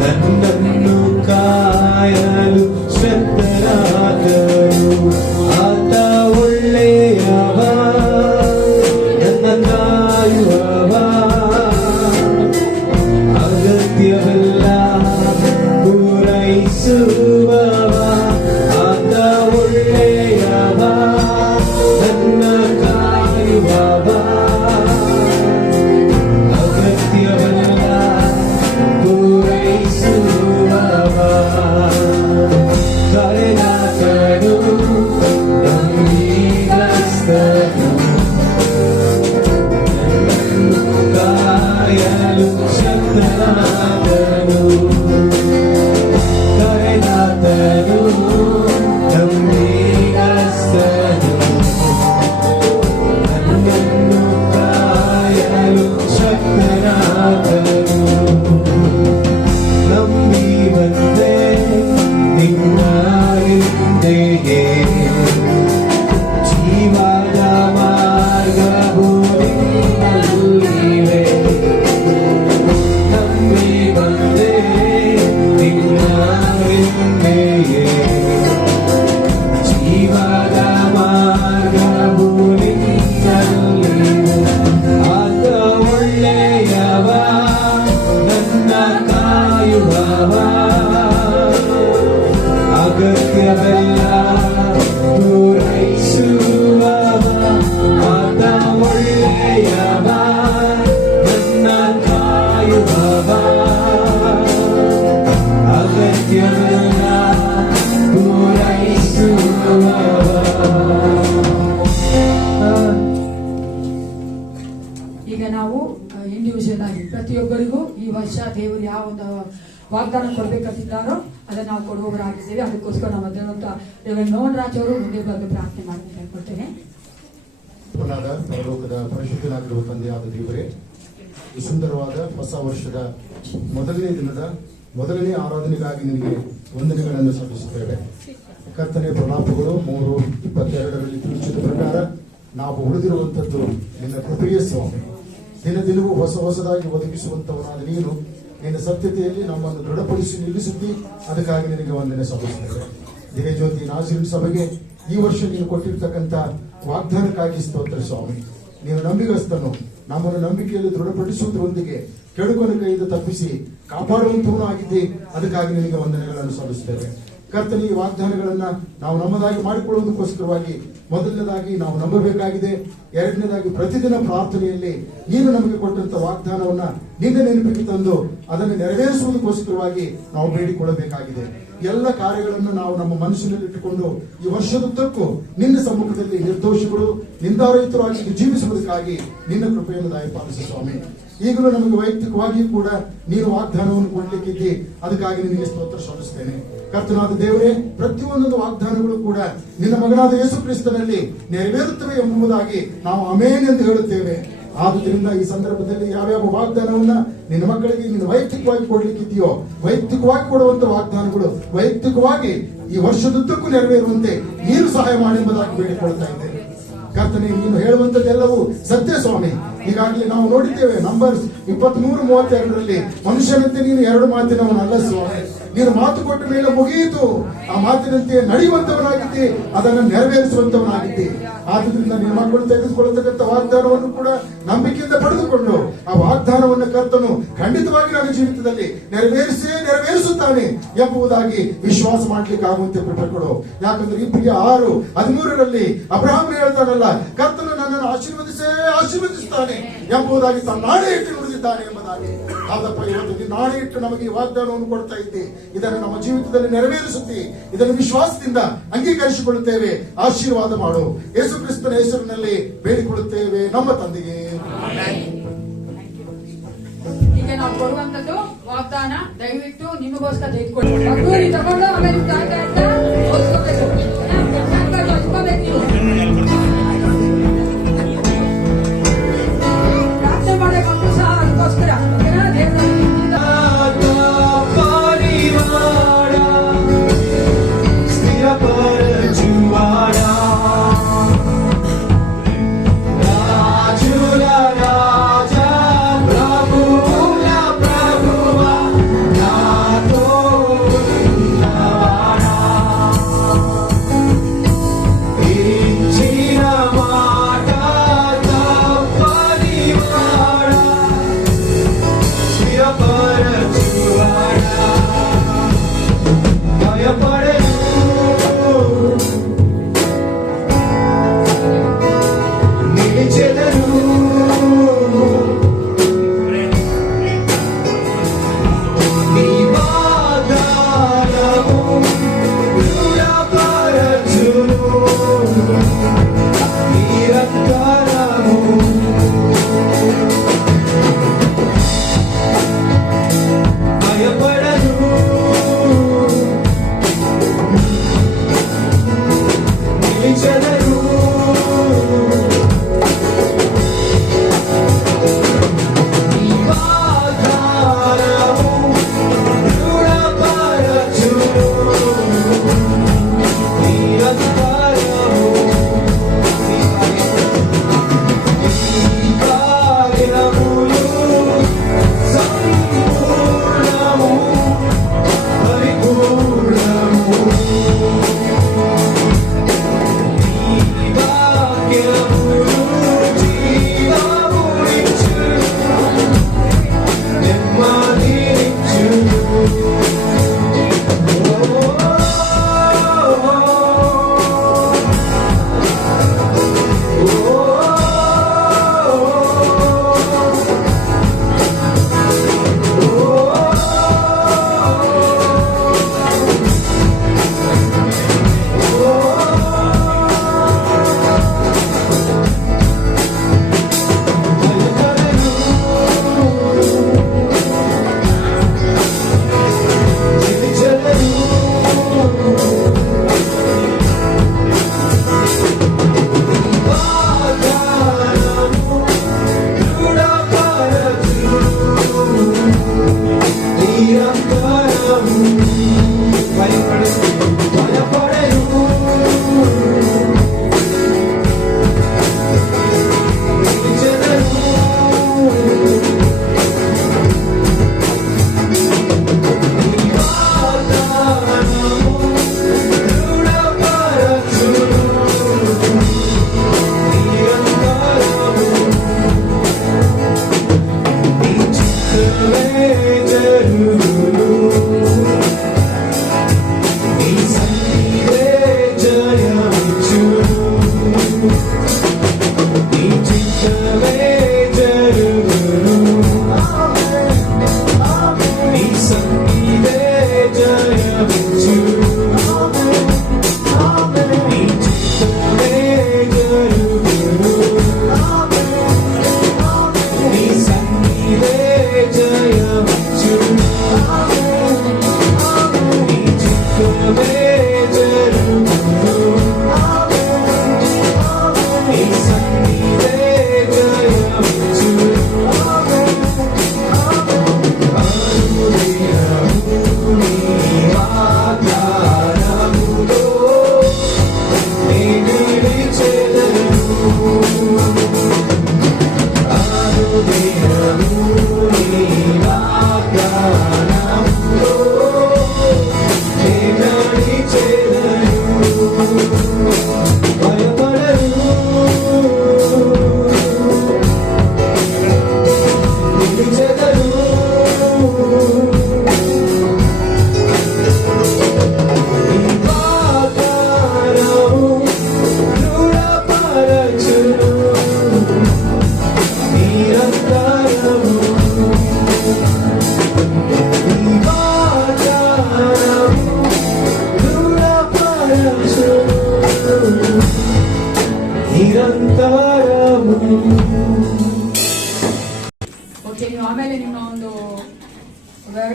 ನನ್ನನ್ನು ಕಾಯಲು ಶಕ್ತನಾದನು, ಆತ ಒಳ್ಳೆಯವ, ನನ್ನ ಕಾಯುವವ. ಅಗತ್ಯವೆಲ್ಲ ಪೂರೈಸುವವ, ಆತ ಒಳ್ಳೆಯವ, ನನ್ನ ಕಾಯುವವ. ಅಗತ್ಯವೆಲ್ಲ ಪೂರೈಸುವವ, ಕರೆದಾತನು, ನಂಬಿಗಸ್ತನು. ಕಾಯಲು ಶಕ್ತನಾದನು, ಕರೆದಾತನು, ನಂಬಿಗಸ್ತನು. ನನ್ನನ್ನು ಕಾಯಲು ಶಕ್ತನಾದನು. ನಂಬಿ ಬಂದೆ ನಿನ್ನ ಹಿಂದೆಯೇ, ಜೀವದ ಮಾರ್ಗವು ನಿನ್ನಲ್ಲಿವೆ. ನಂಬಿ ಬಂದೆ ನಿನ್ನ ಹಿಂದೆಯೇ, ಜೀವದ ಮಾರ್ಗವು ನಿನ್ನಲ್ಲಿವೆ. ಆತ ಒಳ್ಳೆಯವ, ನನ್ನ ಕಾಯುವವ. ಅಗತ್ಯವೆಲ್ಲ ಪೂರೈಸುವವ, ಆತ ಒಳ್ಳೆಯವ, ನನ್ನ ಕಾಯುವವ. ಅಗತ್ಯವೆಲ್ಲ ಪೂರೈಸುವವ. ಈಗ ನಾವು ಇಂಡಿವಿಜುವಲ್ ಆಗಿ ಪ್ರತಿಯೊಬ್ಬರಿಗೂ ಈ ವರ್ಷ ದೇವರು ಯಾವ ಒಂದು ವಾಗ್ದಾನ ಕೊಡ್ಬೇಕಂತಿದ್ದಾರೋ ಅದನ್ನ ನಾವು ಕೊಡುವವರಾಗಿದ್ದೇವೆ. ಅದಕ್ಕೋಸ್ಕರ ನಮ್ಮ ದೇವರ ಮೋಹನ್ ರಾಜ್ ಅವರು ಮುಂದೆ ಬಂದು ಪ್ರಾರ್ಥನೆ ಮಾಡಿ ಹೇಳ್ಕೊಡ್ತೇನೆ. ಪುನಃ ಪರಲೋಕದ ಪರಿಶುದ್ಧನಾಗಿರುವ ತಂದೆಯಾದ ದೇವರೇ, ಈ ಸುಂದರವಾದ ಹೊಸ ವರ್ಷದ ಮೊದಲನೇ ದಿನದ ಮೊದಲನೇ ಆರಾಧನೆಗಾಗಿ ನಿನಗೆ ವಂದನೆಗಳನ್ನು ಸಲ್ಲಿಸುತ್ತೇವೆ. ಕರ್ತನೆ, ಪ್ರಲಾಪಗಳು 3:22 ತಿಳಿಸಿದ ಪ್ರಕಾರ ನಾವು ಉಳಿದಿರುವಂತದ್ದು ನಿನ್ನ ಕೃಪೆಯೇ ಸ್ವಾಮಿ. ದಿನ ದಿನವೂ ಹೊಸದಾಗಿ ಒದಗಿಸುವಂತವನಾದ ನೀನು ನಿನ್ನ ಸತ್ಯತೆಯಲ್ಲಿ ನಮ್ಮನ್ನು ದೃಢಪಡಿಸಿ ನಿಲ್ಲಿಸುತ್ತಿ, ಅದಕ್ಕಾಗಿ ನಿನಗೆ ವಂದನೆ ಸಲ್ಲಿಸುತ್ತೇವೆ. ದೇಹಜ್ಯೋತಿ ನಾಜೀರ್ ಸಭೆಗೆ ಈ ವರ್ಷ ನೀನು ಕೊಟ್ಟಿರ್ತಕ್ಕಂಥ ವಾಗ್ದಾನಕ್ಕಾಗಿ ಸ್ತೋತ್ರ ಸ್ವಾಮಿ. ನೀನು ನಂಬಿಗಸ್ತನು, ನಮ್ಮನ್ನು ನಂಬಿಕೆಯಲ್ಲಿ ದೃಢಪಡಿಸುವುದರೊಂದಿಗೆ ಕೆಡುಕನ ಕೈಯಿಂದ ತಪ್ಪಿಸಿ ಕಾಪಾಡುವಂತವನು ಆಗಿದ್ದೆ. ಅದಕ್ಕಾಗಿ ನಿನಗೆ ವಂದನೆಗಳನ್ನು ಸಲ್ಲಿಸುತ್ತೇವೆ. ಕರ್ತನ ಈ ವಾಗ್ದಾನಗಳನ್ನ ನಾವು ನಮ್ಮದಾಗಿ ಮಾಡಿಕೊಳ್ಳುವುದಕ್ಕೋಸ್ಕರವಾಗಿ ಮೊದಲನೇದಾಗಿ ನಾವು ನಂಬಬೇಕಾಗಿದೆ. ಎರಡನೇದಾಗಿ ಪ್ರತಿದಿನ ಪ್ರಾರ್ಥನೆಯಲ್ಲಿ ನೀನು ನಮಗೆ ಕೊಟ್ಟಂತ ವಾಗ್ದಾನವನ್ನ ನಿನ್ನ ನೆನಪಿಗೆ ತಂದು ಅದನ್ನು ನೆರವೇರಿಸುವುದಕ್ಕೋಸ್ಕರವಾಗಿ ನಾವು ಬೇಡಿಕೊಳ್ಳಬೇಕಾಗಿದೆ. ಎಲ್ಲ ಕಾರ್ಯಗಳನ್ನು ನಾವು ನಮ್ಮ ಮನಸ್ಸಿನಲ್ಲಿಟ್ಟುಕೊಂಡು ಈ ವರ್ಷದುದ್ದಕ್ಕೂ ನಿನ್ನ ಸಮ್ಮುಖದಲ್ಲಿ ನಿರ್ದೋಷಿಗಳು ನಿಂದಾರಹಿತರಾಗಿ ಜೀವಿಸುವುದಕ್ಕಾಗಿ ನಿನ್ನ ಕೃಪೆಯನ್ನು ದಯಪಾಲಿಸು ಸ್ವಾಮಿ. ಈಗಲೂ ನಮಗೆ ವೈಯಕ್ತಿಕವಾಗಿಯೂ ಕೂಡ ನೀನು ವಾಗ್ದಾನವನ್ನು ಕೊಡ್ಲಿಕ್ಕಿದ್ದಿ, ಅದಕ್ಕಾಗಿ ನಿನಗೆ ಸ್ತೋತ್ರ ಸಲ್ಲಿಸ್ತೇನೆ. ಕರ್ತನಾದ ದೇವರೇ, ಪ್ರತಿಯೊಂದೊಂದು ವಾಗ್ದಾನಗಳು ಕೂಡ ನಿನ್ನ ಮಗನಾದ ಯೇಸು ಕ್ರಿಸ್ತನಲ್ಲಿ ನೆರವೇರುತ್ತವೆ ಎಂಬುದಾಗಿ ನಾವು ಆಮೆನ್ ಎಂದು ಹೇಳುತ್ತೇವೆ. ಆದುದರಿಂದ ಈ ಸಂದರ್ಭದಲ್ಲಿ ಯಾವ್ಯಾವ ವಾಗ್ದಾನವನ್ನ ನಿನ್ನ ಮಕ್ಕಳಿಗೆ ನೀನು ವೈಯಕ್ತಿಕವಾಗಿ ಕೊಡ್ಲಿಕ್ಕಿದೆಯೋ ವೈಯಕ್ತಿಕವಾಗಿ ಕೊಡುವಂತ ವಾಗ್ದಾನಗಳು ವೈಯಕ್ತಿಕವಾಗಿ ಈ ವರ್ಷದುದ್ದಕ್ಕೂ ನೆರವೇರುವಂತೆ ನೀನು ಸಹಾಯ ಮಾಡಿ ಎಂಬುದಾಗಿ ಬೇಡಿಕೊಳ್ತಾ ಇದ್ದೇನೆ. ಕರ್ತನೆ, ನೀನು ಹೇಳುವಂತದ್ದೆಲ್ಲವೂ ಸತ್ಯ ಸ್ವಾಮಿ. ಈಗಾಗಲೇ ನಾವು ನೋಡಿದ್ದೇವೆ ನಂಬರ್ 23:32 ಮನುಷ್ಯನಂತೆ ನೀನು ಎರಡು ಮಾತಿನವನಲ್ಲ ಸ್ವಾಮಿ. ನೀನು ಮಾತು ಕೊಟ್ಟ ಮೇಲೆ ಮುಗಿಯಿತು, ಆ ಮಾತಿನಂತೆ ನಡೆಯುವಂತವನಾಗಿದ್ದೆ, ಅದನ್ನು ನೆರವೇರಿಸುವಂತವನಾಗಿದ್ದೆ. ಆದ್ರಿಂದ ನಿನ್ನ ಮಕ್ಕಳು ತೆಗೆದುಕೊಳ್ಳತಕ್ಕಂಥ ವಾಗ್ದಾನವನ್ನು ಕೂಡ ನಂಬಿಕೆಯಿಂದ ಪಡೆದುಕೊಂಡು ಆ ವಾಗ್ದಾನವನ್ನು ಕರ್ತನು ಖಂಡಿತವಾಗಿ ನನ್ನ ಜೀವಿತದಲ್ಲಿ ನೆರವೇರಿಸುತ್ತಾನೆ ಎಂಬುದಾಗಿ ವಿಶ್ವಾಸ ಮಾಡ್ಲಿಕ್ಕೆ ಆಗುವಂತೆ ಕೊಟ್ಟುಕೊಡು. ಯಾಕಂದ್ರೆ ಇಬ್ರಿಗೆ 6:13 ಅಬ್ರಹಾಮನು ಹೇಳ್ತಾನಲ್ಲ, ಕರ್ತನು ನನ್ನನ್ನು ಆಶೀರ್ವದಿಸುತ್ತಾನೆ ಎಂಬುದಾಗಿ ತನ್ನ ನಾಣೆ ಇಟ್ಟು ನುಡಿದಿದ್ದಾನೆ ಎಂಬುದಾಗಿ. ಆದಪ್ಪ, ಇವತ್ತು ನೀನು ನಾಣೆ ಇಟ್ಟು ನಮಗೆ ಈ ವಾಗ್ದಾನವನ್ನು ಕೊಡ್ತಾ ಇದ್ದೆ, ಇದನ್ನು ನಮ್ಮ ಜೀವಿತದಲ್ಲಿ ನೆರವೇರಿಸುತ್ತಿ, ಇದನ್ನು ವಿಶ್ವಾಸದಿಂದ ಅಂಗೀಕರಿಸಿಕೊಳ್ಳುತ್ತೇವೆ. ಆಶೀರ್ವಾದ ಮಾಡು. ಯೇಸು ಕ್ರಿಸ್ತನ ಹೆಸರಿನಲ್ಲಿ ಬೇಡಿಕೊಳ್ಳುತ್ತೇವೆ ನಮ್ಮ ತಂದೆಗೆ. ಈಗ ನಾವು ಕೊಡುವಂತದ್ದು ವಾಗ್ದಾನ ದಯವಿಟ್ಟು ನಿಮಗೋಸ್ಕರ ತೆಗೆದುಕೊಳ್ಳಿ. ತಗೊಂಡು ಆಮೇಲೆ ಪ್ರಾರ್ಥನೆ ಮಾಡೋ ಮಕ್ಕಳು ಸಹ ಅದಕ್ಕೋಸ್ಕರ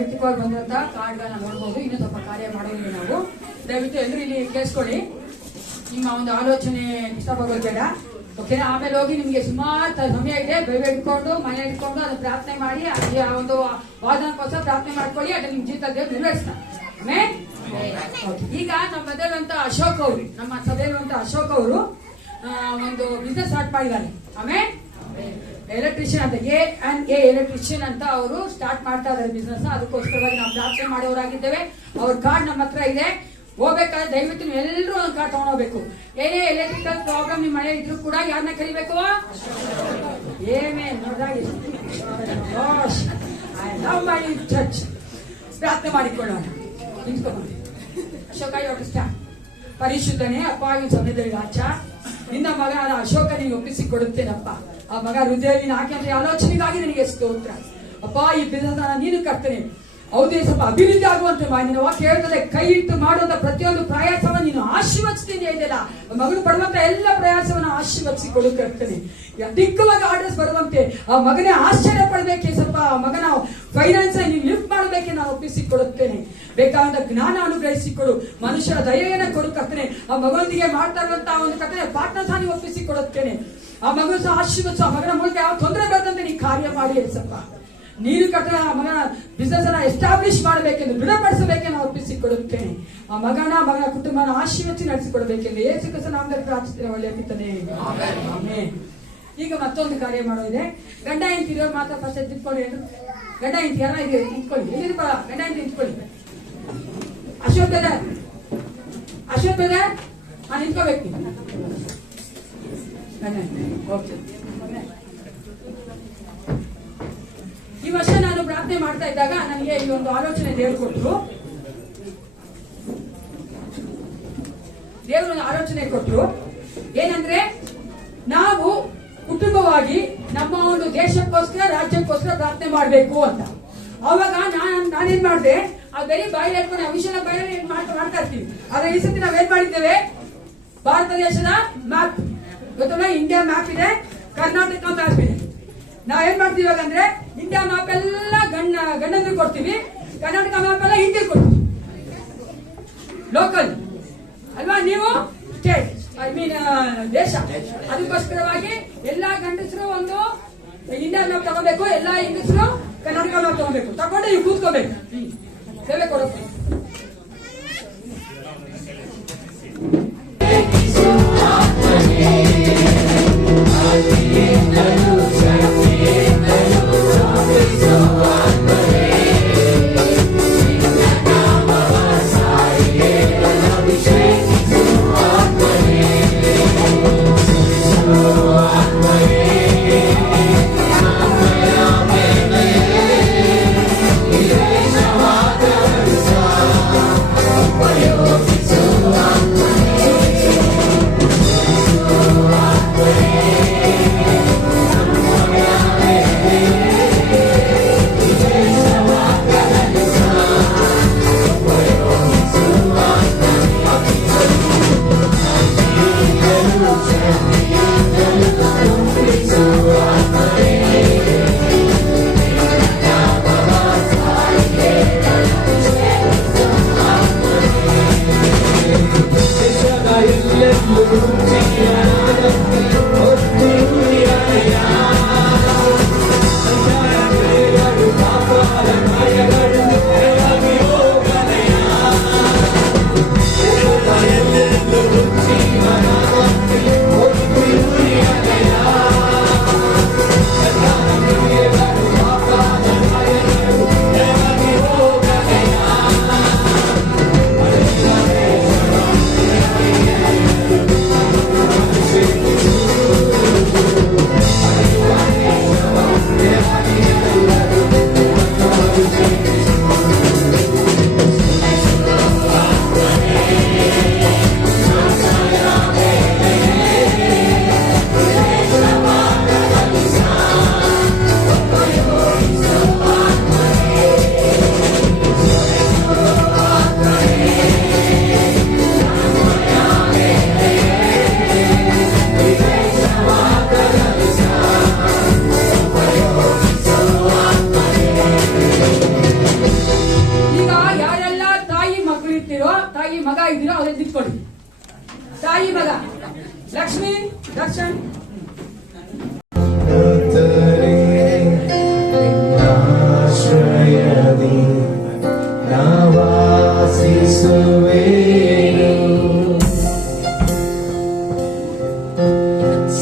ವೈಯಕ್ತಿಕವಾಗಿ ಬಂದಂತ ಕಾರ್ಡ್ಗಳನ್ನ ನೋಡಬಹುದು. ಇನ್ನೂ ಸ್ವಲ್ಪ ಕಾರ್ಯ ಮಾಡೋದಿಲ್ಲ ನಾವು. ದಯವಿಟ್ಟು ಎಲ್ಲರೂ ಇಲ್ಲಿ ಕೇಳಿಸ್ಕೊಳ್ಳಿ. ನಿಮ್ಮ ಒಂದು ಆಲೋಚನೆ ಡಿಸ್ಟರ್ಬ್ ಆಗೋದು ಬೇಡ. ಓಕೆ, ಆಮೇಲೆ ಹೋಗಿ ನಿಮ್ಗೆ ಸುಮಾರು ಸಮಯ ಇದೆ. ಬೈಬಲ್ ಇಟ್ಕೊಂಡು ಮನೆ ಇಟ್ಕೊಂಡು ಅದು ಪ್ರಾರ್ಥನೆ ಮಾಡಿ ಆ ಒಂದು ವಾದನಕ್ಕೋಸ್ಕರ ಪ್ರಾರ್ಥನೆ ಮಾಡ್ಕೊಳ್ಳಿ. ಅದು ನಿಮ್ ಜೀವಿತ ದೇವ್ರು ನೆರವೇರಿಸ್ತಾರೆ. ಈಗ ನಮ್ಮ ಮಧ್ಯವಂತ ಅಶೋಕ್ ಅವರು, ನಮ್ಮ ಸಭೆಯಲ್ಲಿರುವಂತ ಅಶೋಕ್ ಅವರು ಒಂದು ಬಿಸ್ನೆಸ್ ಸ್ಟಾರ್ಟ್ ಮಾಡಿದ್ದಾರೆ. ಆಮೇಲೆ ಎಲೆಕ್ಟ್ರಿಷಿಯನ್ ಅಂತ A&A ಎಲೆಕ್ಟ್ರಿಷಿಯನ್ ಅಂತ ಅವರು ಸ್ಟಾರ್ಟ್ ಮಾಡ್ತಾ ಇದ್ದಾರೆ ಬಿಸ್ನೆಸ್. ಅದಕ್ಕೋಸ್ಕರವಾಗಿ ನಾವು ಪ್ರಾರ್ಥನೆ ಮಾಡೋರಾಗಿದ್ದೇವೆ. ಅವ್ರ ಕಾರ್ಡ್ ನಮ್ಮ ಹತ್ರ ಇದೆ. ಹೋಗ್ಬೇಕಾದ್ರೆ ದಯವಿಟ್ಟು ನೀವು ಎಲ್ಲರೂ ಒಂದು ಕಾರ್ಡ್ ತಗೊಂಡೋಗ್ಬೇಕು. ಏನೇ ಎಲೆಕ್ಟ್ರಿಕಲ್ ಪ್ರಾಬ್ಲಮ್ ನಿಮ್ಮ ಮನೆ ಇದ್ರು ಕೂಡ ಯಾರನ್ನ ಕರಿಬೇಕು? ಚರ್ಚ್ ಪ್ರಾರ್ಥನೆ ಮಾಡಿಕೊಳ್ಳೋಣ. ನಿಂತ್ಕೊಂಡು ಅಶೋಕ ಸ್ಟಾರ್ಟ್. ಪರಿಶುದ್ಧನೇ ಅಪ್ಪ, ಈ ಸಮಯದಲ್ಲಿ ರಾಜ ನಿನ್ನ ಮಗ ಅಶೋಕ ನಿನಗೆ ಒಪ್ಪಿಸಿ ಕೊಡುತ್ತೇನಪ್ಪ. ಆ ಮಗ ಹೃದಯದಲ್ಲಿ ಹಾಕಿ ಆಲೋಚನೆಗಾಗಿ ನನಗೆ ಸ್ತೋತ್ರ ಅಪ್ಪ. ಈ ಬಿಸಿನೆಸ್ ನೀನು ಕರ್ತೇನೆ. ಹೌದೇ ಸ್ವಲ್ಪ ಅಭಿವೃದ್ಧಿ ಆಗುವಂತೆ ಮಾಡಿ. ನಿನ್ನ ವಾಕ್ಯ ಹೇಳ್ತದೆ, ಕೈ ಇಟ್ಟು ಮಾಡುವಂತ ಪ್ರತಿಯೊಂದು ಪ್ರಯಾಸವನ್ನು ನೀನು ಆಶೀರ್ವದಿಸ್ತೀನಿ ಇದೆಯಲ್ಲ. ಮಗನು ಪಡುವಂತ ಎಲ್ಲ ಪ್ರಯಾಸವನ್ನು ಆಶೀರ್ವದಿಸಿ ಕೊಡುತ್ತೇನೆ. ಅಧಿಕವಾಗಿ ಆರ್ಡರ್ಸ್ ಬರುವಂತೆ ಆ ಮಗನೇ ಆಶ್ಚರ್ಯ ಪಡಬೇಕೆ. ಸ್ವಲ್ಪ ಆ ಮಗನ ಫೈನಾನ್ಸ್ ನೀನು ಲಿಫ್ಟ್ ಮಾಡಬೇಕೆ ನಾನು ಒಪ್ಪಿಸಿ ಕೊಡುತ್ತೇನೆ. ಬೇಕಾದ ಜ್ಞಾನ ಅನುಗ್ರಹಿಸಿಕೊಡು. ಮನುಷ್ಯರ ದಯೆಯನ್ನ ಕೊಡು ಕರ್ತನೆ. ಆ ಮಗನೊಂದಿಗೆ ಮಾಡ್ತಾ ಇರುವಂತಹ ಒಂದು ಕರ್ತನೆ ಪಾರ್ಟ್ನರ್ ಸಹ ನೀವು ಒಪ್ಪಿಸಿ ಕೊಡುತ್ತೇನೆ. ಆ ಮಗನ ಸಹ ಆಶೀರ್ವದಿಸು. ಆ ಮಗನ ಮೂಲಕ ಯಾವ ತೊಂದರೆ ಬರ್ತಂತೆ ನೀ ಕಾರ್ಯ ಮಾಡಿ ಸ್ವಲ್ಪ ನೀರು ಕಟ್ಟಡ ಆ ಮಗನ ಬಿಸ್ನೆಸ್ ಅನ್ನ ಎಸ್ಟಾಬ್ಲಿಷ್ ಮಾಡಬೇಕೆಂದು ದೃಢಪಡಿಸಬೇಕೆಂದು ಒಪ್ಪಿಸಿ ಕೊಡುತ್ತೇನೆ. ಆ ಮಗನ ಕುಟುಂಬನ ಆಶೀರ್ವದಿಸಿ ನಡೆಸಿಕೊಡಬೇಕೆಂದು ಯೇಸು ಕ್ರಿಸ್ತನ ನಾಮದಲ್ಲಿ ಪ್ರಾರ್ಥಿಸುತ್ತೇನೆ. ಒಳ್ಳೆಯ ಪಿತನೇ, ಆಮೆನ್. ಈಗ ಮತ್ತೊಂದು ಕಾರ್ಯ ಮಾಡೋದಿದೆ. ಗಂಡ ಹೆಂಡತಿ ಇರೋರು ಮಾತ್ರ ಫಸ್ಟ್ ನಿಂತ್ಕೊಳ್ಳಿ. ಗಂಡ ಹೆಂಡತಿ ಯಾರ ಇದೆ ನಿಂತ್ಕೊಳ್ಳಿ. ಎಲ್ಲಿರ್ಬ ಗಂಡ ಹೆಂಡತಿ ನಿಂತ್ಕೊಳ್ಳಿ. ಅಶೋಕ್ ಬ್ರದರ್, ಅಶೋಕ್ ಬ್ರದರ್ ನಿಂತ್ಕೋಬೇಕು. ಓಕೆ, ಈ ವರ್ಷ ನಾನು ಪ್ರಾರ್ಥನೆ ಮಾಡ್ತಾ ಇದ್ದಾಗ ನನಗೆ ಈ ಒಂದು ಆಲೋಚನೆ ಹೇಳ್ಕೊಟ್ರು. ದೇವರು ಒಂದು ಆಲೋಚನೆ ಕೊಟ್ರು. ಏನಂದ್ರೆ ನಾವು ಕುಟುಂಬವಾಗಿ ನಮ್ಮ ಒಂದು ದೇಶಕ್ಕೋಸ್ಕರ ರಾಜ್ಯಕ್ಕೋಸ್ಕರ ಪ್ರಾರ್ಥನೆ ಮಾಡಬೇಕು ಅಂತ. ಅವಾಗ ನಾನೇನ್ ಮಾಡಿದೆ, ಆ ಬರೀ ಬಾಯಿ ಹೇಳ್ಕೊಂಡು ವಿಷಯ ಬಾಯಲ್ಲಿ ಮಾಡ್ತಾ ಇರ್ತೀವಿ. ಆದ್ರೆ ಈ ಸತಿ ನಾವೇನ್ ಮಾಡಿದ್ದೇವೆ, ಭಾರತ ದೇಶದ ಮ್ಯಾಪ್ ಗೊತ್ತಲ್ಲ, ಇಂಡಿಯಾ ಮ್ಯಾಪ್ ಇದೆ, ಕರ್ನಾಟಕ ಮ್ಯಾಪ್ ಇದೆ. ನಾವೇನ್ ಮಾಡ್ತೀವಿ ಇವಾಗ ಅಂದ್ರೆ ಇಂಡಿಯಾ ಮ್ಯಾಪ್ ಎಲ್ಲ ಗಂಡಂದ್ರಿಗೆ ಕೊಡ್ತೀವಿ, ಕರ್ನಾಟಕ ಮ್ಯಾಪ್ ಎಲ್ಲ ಹಿಂದಿ ಕೊಡ್ತೀವಿ. ಲೋಕಲ್ ಅಲ್ವಾ, ನೀವು ಸ್ಟೇಟ್ ಐ ಮೀನ್ ದೇಶ. ಅದಕ್ಕೋಸ್ಕರವಾಗಿ ಎಲ್ಲಾ ಗಂಡಸರು ಒಂದು ಇಂಡಿಯಾ ಮ್ಯಾಪ್ ತಗೋಬೇಕು, ಎಲ್ಲಾ ಹೆಂಗಸರು ಕರ್ನಾಟಕ ಮ್ಯಾಪ್ ತಗೋಬೇಕು. ತಗೊಂಡು ನೀವು ಕೂತ್ಕೋಬೇಕು, ಸೇವೆ ಕೊಡಬೇಕು. Yeah. ಇದ್ದೀರಾ ಅವ್ರೇ ನಿಂತ್ಕೊಳ್ಳಿ. ತಾಯಿ ಮಗ ಲಕ್ಷ್ಮಿ ದರ್ಶನ್ ಆಶ್ರಯದಿ ನಾವಾಸಿಸುವೆನು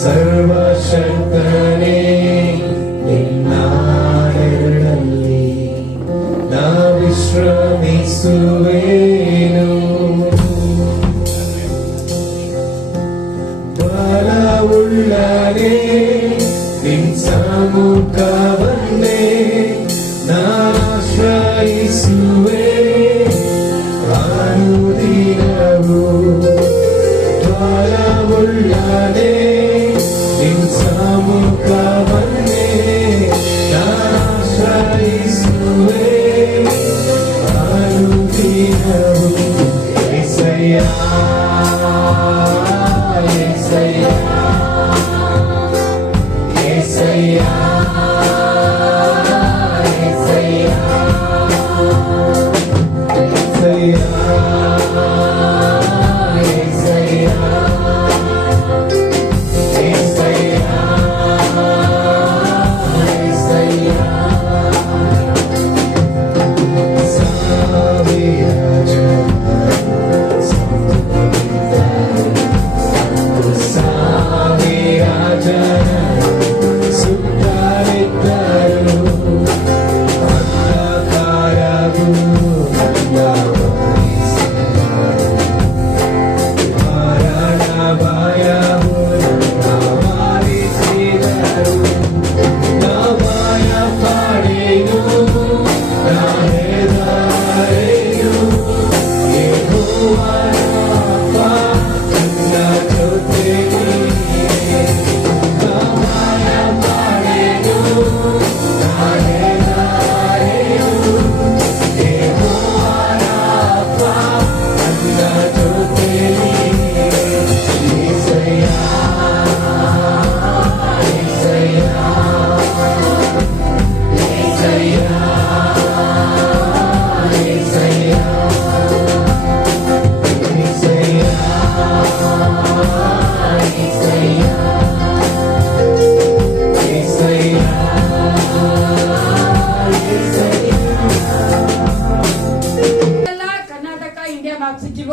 ಸರ್ವಶಕ್ತನೇ ನಿನ್ನಾಡೆಗಳಲ್ಲಿ ನಾ ವಿಶ್ರಮಿಸುವೆನು ಬಲವುಳ್ಳನೇ ನಿನ್ ಸಮ್ಮುಖವನ್ನೇ ನಾಶ್ರಯಿಸುವೆ ಅನುದಿನವೂ ಬಲವುಳ್ಳನೇ ನಿನ್ ಸಮ್ಮುಖವನ್ನೇ ನಾಶ್ರಯಿಸುವೆ ಅನುದಿನವೂ యేసయ్యా యేసయ్యా యేసయ్యా యేసయ్యా యేసయ్యా యేసయ్యా యేసయ్యా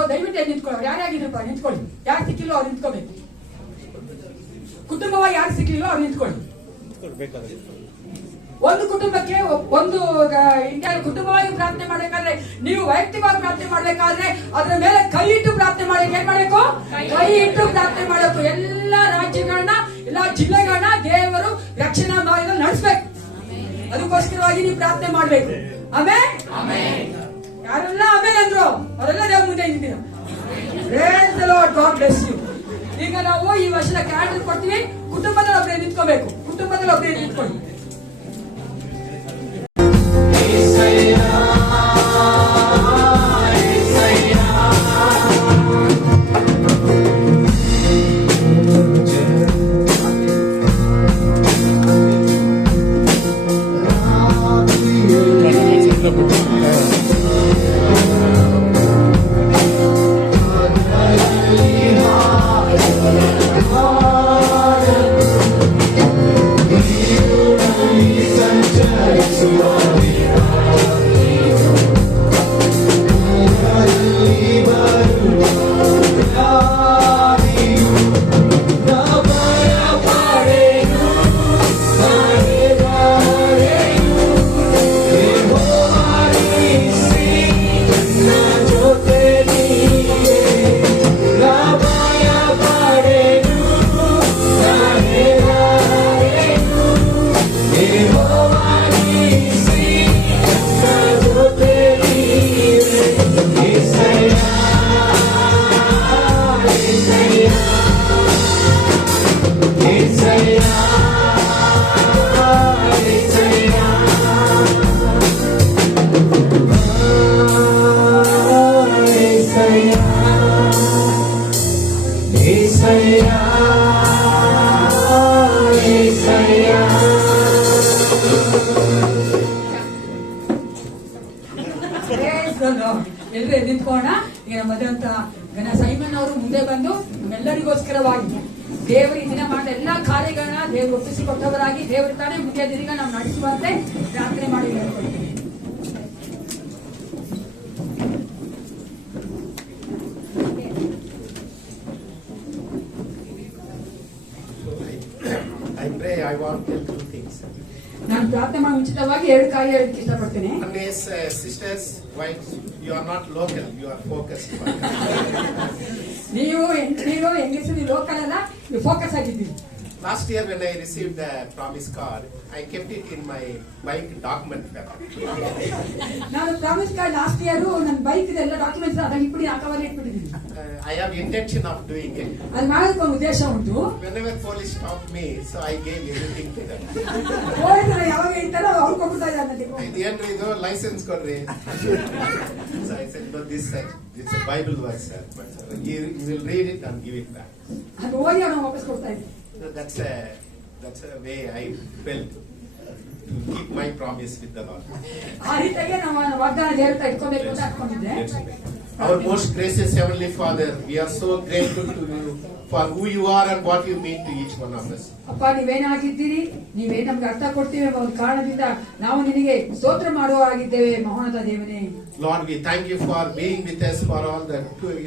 ದಯವಿಟ್ಟು ನಿಂತ್ಕೊಳ್ಳಿ. ಯಾರ್ಯಾಗಿದ್ರಪ್ಪ ನಿಂತ್ಕೊಳ್ಳಿ. ಯಾರು ಸಿಕ್ಕಿಲ್ಲೋ ಅವ್ರು ನಿಂತ್ಕೋಬೇಕು. ಕುಟುಂಬವಾಗಿ ಯಾರು ಸಿಕ್ಕಿಲ್ಲೋ ಅವ್ರು ನಿಂತ್ಕೊಳ್ಳಿ. ಒಂದು ಕುಟುಂಬಕ್ಕೆ ಒಂದು ಇಂಡಿಯಾ ಕುಟುಂಬವಾಗಿ ಪ್ರಾರ್ಥನೆ ಮಾಡಬೇಕಾದ್ರೆ ನೀವು ವೈಯಕ್ತಿಕವಾಗಿ ಪ್ರಾರ್ಥನೆ ಮಾಡಬೇಕಾದ್ರೆ ಅದರ ಮೇಲೆ ಕೈ ಇಟ್ಟು ಪ್ರಾರ್ಥನೆ ಮಾಡಕ್ಕೆ ಏನ್ ಮಾಡಬೇಕು? ಕೈ ಇಟ್ಟು ಪ್ರಾರ್ಥನೆ ಮಾಡಬೇಕು. ಎಲ್ಲಾ ರಾಜ್ಯಗಳನ್ನ ಎಲ್ಲಾ ಜಿಲ್ಲೆಗಳನ್ನ ದೇವರು ರಕ್ಷಣಾ ಮಾರ್ಗದಲ್ಲಿ ನಡೆಸಬೇಕು. ಅದಕ್ಕೋಸ್ಕರವಾಗಿ ನೀವು ಪ್ರಾರ್ಥನೆ ಮಾಡ್ಬೇಕು. ಆಮೇಲೆ ಯಾರೆಲ್ಲ ಆಮೇಲೆ ಅಂದ್ರು ಅವರೆಲ್ಲ ದೇವ್ರ ಮುಂದೆ ನಿಂತಿದ್ದೀರಾ. Praise the Lord, God bless you. ಈಗ ನಾವು ಈ ವರ್ಷದ ಕ್ಯಾಲೆಂಡರ್ ಕೊಡ್ತೀವಿ. ಕುಟುಂಬದಲ್ಲಿ ಒಬ್ಬರೇ ನಿಂತ್ಕೋಬೇಕು. ಕುಟುಂಬದಲ್ಲಿ ಒಬ್ಬರೇ ನಿಂತ್ಕೊಳ್ಳಿ. ಎಲ್ಲರೂ ನಿಂತ್ಕೋಣ. ಈಗ ನಮ್ಮದಂತ ಗಣ ಸೈಮನ್ ಅವರು ಮುಂದೆ ಬಂದು ನಮ್ಮೆಲ್ಲರಿಗೋಸ್ಕರವಾಗಿ ದೇವರು ಈ ದಿನ ಮಾಡಿದ ಎಲ್ಲಾ ಕಾರ್ಯಗಳನ್ನ ದೇವರು ಒಪ್ಪಿಸಿಕೊಟ್ಟವರಾಗಿ ದೇವರು ತಾನೇ ಮುಂದೆ ದಿನ ನಾವು ನಡೆಸುವಂತೆ ಪ್ರಾರ್ಥನೆ ಮಾಡಿ ಹೇಳ್ಕೊಳ್ತೀವಿ. I pray, I want to tell two things. ನಾನು ಪ್ರಾರ್ಥನೆ ಮಾಡಿ ಮುಂಚಿತವಾಗಿ 2 ಕಾರ್ಯ ಹೇಳಕ್ಕೆ ಇಷ್ಟಪಡ್ತೇನೆ. One is, sisters, wives, you are not local, you are focused. ನೀವು ಹೆಂಗಸರು ಲೋಕಲ್ ಅಲ್ಲ, ನೀವು ಫೋಕಸ್ ಆಗಿದ್ದೀವಿ. Last year when I received the promise card, I kept it in my bike document paper. ನಾನು ಪ್ರಾಮಿಸ್ ಕಾರ್ಡ್ ಲಾಸ್ಟ್ ಇಯರ್ ನನ್ನ bike ಎಲ್ಲ documents ಅದ್ರಲ್ಲಿ ಇಪ್ಪಡಿ ಹಾಕವಲ್ಲಿ ಇಟ್ಬಿಟ್ಟಿದ್ದೀನಿ. I have intention of doing it. ಅದು ಮಾಡೋದಕ್ಕೆ ಒಂದು ಉದ್ದೇಶ ಉಂಟು. Whenever police stopped me, so I gave everything to them. ಪೊಲೀಸರು ಯಾವಾಗ ಹೇಳ್ತಾರೋ ಅವ್ರು ಕೊಡ್ತಾ ಇದ್ದಾರೆ. At the end, ಇದು license ಕೊಡ್ರಿ. So I said, no, this it's a Bible verse, sir. But you will read it and give it back. ಅದು ಓದಿ ಅವ್ರು ವಾಪಸ್ ಕೊಡ್ತಾ ಇದ್ದಾರೆ. So that's a way I felt to keep my promise with the Lord. ಆ ರೀತಿಯಾಗಿ ನಾವು ವಾಗ್ದಾನ ದೇವರ ಇಟ್ಕೋಬೇಕು ಅಂತ ಅನ್ಕೊಂಡಿದ್ದೆ. Our most gracious Heavenly Father, we are so grateful to you for who you are and what you mean to each one of us. ಅಪ್ಪ ನೀವೇನಾಗಿದ್ದೀರಿ, ನೀವೇನ್ ನಮ್ಗೆ ಅರ್ಥ ಕೊಡ್ತೀವಿ ಎಂಬ ಒಂದು ಕಾರಣದಿಂದ ನಾವು ನಿನಗೆ ಸ್ತೋತ್ರ ಮಾಡುವಾಗಿದ್ದೇವೆ ಮಹೋನ್ನತ ದೇವನೇ. Lord, we thank you for being with us for all the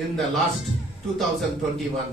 in the last 2021.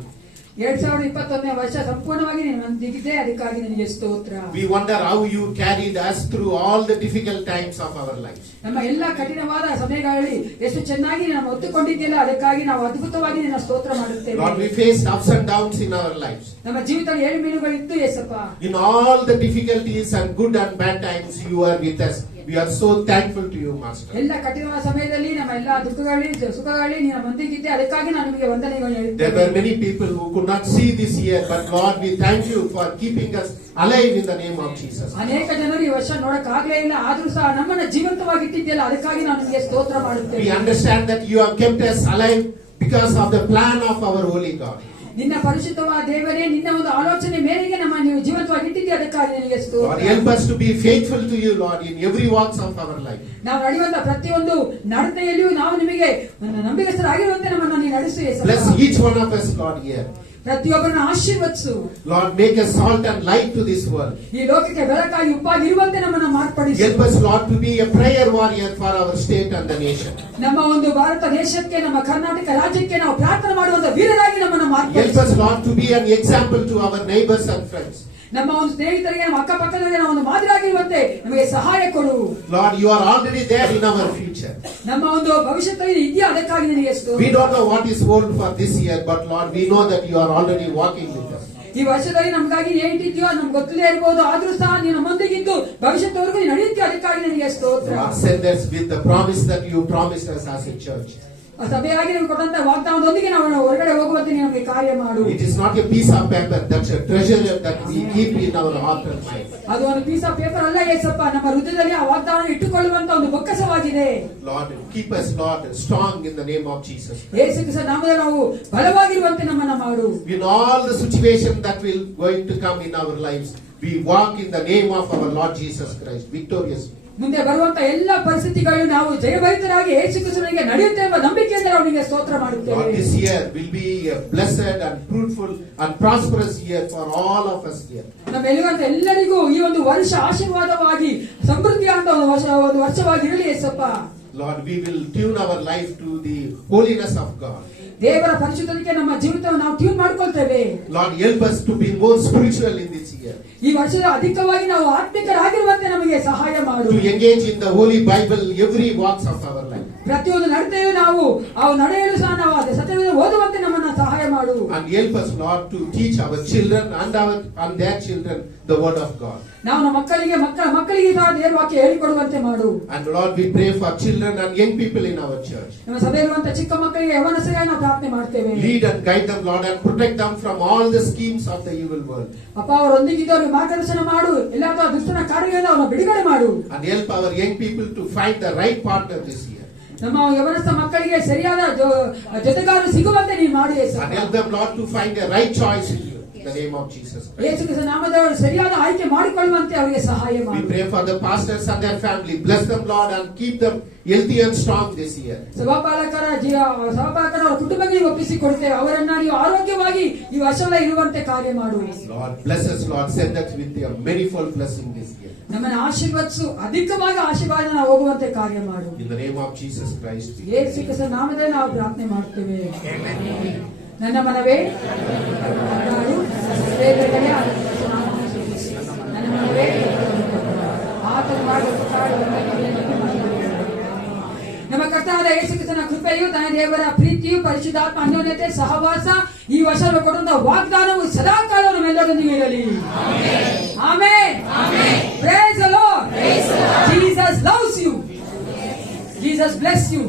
2021ನೇ ವರ್ಷ ಸಂಪೂರ್ಣವಾಗಿ ನೀನು ನಮ್ಮೊಂದಿಗಿದ್ದೆ, ಅದಕ್ಕಾಗಿ ನಿನಗೆ ಸ್ತೋತ್ರ. We wonder how you carried us through all the difficult times of our lives. ನಮ್ಮ ಎಲ್ಲಾ ಕಠಿಣವಾದ ಸಮಯಗಳಲ್ಲಿ ಎಷ್ಟು ಚೆನ್ನಾಗಿ ನಾವು ಒತ್ತುಕೊಂಡಿದ್ದಿಲ್ಲ, ಅದಕ್ಕಾಗಿ ನಾವು ಅದ್ಭುತವಾಗಿ ನಿನ್ನ ಸ್ತೋತ್ರ ಮಾಡುತ್ತೇವೆ. Lord, we faced ups and downs in our lives. ನಮ್ಮ ಜೀವಿತದಲ್ಲಿ ಏಳುಬೀಳುಗಳಿತ್ತು Yesappa. In all the difficulties and good and bad times, you are with us. We are so thankful to you, Master. ಎಲ್ಲ ಕಠಿಣವಾದ ಸಮಯದಲ್ಲಿ ನಮ್ಮ ಎಲ್ಲಾ ದುಃಖಗಳಲ್ಲಿ ಸುಖಗಳಲ್ಲಿ ನೀನು ನಮ್ಮೊಂದಿಗಿದ್ದೆ, ಅದಕ್ಕಾಗಿ ನಾನು ನಿಮಗೆ ವಂದನೆಗಳು ಹೇಳುತ್ತೇನೆ. There were many people who could not see this year, but Lord, we thank you for keeping us alive in the name of Jesus. ಅನೇಕ ಜನರು ಈ ವರ್ಷ ನೋಡಕ್ಕಾಗ್ಲೇ ಇಲ್ಲ, ಆದ್ರೂ ಸಹ ನಮ್ಮನ್ನ ಜೀವಂತವಾಗಿ ಇಟ್ಟಿದ್ಯಲ್ಲ, ಅದಕ್ಕಾಗಿ ನಾನು ನಿಮಗೆ ಸ್ತೋತ್ರ ಮಾಡುತ್ತೇನೆ. We understand that you have kept us alive because of the plan of our holy God. ನಿನ್ನ ಪರಿಶುದ್ಧವಾದ ದೇವರೇ, ನಿನ್ನ ಒಂದು ಆಲೋಚನೆ ಮೇರೆಗೆ ನಮ್ಮ ನೀವು ಜೀವಂತವಾಗಿ ಇಟ್ಟಿದ್ದೀಯ, ಅದಕ್ಕಾಗಿ ನಿನಗೆ Lord, ಸ್ತೋತ್ರ. help us to be faithful to you, Lord, in every walks of our life. ನಾವು ನಡೆಯುವಂತ ಪ್ರತಿಯೊಂದು ನಡತೆಯಲ್ಲಿಯೂ ನಾವು ನಿಮಗೆ ನಂಬಿಕಸ್ಥರಾಗಿರುವಂತೆ ನಮ್ಮನ್ನು ನೀನು ನಡೆಸು Yesappa. Bless each one of us, Lord, here. ಪ್ರತಿಯೊಬ್ಬರನ್ನು ಆಶೀರ್ವದಿಸು. Lord, make us salt and light to this world. ಈ ಲೋಕಕ್ಕೆ ಬೆಳಕಾಗಿ ಉಪ್ಪಾಗಿರುವಂತೆ ನಮ್ಮನ್ನು ಮಾರ್ಪಡಿಸು. Help us, Lord, to be a prayer warrior for our state and the nation. ನಮ್ಮ ಒಂದು ಭಾರತ ದೇಶಕ್ಕೆ, ನಮ್ಮ ಕರ್ನಾಟಕ ರಾಜ್ಯಕ್ಕೆ ನಾವು ಪ್ರಾರ್ಥನೆ ಮಾಡುವಂತ ವೀರರಾಗಿ ನಮ್ಮನ್ನು Help ಮಾರ್ಪಡಿಸು. us, Lord, to be an example to our neighbors and friends. ನಮ್ಮ ಒಂದು ಸ್ನೇಹಿತರಿಗೆ, ನಮ್ಮ ಅಕ್ಕಪಕ್ಕದವರಿಗೆ ನಾವು ಒಂದು ಮಾದರಿಯಾಗಿರುವಂತೆ ನಮಗೆ ಸಹಾಯ ಕೊಡು. Lord, you are already there in our future. ನಮ್ಮ ಒಂದು ಭವಿಷ್ಯದಲ್ಲಿ ಇದೆಯಾ, ಅದಕ್ಕಾಗಿ ನಿನಗೆ ಸ್ತೋತ್ರ. We don't know what is old for this year, but Lord, we know that you are already walking with us. ಈ ವರ್ಷದಲ್ಲಿ ನಮಗಾಗಿ ಏನಿಟ್ಟಿದ್ಯೋ ನಮ್ಗೆ ಗೊತ್ತಲೇ ಇರಬಹುದು, ಆದ್ರೂ ಸಹ ನೀನು ನಮ್ಮೊಂದಿಗಿದ್ದು ಭವಿಷ್ಯದವರೆಗೂ ನೀನು ನಡೆಯುತ್ತೀಯ, ಅದಕ್ಕಾಗಿ ನಿನಗೆ ಸ್ತೋತ್ರ. Lord, send us with the promise that you promised us as a church. ಸಭೆಯಾಗಿ ನೀವು ಕೊಟ್ಟಂತ ವಾಗ್ದಾನದೊಂದಿಗೆ ನಾವು ಹೊರಗಡೆ ಹೋಗುವಂತೆ ನೀವು ನಮಗೆ ಕಾರ್ಯ ಮಾಡು. It is not a piece of paper, that's a treasure that we keep in our heart and mind. ಅದು ಒಂದು ಪೀಸ್ ಆಫ್ ಪೇಪರ್ ಅಲ್ಲ ಯೇಸಪ್ಪ, ನಮ್ಮ ಹೃದಯದಲ್ಲಿ ಆ ವಾಗ್ದಾನ ಇಟ್ಟುಕೊಳ್ಳುವಂತ ಒಂದು ಬೊಕ್ಕಸವಾಗಿದೆ. Lord, keep us, Lord, strong in the name of Jesus. ಯೇಸು ಕ್ರಿಸ್ತನ ನಾಮದಲ್ಲಿ ನಾವು ಬಲವಾಗಿರುವಂತೆ ನಮ್ಮನ್ನ ಮಾಡು. In all the situation that will going to come in our lives, we walk in the name of our Lord Jesus Christ, victoriously. ಮುಂದೆ ಬರುವಂತ ಎಲ್ಲ ಪರಿಸ್ಥಿತಿಗಳು ನಾವು ಜಯಭರಿತರಾಗಿ ಯೇಸು ಕ್ರಿಸ್ತನಿಗೆ ನಡೆಯುತ್ತೆ ಎಂಬ ನಂಬಿಕೆಯಿಂದ ನಾವು ನಿಮಗೆ ಸ್ತೋತ್ರ ಮಾಡುತ್ತೇವೆ. Lord, this year will be a blessed and fruitful and prosperous year for all of us here. ಎಲ್ಲರಿಗೂ ಈ ಒಂದು ವರ್ಷ ಆಶೀರ್ವಾದವಾಗಿ ಸಮೃದ್ಧಿಯಾದ ಒಂದು ವರ್ಷವಾಗಿರಲಿ Yesappa. Lord, we will tune our life to the holiness of God. ದೇವರ ಪರಿಶುದ್ಧತೆಗೆ ನಮ್ಮ ಜೀವಿತವನ್ನು ನಾವು tune ಮಾಡ್ಕೊಳ್ತೇವೆ. Lord, help us to be more spiritual in this year. ಈ ವರ್ಷದ ಅಧಿಕವಾಗಿ ನಾವು ಆತ್ಮಿಕರಾಗಿರುವಂತೆ ನಮಗೆ ಸಹಾಯ ಮಾಡು. To engage in the Holy Bible every walks of our life. ಪ್ರತಿಯೊಂದು ನಡತೆಯೂ ನಾವು ನಡೆಯಲು ಸಹ ನಾವು ಅದೇ ಸತ್ಯವನ್ನು ಓದುವಂತೆ ನಮ್ಮನ್ನು ಸಹಾಯ ಮಾಡು. And help us, Lord, to teach our children and their children the word of God. ನಾವು ನಮ್ಮ ಮಕ್ಕಳಿಗೆ ಸಹ ದೇವರ ವಾಕ್ಯ ಹೇಳಿಕೊಡುವಂತೆ ಮಾಡು. And Lord, we pray for children and young people in our church. ನಮ್ಮ ಸಭೆಯಲ್ಲಿರುವಂತ ಚಿಕ್ಕ ಮಕ್ಕಳಿಗೆ ಯವನಸ್ಥರಿಗೆ ನಾವು ಪ್ರಾರ್ಥನೆ ಮಾಡ್ತೇವೆ. Lead and guide them, Lord, and protect them from all the schemes of the evil world. ಅಪ್ಪ, ಅವರೊಂದಿಗಿದ್ದವರು ಮಾರ್ಗದರ್ಶನ ಮಾಡು, ಎಲ್ಲ ದುಷ್ಟನ ಕಾರ್ಯಗಳಿಂದ ಅವರನ್ನು ಬಿಡುಗಡೆ ಮಾಡು. And help our young people to find the right partner this year. ನಮ್ಮ ಯವನಸ್ಥ ಮಕ್ಕಳಿಗೆ ಸರಿಯಾದ ಜೊತೆಗಾರರು ಸಿಗುವಂತೆ ನೀನು ಮಾಡು Yesappa. And help them, Lord, to find a right choice in you. the name of Jesus Yesu Christ. ಕ್ರಿಸ್ತನ ನಾಮದವರು ಸರಿಯಾದ ಆಯ್ಕೆ ಮಾಡಿಕೊಳ್ಳುವಂತೆ ಅವರಿಗೆ ಸಹಾಯ We ಮಾಡಿ. pray for the pastors and their family. Bless them, Lord, and keep them healthy and strong this year. ಸಭಾಪಾಲಕರ ಅವರ ಕುಟುಂಬಗಳಿಗೆ ಒಪ್ಪಿಸಿಕೊಡುತ್ತೇವೆ. ಅವರನ್ನ ನೀವು ಆರೋಗ್ಯವಾಗಿ ಈ ವರ್ಷವೆಲ್ಲ ಇರುವಂತೆ ಕಾರ್ಯ ಮಾಡು. Lord, bless us, Lord. Send us with a manifold blessing this year. ನಮ್ಮನ್ನು ಆಶೀರ್ವದಿಸು, ಅಧಿಕವಾಗಿ ಆಶೀರ್ವಾದ ನಾವು ಹೋಗುವಂತೆ ಕಾರ್ಯ ಮಾಡು. In the name of Jesus Christ. we Yesu pray. ಕ್ರಿಸ್ತನ ನಾಮದಲ್ಲಿ ನಾವು ಪ್ರಾರ್ಥನೆ ಮಾಡುತ್ತೇವೆ. ನನ್ನ ಮನವೇ ಕರುಣಾಳು, ಬೇಗನೆ ಆತನ ನಾಮವನ್ನು ಸ್ತುತಿಸಿ. ನನ್ನ ಮನವೇ ಆತನು ಮಾಡುವ ಉಪಕಾರವನ್ನು ನೀನು ಮರೆಯಬೇಡ. ನಮ್ಮ ಕರ್ತನಾದ ಯೇಸು ಕ್ರಿಸ್ತನ ಕೃಪೆಯು, ತನ್ನ ದೇವರ ಪ್ರೀತಿಯು, ಪರಿಶುದ್ಧಾತ್ಮ ಅನ್ಯೋನ್ಯತೆ, ಸಹವಾಸ, ಈ ವರ್ಷ ಕೊಡುವಂತಹ ವಾಗ್ದಾನವು ಸದಾಕಾಲ ನಮ್ಮೆಲ್ಲರೊಂದಿಗೆ ಇರಲಿ. Amen. Praise the Lord. Jesus loves you. Jesus bless you.